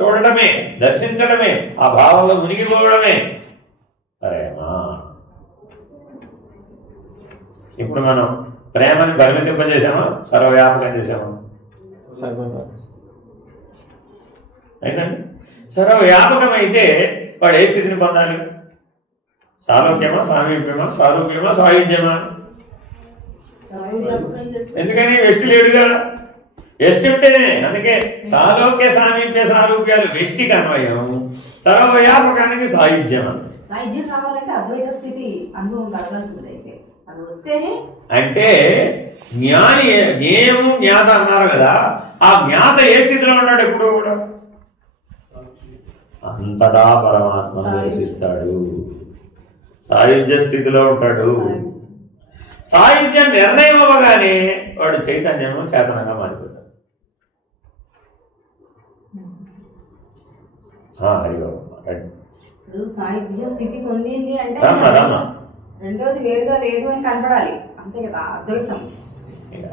చూడటమే, దర్శించడమే, ఆ భావంలో మునిగిపోవడమే ప్రేమ. ఇప్పుడు మనం ప్రేమని పరిమితింపజేసామా, సర్వవ్యాపకం చేసామా? అయినండి. సర్వవ్యాపకం అయితే వాడు ఏ స్థితిని పొందాలి? సాలోక్యమా, సామీప్యమా, సారూప్యమా, సాయుధ్యమా? ఎందుకని వెష్టి లేడుగా. వెష్టి ఉంటేనే, అందుకే సాలోక్య సామీప్య సారూప్యాలు వెష్టికి అన్వయం, సర్వవ్యాపకానికి సాయుధ్యం. సాయుధ్యం రావాలంటే అద్వైత స్థితి అనుభవం కలగాల్సింది. అయితే అది వస్తేనే. అంటే జ్ఞాని, జ్ఞేయము జ్ఞాత అన్నారు కదా, ఆ జ్ఞాత ఏ స్థితిలో ఉన్నాడు? ఎప్పుడు కూడా అంతటా పరమాత్మను దర్శిస్తాడు, సాయుధ్య స్థితిలో ఉంటాడు. సాయుధ్యం నిర్ణయం అవ్వగానే వాడు చైతన్యము చేతనంగా మారిపోతాడు. ఇప్పుడు సాయుధ్య స్థితి పొందింది అంటే రమ్మ రెండోది వేరుగా లేదు అని కనపడాలి, అంతే కదా అద్వైతం.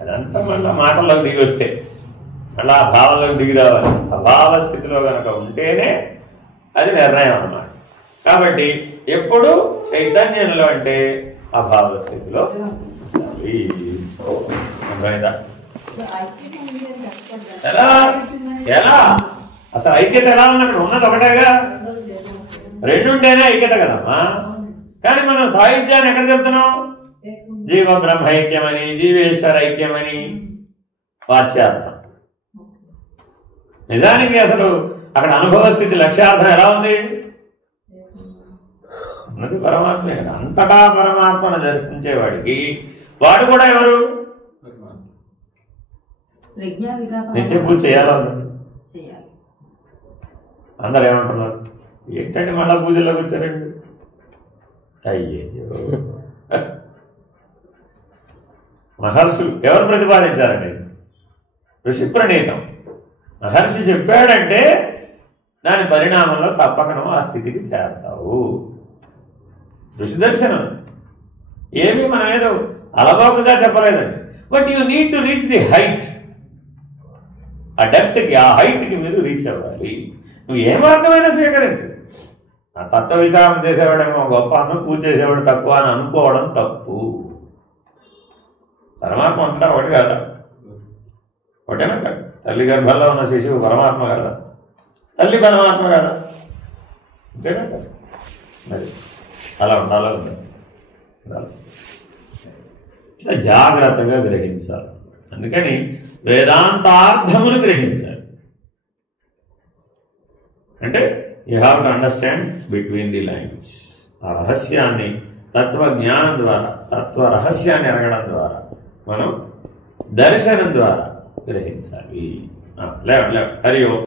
అదంతా మళ్ళీ మాటల్లోకి దిగి వస్తే మళ్ళీ ఆ భావంలోకి దిగి రావాలి. అభావ స్థితిలో కనుక ఉంటేనే అది నిర్ణయం అన్నమాట. కాబట్టి ఎప్పుడు చైతన్యంలో అంటే అభావ స్థితిలో ఎలా ఎలా అసలు ఐక్యత ఎలా ఉంది? అక్కడ ఉన్నది ఒకటేగా, రెండుంటేనే ఐక్యత కదమ్మా. కానీ మనం సాహిత్యాన్ని ఎక్కడ చెప్తున్నాం? జీవ బ్రహ్మ ఐక్యమని, జీవేశ్వర ఐక్యమని వాచ్యార్థం. నిజానికి అసలు అక్కడ అనుభవ స్థితి లక్ష్యార్థం ఎలా ఉంది? ఉన్నది పరమాత్మే కదా. అంతటా పరమాత్మను దర్శించేవాడికి వాడు కూడా ఎవరు? నిత్య పూజ చేయాలి. అందరు ఏమంటున్నారు? ఏంటంటే మళ్ళా పూజల్లోకి వచ్చారండి. అయ్యో, మహర్షులు ఎవరు ప్రతిపాదించారండి? ఋషి ప్రణీతం. మహర్షి చెప్పాడంటే దాని పరిణామంలో తప్పక నువ్వు ఆ స్థితికి చేరతావు. ఋషి దర్శనం ఏమి మనం ఏదో అలవోకగా చెప్పలేదండి. But you need to reach the height. ఆ డెప్త్కి, ఆ హైట్కి మీరు రీచ్ అవ్వాలి. నువ్వు ఏ మార్గమైనా స్వీకరించు. ఆ తత్వ విచారణ చేసేవాడేమో గొప్ప అన్న, పూజ చేసేవాడు తక్కువ అని అనుకోవడం తప్పు. పరమాత్మ అంతటా ఒకటి కదా, ఒకటేనా కదా? తల్లి గర్భంలో ఉన్న శిశువు పరమాత్మ కదా, తల్లి పరమాత్మ కదా, అంతేనా కదా? మరి అలా ఉండాలో ఉండాలి. ఇలా జాగ్రత్తగా గ్రహించాలి. అందుకని వేదాంతార్థమును గ్రహించాలి. అంటే you have to understand between the lines. ఆ రహస్యాన్ని తత్వ జ్ఞానం ద్వారా, తత్వ రహస్యాన్ని ఎరగడం ద్వారా, మనం దర్శనం ద్వారా గ్రహించాలి. లేవ హరి ఓం.